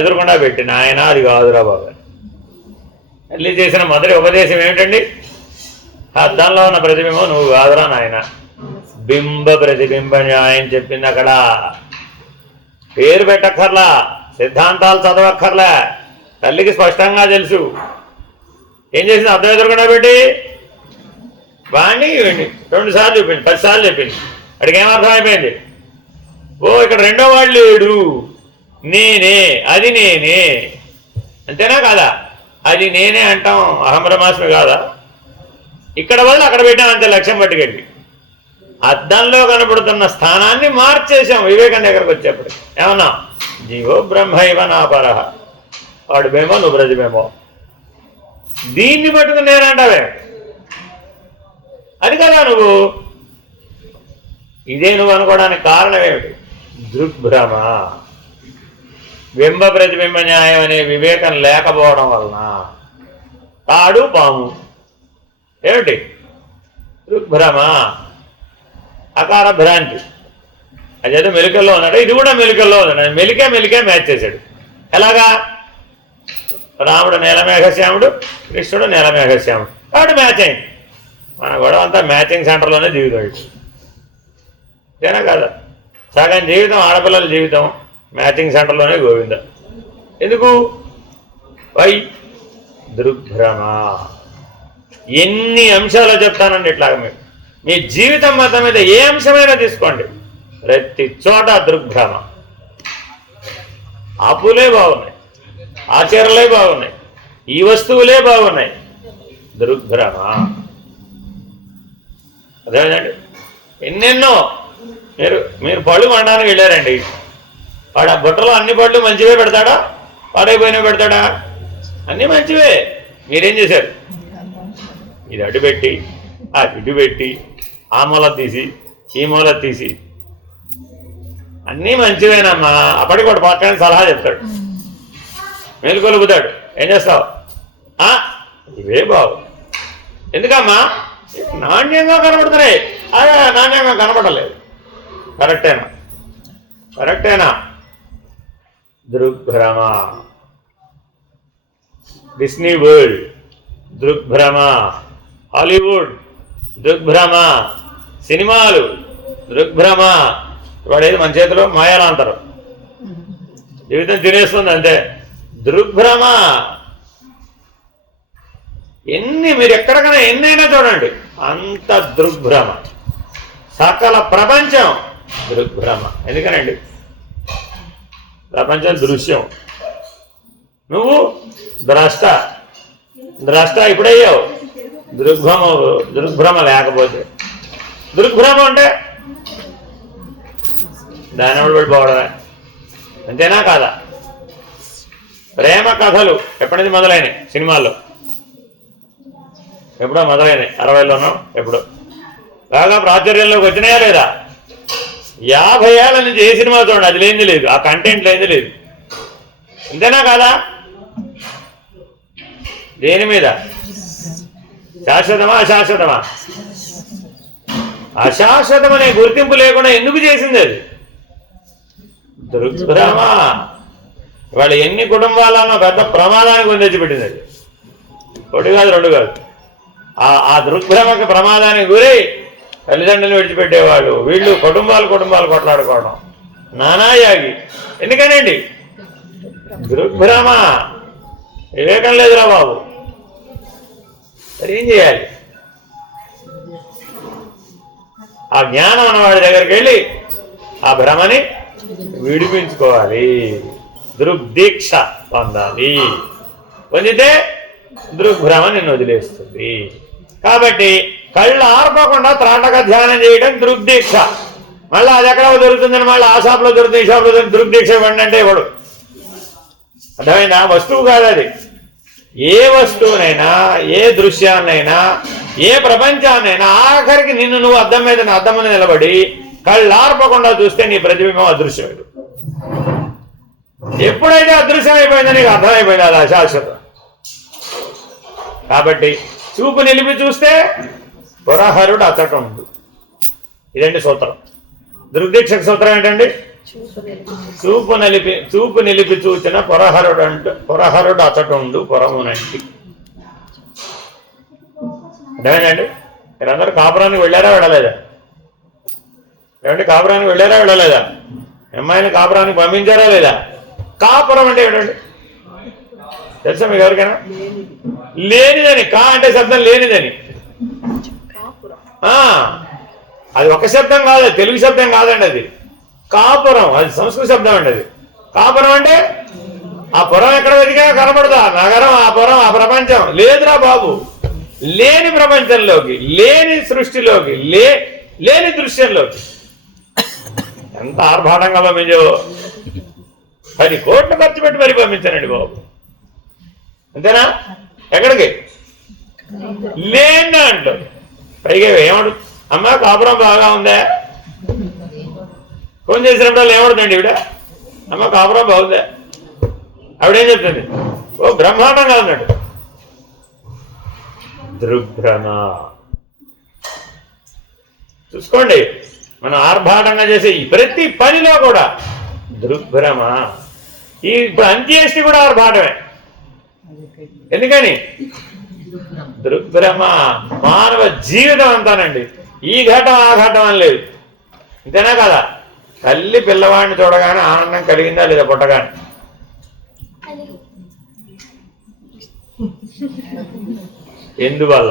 ఎదురుకుండా పెట్టిన ఆయన అది కాదురా బాబు. తల్లి చేసిన మొదటి ఉపదేశం ఏమిటండి? అద్దంలో ఉన్న ప్రతిబింబం నువ్వు కాదురా నాయన. బింబ ప్రతిబింబ న్యాయం చెప్పింది అక్కడ. పేరు పెట్టక్కర్లా, సిద్ధాంతాలు చదవక్కర్లా, తల్లికి స్పష్టంగా తెలుసు. ఏం చేసింది? అద్దం ఎదురుకుండా పెట్టి వాణ్ణి 2 సార్లు చెప్పింది, 10 సార్లు చెప్పింది. అడిగి ఏమర్థం అయిపోయింది? ఓ ఇక్కడ రెండో వాడు లేడు, నేనే, అది నేనే. అంతేనా కాదా? అది నేనే అంటాం అహం బ్రహ్మాస్మి కాదా? ఇక్కడ వల్ల అక్కడ పెట్టాం అంతే, లక్ష్యం పట్టుకెళ్ళి. అద్దంలో కనబడుతున్న స్థానాన్ని మార్చేసాం వివేకం దగ్గరకు వచ్చేప్పుడు. ఏమన్నా? జీవో బ్రహ్మైవ నాపరహ. వాడు బేమో, నువ్వు ప్రతిబేమో. దీన్ని పట్టుకుని నేనంటావే, అది కదా నువ్వు. ఇదే నువ్వు అనుకోవడానికి కారణం ఏమిటి? దృగ్భ్రమ. బింబ ప్రతిబింబ న్యాయం అనే వివేకం లేకపోవడం వలన. తాడు పాము ఏమిటి? దృగ్భ్రమ. అకార భ్రాంతి. అదేదో మెలికల్లో ఉన్నాడు, ఇది కూడా మెలికల్లో ఉన్నాడు. మెలికే మ్యాచ్ చేశాడు. ఎలాగా? రాముడు నీలమేఘశ్యాముడు, కృష్ణుడు నీలమేఘశ్యాముడు, కాబట్టి మ్యాచ్ అయింది. మన గొడవ అంతా మ్యాచింగ్ సెంటర్లోనే జీవితం. ఇదేనా కదా? సగం జీవితం ఆడపిల్లల జీవితం మ్యాచింగ్ సెంటర్లోనే గోవింద. ఎందుకు? వై? దృగ్భ్రమ. ఎన్ని అంశాలు చెప్తానండి ఇట్లాగా. మీ జీవితం మొత్తం మీద ఏ అంశమైనా తీసుకోండి, ప్రతి చోట దృగ్భ్రమ. ఆ పూలే బాగున్నాయి, ఆ చీరలే బాగున్నాయి, ఈ వస్తువులే బాగున్నాయి. దృగ్భ్రమ. అదేనండి, ఎన్నెన్నో. మీరు పళ్ళు కొనడానికి వెళ్ళారండి, వాడు ఆ బుట్టలో అన్ని పళ్ళు మంచివే పెడతాడా, పాడైపోయినవి పెడతాడా? అన్నీ మంచివే. మీరేం చేశారు? ఇది అడ్డు పెట్టి ఆ ఇటు పెట్టి ఆ మూల తీసి ఈ మూల తీసి అన్నీ మంచివేనమ్మా. అప్పటికి వాడు పక్కన సలహా చెప్తాడు, మేలుకొలుపుతాడు. ఏం చేస్తావు? ఇవే బాగు. ఎందుకమ్మా? నాణ్యంగా కనబడుతున్నాయి. నాణ్యంగా కనబడలేదు. కరెక్టేనా? దృగ్భ్రమ. డిస్నీ వరల్డ్ దృగ్భ్రమ, హాలీవుడ్ దృగ్భ్రమ, సినిమాలు దృగ్భ్రమ. వాడేది మన చేతిలో మాయాలాంతరం, జీవితం తినేస్తుంది అంతే. దృగ్భ్రమ. మీరు ఎక్కడికైనా ఎన్నైనా చూడండి, అంత దృగ్భ్రమ. సకల ప్రపంచం దృగ్భ్రమ. ఎందుకనండి? ప్రపంచం దృశ్యం, నువ్వు ద్రష్ట ఇప్పుడయ్యావు. దృగ్భ్రమ లేకపోతే, దృగ్భ్రమ అంటే దాని పడిపోవడమే. అంతేనా కాదా? ప్రేమ కథలు ఎప్పటి నుంచి మొదలైనవి సినిమాల్లో? ఎప్పుడో మొదలైనవి, 60లోనో ఎప్పుడో. బాగా ప్రాచుర్యంలోకి వచ్చినాయా లేదా? 50 ఏళ్ళ నుంచి ఏ సినిమా చూడండి, అది లేనిది లేదు, ఆ కంటెంట్ లేనిది లేదు. అంతేనా కాదా? దేని మీద? శాశ్వతమా అశాశ్వతమా? అశాశ్వతం అనే గుర్తింపు లేకుండా ఎందుకు చేసింది అది? దృగ్భ్రమ. వాళ్ళు ఎన్ని కుటుంబాలన్నా పెద్ద ప్రమాదానికి తెచ్చిపెట్టింది అది. 1 కాదు 2 కాదు. ఆ దృగ్భ్రమకి ప్రమాదానికి గురై తల్లిదండ్రులు విడిచిపెట్టేవాళ్ళు, వీళ్ళు కుటుంబాలు కొట్లాడుకోవడం, నానాయాగి. ఎందుకనండి? దృగ్భ్రమ. వివేకం లేదురా బాబు. మరి ఏం చేయాలి? ఆ జ్ఞానం అన్నవాడి దగ్గరికి వెళ్ళి ఆ భ్రమని విడిపించుకోవాలి. దృగ్దీక్ష పొందాలి. పొందితే దృగ్భ్రమ నిన్ను వదిలేస్తుంది. కాబట్టి కళ్ళు ఆర్పకుండా త్రాటక ధ్యానం చేయడం దృగ్దీక్ష. మళ్ళీ అది ఎక్కడ దొరుకుతుందని మళ్ళీ ఆ షాప్లో దొరుకుతుంది, ఈ షాప్లో దొరుకుతుంది. దృగ్దీక్ష ఇవ్వండి అంటే ఇవ్వడు. అర్థమైందా? వస్తువు కాదు అది. ఏ వస్తువునైనా, ఏ దృశ్యాన్నైనా, ఏ ప్రపంచాన్నైనా ఆఖరికి నిన్ను నువ్వు అద్దం మీద నిలబడి కళ్ళు ఆర్పకుండా చూస్తే నీ ప్రతిబింబం అదృశ్యమైంది. ఎప్పుడైతే అదృశ్యం అయిపోయిందో నీకు అర్థమైపోయింది అది అశాశ్వతం. కాబట్టి చూపు నిలిపి చూస్తే పురహరుడు అతటుండు. ఇదండి సూత్రం. దృగ్దీక్షకు సూత్రం ఏంటండి? చూపు నిలిపి చూచిన పురహరుడు అతటుండు పురమునంటి. అర్థమైందండి? మీరందరూ కాపురానికి వెళ్ళారా వెళ్ళలేదా? ఏమంటే కాపురానికి వెళ్ళలేదా? అమ్మాయిని కాపురానికి పంపించారా లేదా? కాపురం అంటే ఏమిటండి తెలుసా మీకు ఎవరికైనా? లేనిదని. కా అంటే శబ్దం లేనిదని. అది ఒక శబ్దం కాదు, తెలుగు శబ్దం కాదండి అది. కాపురం అది సంస్కృత శబ్దం అండి. అది కాపురం అంటే ఆ పురం ఎక్కడ వెతికా కనపడదా? నగరం, ఆ పురం, ఆ ప్రపంచం లేదురా బాబు. లేని ప్రపంచంలోకి, లేని సృష్టిలోకి, లేని దృశ్యంలోకి ఎంత ఆర్భాటంగా పంపించావు. 10 కోట్లు ఖర్చు పెట్టి మరీ పంపించానండి బాబు. అంతేనా? ఎక్కడికి? లేని దాంట్లో. పైగా ఏమడు? అమ్మా కాపురం బాగా ఉందా? ఫోన్ చేసినప్పుడు ఏమడుతుందండి ఈవిడ? అమ్మ కాపురం బాగుందా? ఆవిడేం చెప్తుంది? ఓ బ్రహ్మాండంగా ఉన్నాడు. దృగ్భ్రమ. చూసుకోండి, మనం ఆర్భాటంగా చేసే ఈ ప్రతి పనిలో కూడా దృగ్భ్రమ. ఇప్పుడు అంత్యేష్టి కూడా ఆర్భాటమే. ఎందుకని? దృగ్భ్రమ. మానవ జీవితం అంతానండి ఈ ఘటం ఆ ఘటం అని లేదు. ఇంతేనా కదా? తల్లి పిల్లవాడిని చూడగానే ఆనందం కలిగిందా లేదా? పుట్టగానే ఎందువల్ల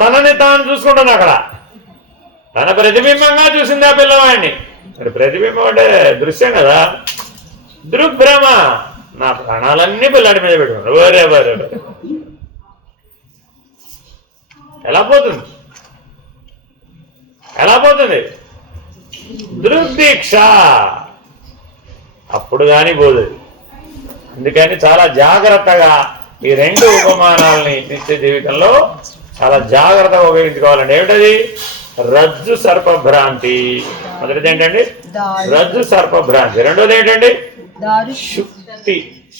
తనని తాను చూసుకుంటుంది అక్కడ. తన ప్రతిబింబంగా చూసింది ఆ పిల్లవాడిని. మరి ప్రతిబింబం అంటే దృశ్యం కదా, దృగ్భ్రమ. నా ప్రాణాలన్నీ పిల్లాడి మీద పెట్టుకున్నాడు. వరే వరే వరే ఎలా పోతుంది, ఎలా పోతుంది? దృగ్దీక్ష అప్పుడు కానీ పోదు. అందుకని చాలా జాగ్రత్తగా ఈ రెండు ఉపమానాలని నిత్య జీవితంలో చాలా జాగ్రత్తగా ఉపయోగించుకోవాలండి. ఏమిటది? రజ్జు సర్పభ్రాంతి. మొదటిది ఏంటండి? రజ్జు సర్పభ్రాంతి. రెండోది ఏంటండి? శుక్తి,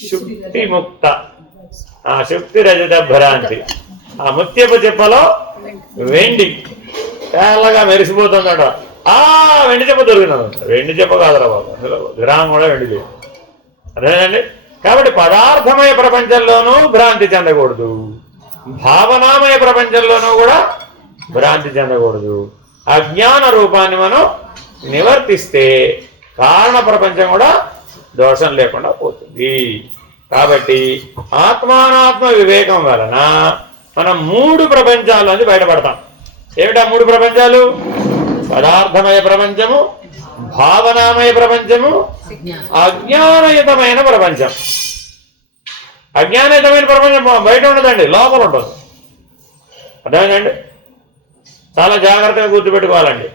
శుక్తి ముక్త, శుక్తి రజత భ్రాంతి. ఆ ముత్యపు చెప్పలో వెండి తెల్లగా మెరిసిపోతుందట. వెండి చెప్ప దొరికినది. వెండి చెప్ప కాదురా బాబు, అందులో గ్రామం కూడా వెండి లేదు. అదేనండి. కాబట్టి పదార్థమయ ప్రపంచంలోనూ భ్రాంతి చెందకూడదు, భావనామయ ప్రపంచంలోనూ కూడా భ్రాంతి చెందకూడదు. అజ్ఞాన రూపాన్ని మనం నివర్తిస్తే కారణ ప్రపంచం కూడా దోషం లేకుండా పోతుంది. కాబట్టి ఆత్మానాత్మ వివేకం వలన మనం మూడు ప్రపంచాల్లోంచి బయటపడతాం. ఏమిటా మూడు ప్రపంచాలు? పదార్థమయ ప్రపంచము, భావనామయ ప్రపంచము, అజ్ఞానయుతమైన ప్రపంచం. అజ్ఞానయుతమైన ప్రపంచం బయట ఉండదండి, లోపల ఉంటుంది. అర్థమైందండి? చాలా జాగ్రత్తగా గుర్తుపెట్టుకోవాలండి.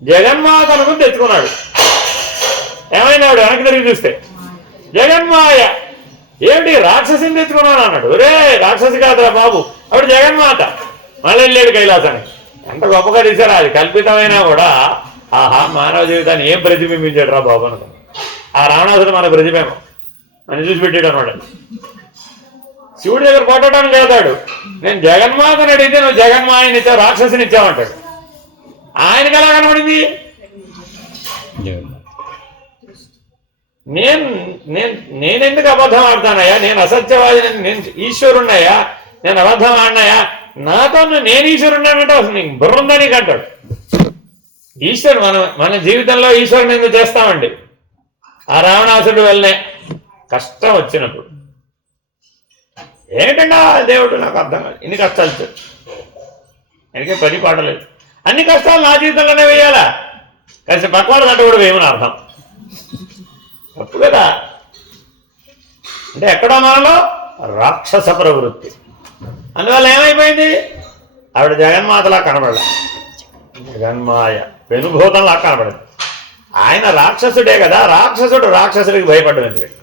జగన్మాతను తెచ్చుకున్నాడు. ఏమైనాడు? వెనక్కి తిరిగి చూస్తే జగన్మాయ. ఏమిటి? రాక్షసిని తెచ్చుకున్నాను అన్నాడు. ఒరే రాక్షసి కాదురా బాబు, అప్పుడు జగన్మాత. మళ్ళీ వెళ్ళాడు కైలాసానికి. ఎంత గొప్పగా తీశారా! అది కల్పితమైనా కూడా ఆహా, మానవ జీవితాన్ని ఏం ప్రతిబింబించాడు రా బాబు అనుకో. ఆ రావణాసుడు మన ప్రతిబింబం అని చూసి పెట్టాడు అనమాట. శివుడి దగ్గర కొట్టడానికి వెళ్తాడు. నేను జగన్మాతని అడిగితే నువ్వు జగన్మాయని ఇచ్చావు, రాక్షసిని ఇచ్చావంటాడు. ఆయనకి ఎలా కనబడింది? నేనెందుకు అబద్ధం ఆడతానయ్యా? నేను అసత్యవాది, నేను ఈశ్వరున్నాయా? నేను అబద్ధం ఆడినాయా? నాతో నేను ఈశ్వరున్నానంటే అసలు నీకు బుర్రుందని అంటాడు. ఈశ్వరుడు మన జీవితంలో ఈశ్వరుని ఎందుకు చేస్తామండి? ఆ రావణాసుడు వెళ్ళనే కష్టం వచ్చినప్పుడు ఏంటంటే దేవుడు నాకు అర్థం కాదు, ఇన్ని కష్టాలు ఇచ్చాడు, ఆయనకే పని పాటలేదు. అన్ని కష్టాలు నా జీవితంలోనే వేయాలా? కలిసి పక్కవాడు కంటే కూడా వేయమని అర్థం. తప్పు కదా. అంటే ఎక్కడో మనలో రాక్షస ప్రవృత్తి. అందువల్ల ఏమైపోయింది? ఆవిడ జగన్మాతలా కనబడలే, జగన్మాయ పెనుభూతంలా కనబడదు. ఆయన రాక్షసుడే కదా. రాక్షసుడికి భయపడ్డం ఎందుకు?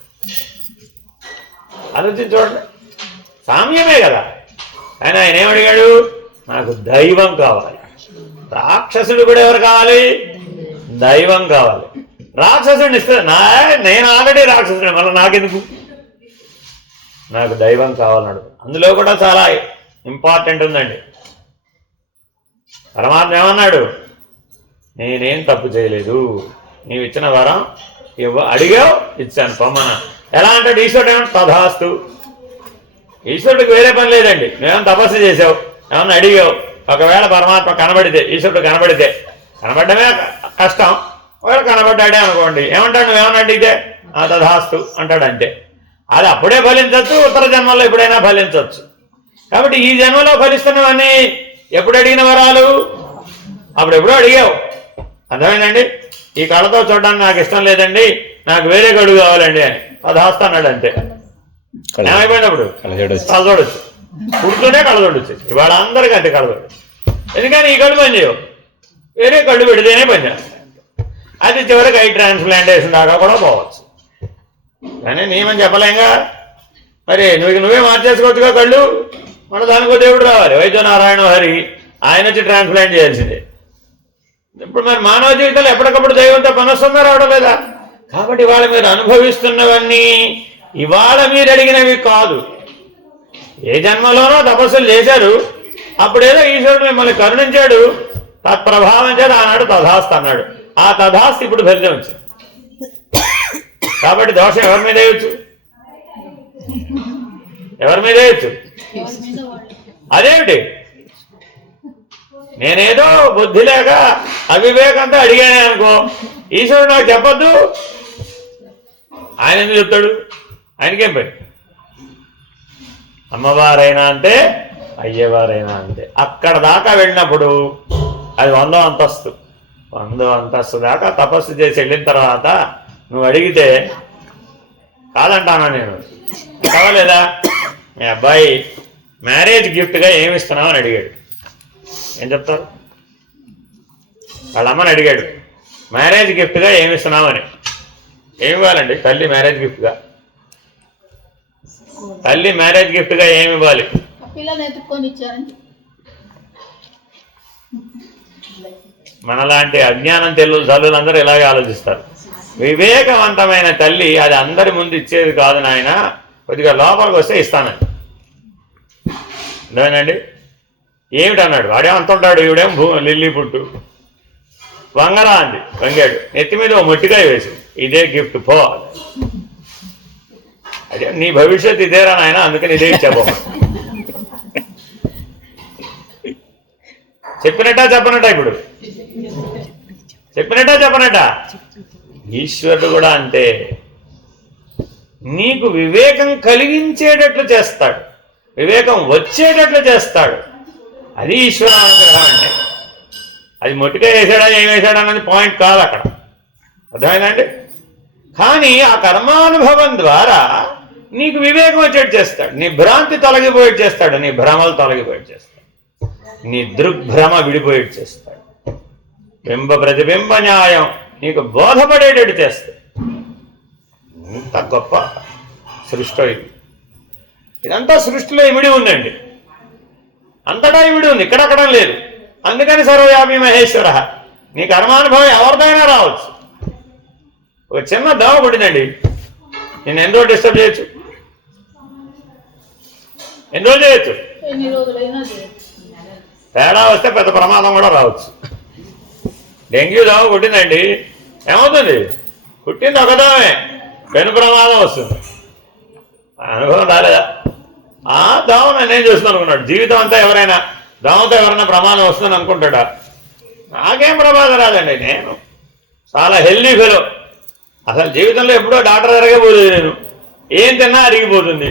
ఆలోచించి చూడండి, సామ్యమే కదా. ఆయన ఏమడిగాడు? నాకు దైవం కావాలి. రాక్షసుడు కూడా ఎవరు కావాలి? దైవం కావాలి. రాక్షసుడిని ఇస్తే నేను ఆల్రెడీ రాక్షసుడే, మళ్ళీ నాకెందుకు? నాకు దైవం కావాలన్నాడు. అందులో కూడా చాలా ఇంపార్టెంట్ ఉందండి. పరమాత్మ ఏమన్నాడు? నేనేం తప్పు చేయలేదు, నీవు ఇచ్చిన వరం అడిగావు, ఇచ్చాను, పొమ్మన. ఎలా అంటాడు? ఈశ్వరుడు ఏమన్నా తథాస్తు. ఈశ్వరుడికి వేరే పని లేదండి. నువ్వేమో తపస్సు చేసావు, ఏమన్నా అడిగావు. ఒకవేళ పరమాత్మ కనబడితే, ఈశ్వరుడు కనబడితే, కనబడమే కష్టం, ఒకవేళ కనబడ్డాడే అనుకోండి, ఏమంటాడు? నువ్వేమన్నా అడిగితే తథాస్తు అంటాడు. అంతే. అది అప్పుడే ఫలించవచ్చు, ఉత్తర జన్మలో ఎప్పుడైనా ఫలించవచ్చు. కాబట్టి ఈ జన్మలో ఫలిస్తున్నవన్నీ ఎప్పుడు అడిగిన వరాలు? అప్పుడెప్పుడో అడిగావు. అర్థమైందండి? ఈ కళ్ళతో చూడడానికి నాకు ఇష్టం లేదండి, నాకు వేరే కళ్ళు కావాలండి అని తథాస్తు అన్నాడు. అంతే. ఏమైపోయినప్పుడు కళ్ళజోడొచ్చు, పుడుతూనే కళ్ళజోడొచ్చు. ఇవాళ అందరికీ అంతే కళ్ళజోడు. ఎందుకని ఈ కళ్ళు పని చేయవు, వేరే కళ్ళు పెడితేనే పని చేస్తాయి. అది చివరికి ఐ ట్రాన్స్ప్లాంటేషన్ దాకా కూడా పోవచ్చు. కానీ నియమం చెప్పలేంగా. మరి నువ్వే మార్చేసుకోవచ్చుగా కళ్ళు. మన దానికో దేవుడు రావాలి, వైద్య నారాయణ హరి, ఆయన వచ్చి ట్రాన్స్ప్లాంట్ చేయాల్సిందే. ఇప్పుడు మరి మానవ జీవితంలో ఎప్పటికప్పుడు దైవంతో పని వస్తుందా, రావడం లేదా? కాబట్టి ఇవాళ మీరు అనుభవిస్తున్నవన్నీ ఇవాళ మీరు అడిగినవి కాదు. ఏ జన్మలోనో తపస్సులు చేశారు, అప్పుడేదో ఈశ్వరుడు మిమ్మల్ని కరుణించాడు, తత్ప్రభావం చేత ఆనాడు తథాస్తు అన్నాడు. ఆ తథాస్తు ఇప్పుడు ఫలితం వచ్చింది. కాబట్టి దోషం ఎవరి మీద వేయచ్చు? ఎవరి మీద వేయచ్చు? అదేమిటి? నేనేదో బుద్ధి లేక అవివేకంతో అడిగానే అనుకో, ఈశ్వరుడు నాకు చెప్పొద్దు, ఆయన ఎందుకు చెప్తాడు? ఆయనకేం పని? అమ్మవారైనా అంతే, అయ్యేవారైనా అంతే. అక్కడ దాకా వెళ్ళినప్పుడు అది 100వ అంతస్తు. 100వ అంతస్తు దాకా తపస్సు చేసి వెళ్ళిన తర్వాత నువ్వు అడిగితే కాదంటానా నేను, కావలేదా మీ అబ్బాయి మ్యారేజ్ గిఫ్ట్గా ఏమి ఇస్తున్నావు అని అడిగాడు. ఏం చెప్తారు? వాళ్ళ అమ్మని అడిగాడు మ్యారేజ్ గిఫ్ట్గా ఏమి ఇస్తున్నావు అని. ఏమి ఇవ్వాలండి తల్లి మ్యారేజ్ గిఫ్ట్గా? తల్లి మ్యారేజ్ గిఫ్ట్గా ఏమి ఇవ్వాలి? మనలాంటి అజ్ఞానం తల్లులందరూ ఇలాగే ఆలోచిస్తారు. వివేకవంతమైన తల్లి అది అందరి ముందు ఇచ్చేది కాదు నాయన, కొద్దిగా లోపలికి వస్తే ఇస్తానండి. అదేనండి. ఏమిటన్నాడు వాడేమంటుంటాడు, ఈవిడేం లిల్లీ పుట్టు వంగరా అంది, వంగాడు. నెత్తి మీద ఓ మొట్టికాయ వేసి ఇదే గిఫ్ట్ పో, అదే నీ భవిష్యత్తు ఇదేరా నాయన, అందుకని ఇదే ఇచ్చాబో. చెప్పినట్టా చెప్పనట్టా? ఇప్పుడు చెప్పినట్టా చెప్పనట్టా? ఈశ్వరుడు కూడా అంతే, నీకు వివేకం కలిగించేటట్లు చేస్తాడు, వివేకం వచ్చేటట్లు చేస్తాడు. అది ఈశ్వర అనుగ్రహం అంటే. అది మొట్టిగా వేసాడా ఏం వేసాడా అన్నది పాయింట్ కాదు అక్కడ, అర్థమైందండి? కానీ ఆ కర్మానుభవం ద్వారా నీకు వివేకం వచ్చేట్టు చేస్తాడు, నీ భ్రాంతి తొలగిపోయేట్టు చేస్తాడు, నీ భ్రమలు తొలగిపోయేట్టు చేస్తాడు, నీ దృగ్భ్రమ విడిపోయేట్టు చేస్తాడు, బింబ ప్రతిబింబ న్యాయం నీకు బోధపడేటట్టు చేస్తాడు. ఇంత గొప్ప సృష్టి ఇది. ఇదంతా సృష్టిలో ఇమిడి ఉందండి, అంతటా ఇమిడి ఉంది, ఇక్కడక్కడ లేదు. అందుకని సర్వవ్యాపి మహేశ్వర. నీ కర్మానుభవం ఎవరిదైనా రావచ్చు. ఒక చిన్న దోమ పుట్టిందండి, నేను ఎన్ని రోజులు డిస్టర్బ్ చేయొచ్చు? ఎన్ని రోజులు చేయొచ్చు? తేడా వస్తే పెద్ద ప్రమాదం కూడా రావచ్చు. డెంగ్యూ దోమ కుట్టిందండి, ఏమవుతుంది? కుట్టింది ఒక దోమే, పెను ప్రమాదం వస్తుంది. అనుభవం రాలేదా? ఆ దోమ నేనేం చేస్తున్నాను అనుకున్నాడు. జీవితం అంతా ఎవరైనా దోమతో ఎవరైనా ప్రమాదం వస్తుందని అనుకుంటాడా? నాకేం ప్రమాదం రాదండి, నేను చాలా హెల్దీ ఫెలో. అసలు జీవితంలో ఎప్పుడో డాక్టర్ దగ్గరకే పోలేదు నేను. ఏం తిన్నా అరిగిపోతుంది,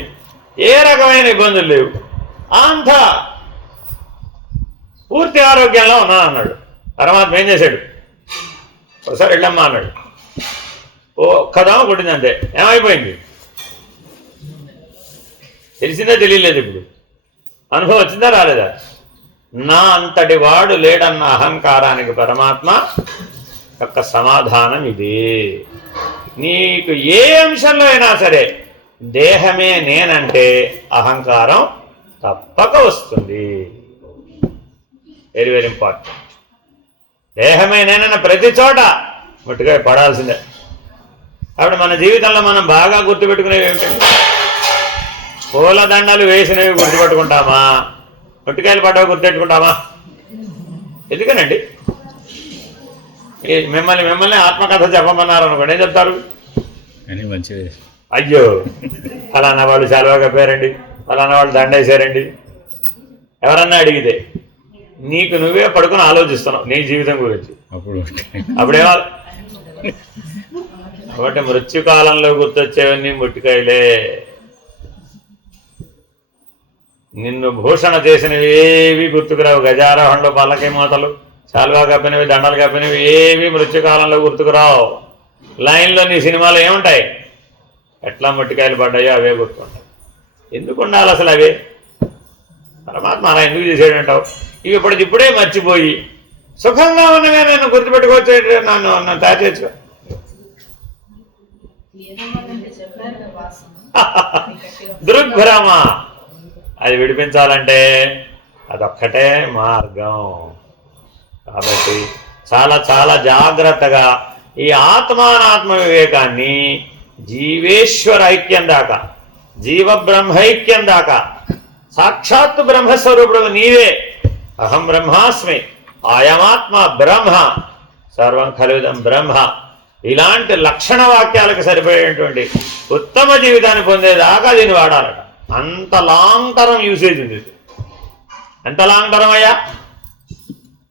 ఏ రకమైన ఇబ్బందులు లేవు, అంతా పూర్తి ఆరోగ్యంలో ఉన్నాను అన్నాడు. పరమాత్మ ఏం చేశాడు? ఒకసారి వెళ్ళమ్మా అన్నాడు. ఒక్కదోమ కొట్టింది అంతే, ఏమైపోయింది? తెలిసిందా తెలియలేదు? ఇప్పుడు అనుభవం వచ్చిందా రాలేదా? నా అంతటి వాడు లేడన్న అహంకారానికి పరమాత్మ యొక్క సమాధానం ఇదే. నీకు ఏ అంశంలో అయినా సరే దేహమే నేనంటే అహంకారం తప్పక వస్తుంది. Very very important. దేహమే నేనన్న ప్రతి చోట ముట్టుగా పడాల్సిందే. అప్పుడు మన జీవితంలో మనం బాగా గుర్తుపెట్టుకునేవి ఏమిటంటే, పూల దండలు వేసినవి గుర్తుపెట్టుకుంటామా, ముట్టికాయలు పడ్డవి గుర్తుపెట్టుకుంటామా? ఎందుకనండి? మిమ్మల్ని ఆత్మకథ చెప్పమన్నారు అనుకోండి, ఏం చెప్తారు? అయ్యో ఫలానా వాళ్ళు శాలువా కప్పారండి, ఫలానా వాళ్ళు దండేశారండి. ఎవరన్నా అడిగితే నీకు నువ్వే పడుకుని ఆలోచిస్తున్నావు నీ జీవితం గురించి. అప్పుడేమో కాబట్టి మృత్యుకాలంలో గుర్తొచ్చేవన్నీ ముట్టికాయలే. నిన్ను భూషణ చేసినవి ఏవి గుర్తుకురావు. గజారోహణలో పల్లకి మూతలు, శాలువా కప్పినవి, దండలు కప్పినవి ఏవి మృత్యుకాలంలో గుర్తుకురావు. లైన్లో నీ సినిమాలు ఏముంటాయి? ఎట్లా ముట్టికాయలు పడ్డాయో అవే గుర్తుంటాయి. ఎందుకు ఉండాలి అసలు అవే? పరమాత్మ అలా ఎందుకు చేసేటంటావు? ఇవి ఇప్పుడే మర్చిపోయి సుఖంగా ఉన్నవే నన్ను గుర్తుపెట్టుకోవచ్చు, నన్ను తయారు చేయొచ్చు. దృగ్భ్రమ అది విడిపించాలంటే అదొక్కటే మార్గం. కాబట్టి చాలా చాలా జాగ్రత్తగా ఈ ఆత్మానాత్మ వివేకాన్ని జీవేశ్వర ఐక్యం దాకా, జీవ బ్రహ్మైక్యం దాకా, సాక్షాత్తు బ్రహ్మస్వరూపుడు నీవే, అహం బ్రహ్మాస్మి, ఆయమాత్మ బ్రహ్మ, సర్వం ఖలుదం బ్రహ్మ, ఇలాంటి లక్షణ వాక్యాలకు సరిపోయేటువంటి ఉత్తమ జీవితాన్ని పొందేదాకా దీన్ని వాడాలట. అంత లాంగ్ టర్మ్ యూసేజ్ ఉంది. ఎంత లాంగ్ టర్మ్ అయ్యా?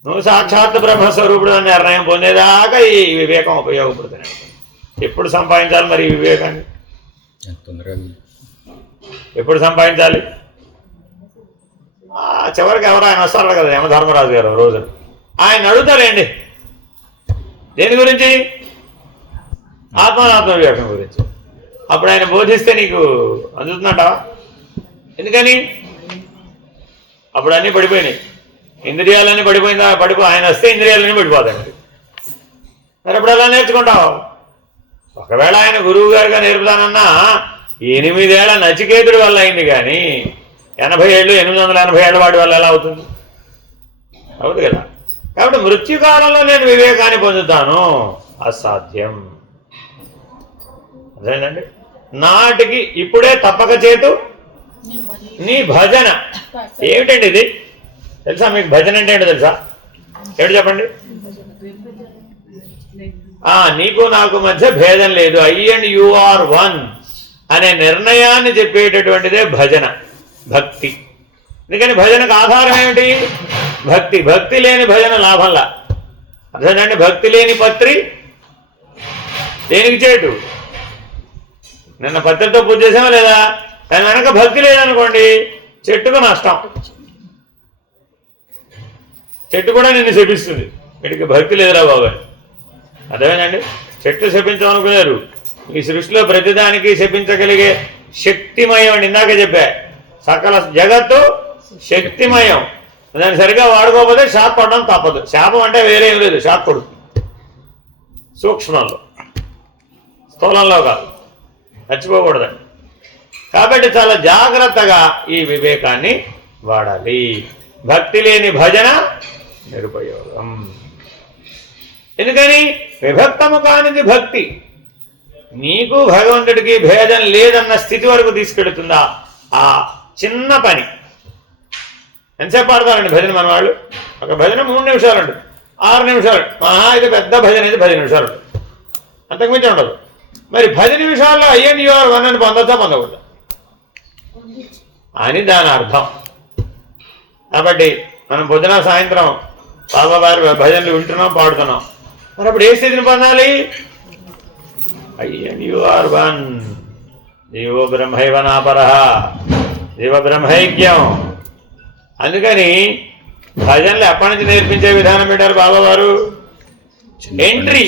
నువ్వు సాక్షాత్ బ్రహ్మస్వరూపుడు అని నిర్ణయం పొందేదాకా ఈ వివేకం ఉపయోగపడుతుంది. ఎప్పుడు సంపాదించాలి మరి ఈ వివేకాన్ని? ఎప్పుడు సంపాదించాలి? చివరికి ఎవరు ఆయన వస్తారు కదా యమధర్మరాజు గారు రోజు ఆయన అడుగుతారండి దేని గురించి ఆత్మానాత్మ వివేకం గురించి. అప్పుడు ఆయన బోధిస్తే నీకు అందుతుందంటావా? ఎందుకని అప్పుడు అన్నీ పడిపోయినాయి, ఇంద్రియాలన్నీ ఆయన వస్తే ఇంద్రియాలన్నీ పడిపోతాయి. మరి అప్పుడు ఎలా నేర్చుకుంటావు? ఒకవేళ ఆయన గురువు గారుగా నేర్పుతానన్నా 8 ఏళ్ల నచికేతుడి వల్ల అయింది, కానీ 80 ఏళ్ళు 880 ఏళ్ళ వాడి వల్ల ఎలా అవుతుంది? అవుతుంది కదా. కాబట్టి మృత్యుకాలంలో నేను వివేకాన్ని పొందుతాను అసాధ్యం. అదేనండి. నాటికి ఇప్పుడే తప్పక చేతు నీ భజన. ఏమిటండి ఇది తెలుసా మీకు? భజన అంటే ఏంటో తెలుసా? ఏమిటి చెప్పండి? నీకు నాకు మధ్య భేదం లేదు, I and you are one అనే నిర్ణయాన్ని చెప్పేటటువంటిదే భజన, భక్తి. అందుకని భజనకు ఆధారం ఏమిటి? భక్తి. భక్తి లేని భజన లాభంలా. అర్థండి? భక్తి లేని పత్రి దేనికి చేటు? నిన్న పత్రితో పూజ చేసామా లేదా? దాని వెనక భక్తి లేదనుకోండి, చెట్టుకు నష్టం. చెట్టు కూడా నిన్ను శపిస్తుంది, వీటికి భక్తి లేదురా బాబు. అర్థమేనండి? చెట్టు శపించమనుకున్నారు. ఈ సృష్టిలో ప్రతిదానికి శపించగలిగే శక్తిమయం అండి. ఇందాక చెప్పా, సకల జగత్తు శక్తిమయం. దాన్ని సరిగా వాడుకోకపోతే షాక్ పడడం తప్పదు. శాపం అంటే వేరే ఏం లేదు, షాక్ పడుతుంది. సూక్ష్మంలో, స్థూలంలో కాదు, మర్చిపోకూడదండి. కాబట్టి చాలా జాగ్రత్తగా ఈ వివేకాన్ని వాడాలి. భక్తి లేని భజన నిరుపయోగం. ఎందుకని? విభక్తము కానిది భక్తి. నీకు భగవంతుడికి భేదం లేదన్న స్థితి వరకు తీసుకెడుతుందా ఆ చిన్న పని? ఎంతసేపు పాడతారండి భజన మన వాళ్ళు? ఒక భజన 3 నిమిషాలు ఉంటుంది, 6 నిమిషాలు, మహా ఇది పెద్ద భజన అయితే 10 నిమిషాలు ఉంటుంది, అంతకుమించి ఉండదు. మరి 10 నిమిషాల్లో అయ్యన్ యు ఆర్ వన్ అని పొందొచ్చా పొందకూడదా అని దాని అర్థం. కాబట్టి మనం పొద్దున సాయంత్రం బాబావారి భజనలు వింటున్నాం, పాడుతున్నాం. మరి అప్పుడు ఏ స్థితిని పొందాలి? Ayyan you are one, GO బ్రహ్మైవ నాపరః, జీవ బ్రహ్మైక్యం. అందుకని భజనలు ఎప్పటి నుంచి నేర్పించే విధానం పెట్టారు బాబావారు? ఎంట్రీ,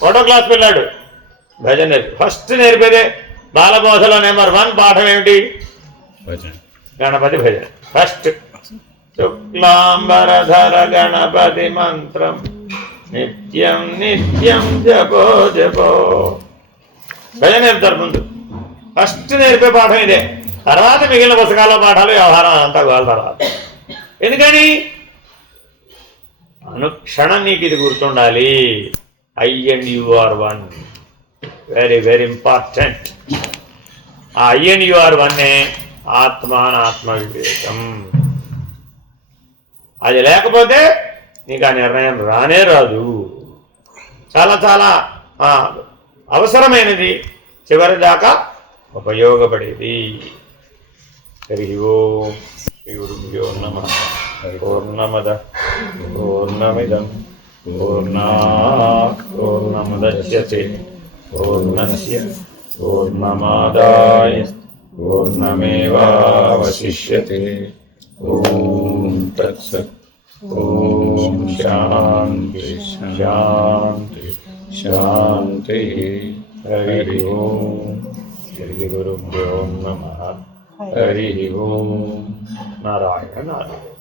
ఫోటో క్లాస్ వెళ్ళాడు, భజన నేర్పి ఫస్ట్ నేర్పేదే బాలబోధలో నెంబర్ 1 పాఠం ఏమిటి? గణపతి భజన ఫస్ట్. శుక్లాంబరధర గణపతి మంత్రం నిత్యం నిత్యం జపో జపో. భజన నేర్పుతారు ముందు, ఫస్ట్ నేర్పే పాఠం ఇదే. తర్వాత మిగిలిన పుస్తకాల పాఠాలు, వ్యవహారం అంతా వాళ్ళ తర్వాత. ఎందుకని? అనుక్షణం నీకు ఇది గుర్తుండాలి. I and you are one, very very important. ఆ ఐ అండ్ యు ఆర్ వన్నే ఆత్మానాత్మ వివేకం. అది లేకపోతే నీకు ఆ నిర్ణయం రానే రాదు. చాలా చాలా అవసరమైనది, చివరి దాకా ఉపయోగపడేది. హరి ఓం శ్రీ గురుభ్యో నమః. పూర్ణమద పూర్ణమిదం పూర్ణాత్ పూర్ణముదచ్యతే పూర్ణస్య పూర్ణమాదాయ పూర్ణమేవావశిష్యతే. ఓం తత్సత్. ఓం శాంతి శాంతి శాంతి. హరి ఓం శ్రీ గురుభ్యో నమః. హరి ఓం. నారాయణ నారాయణ.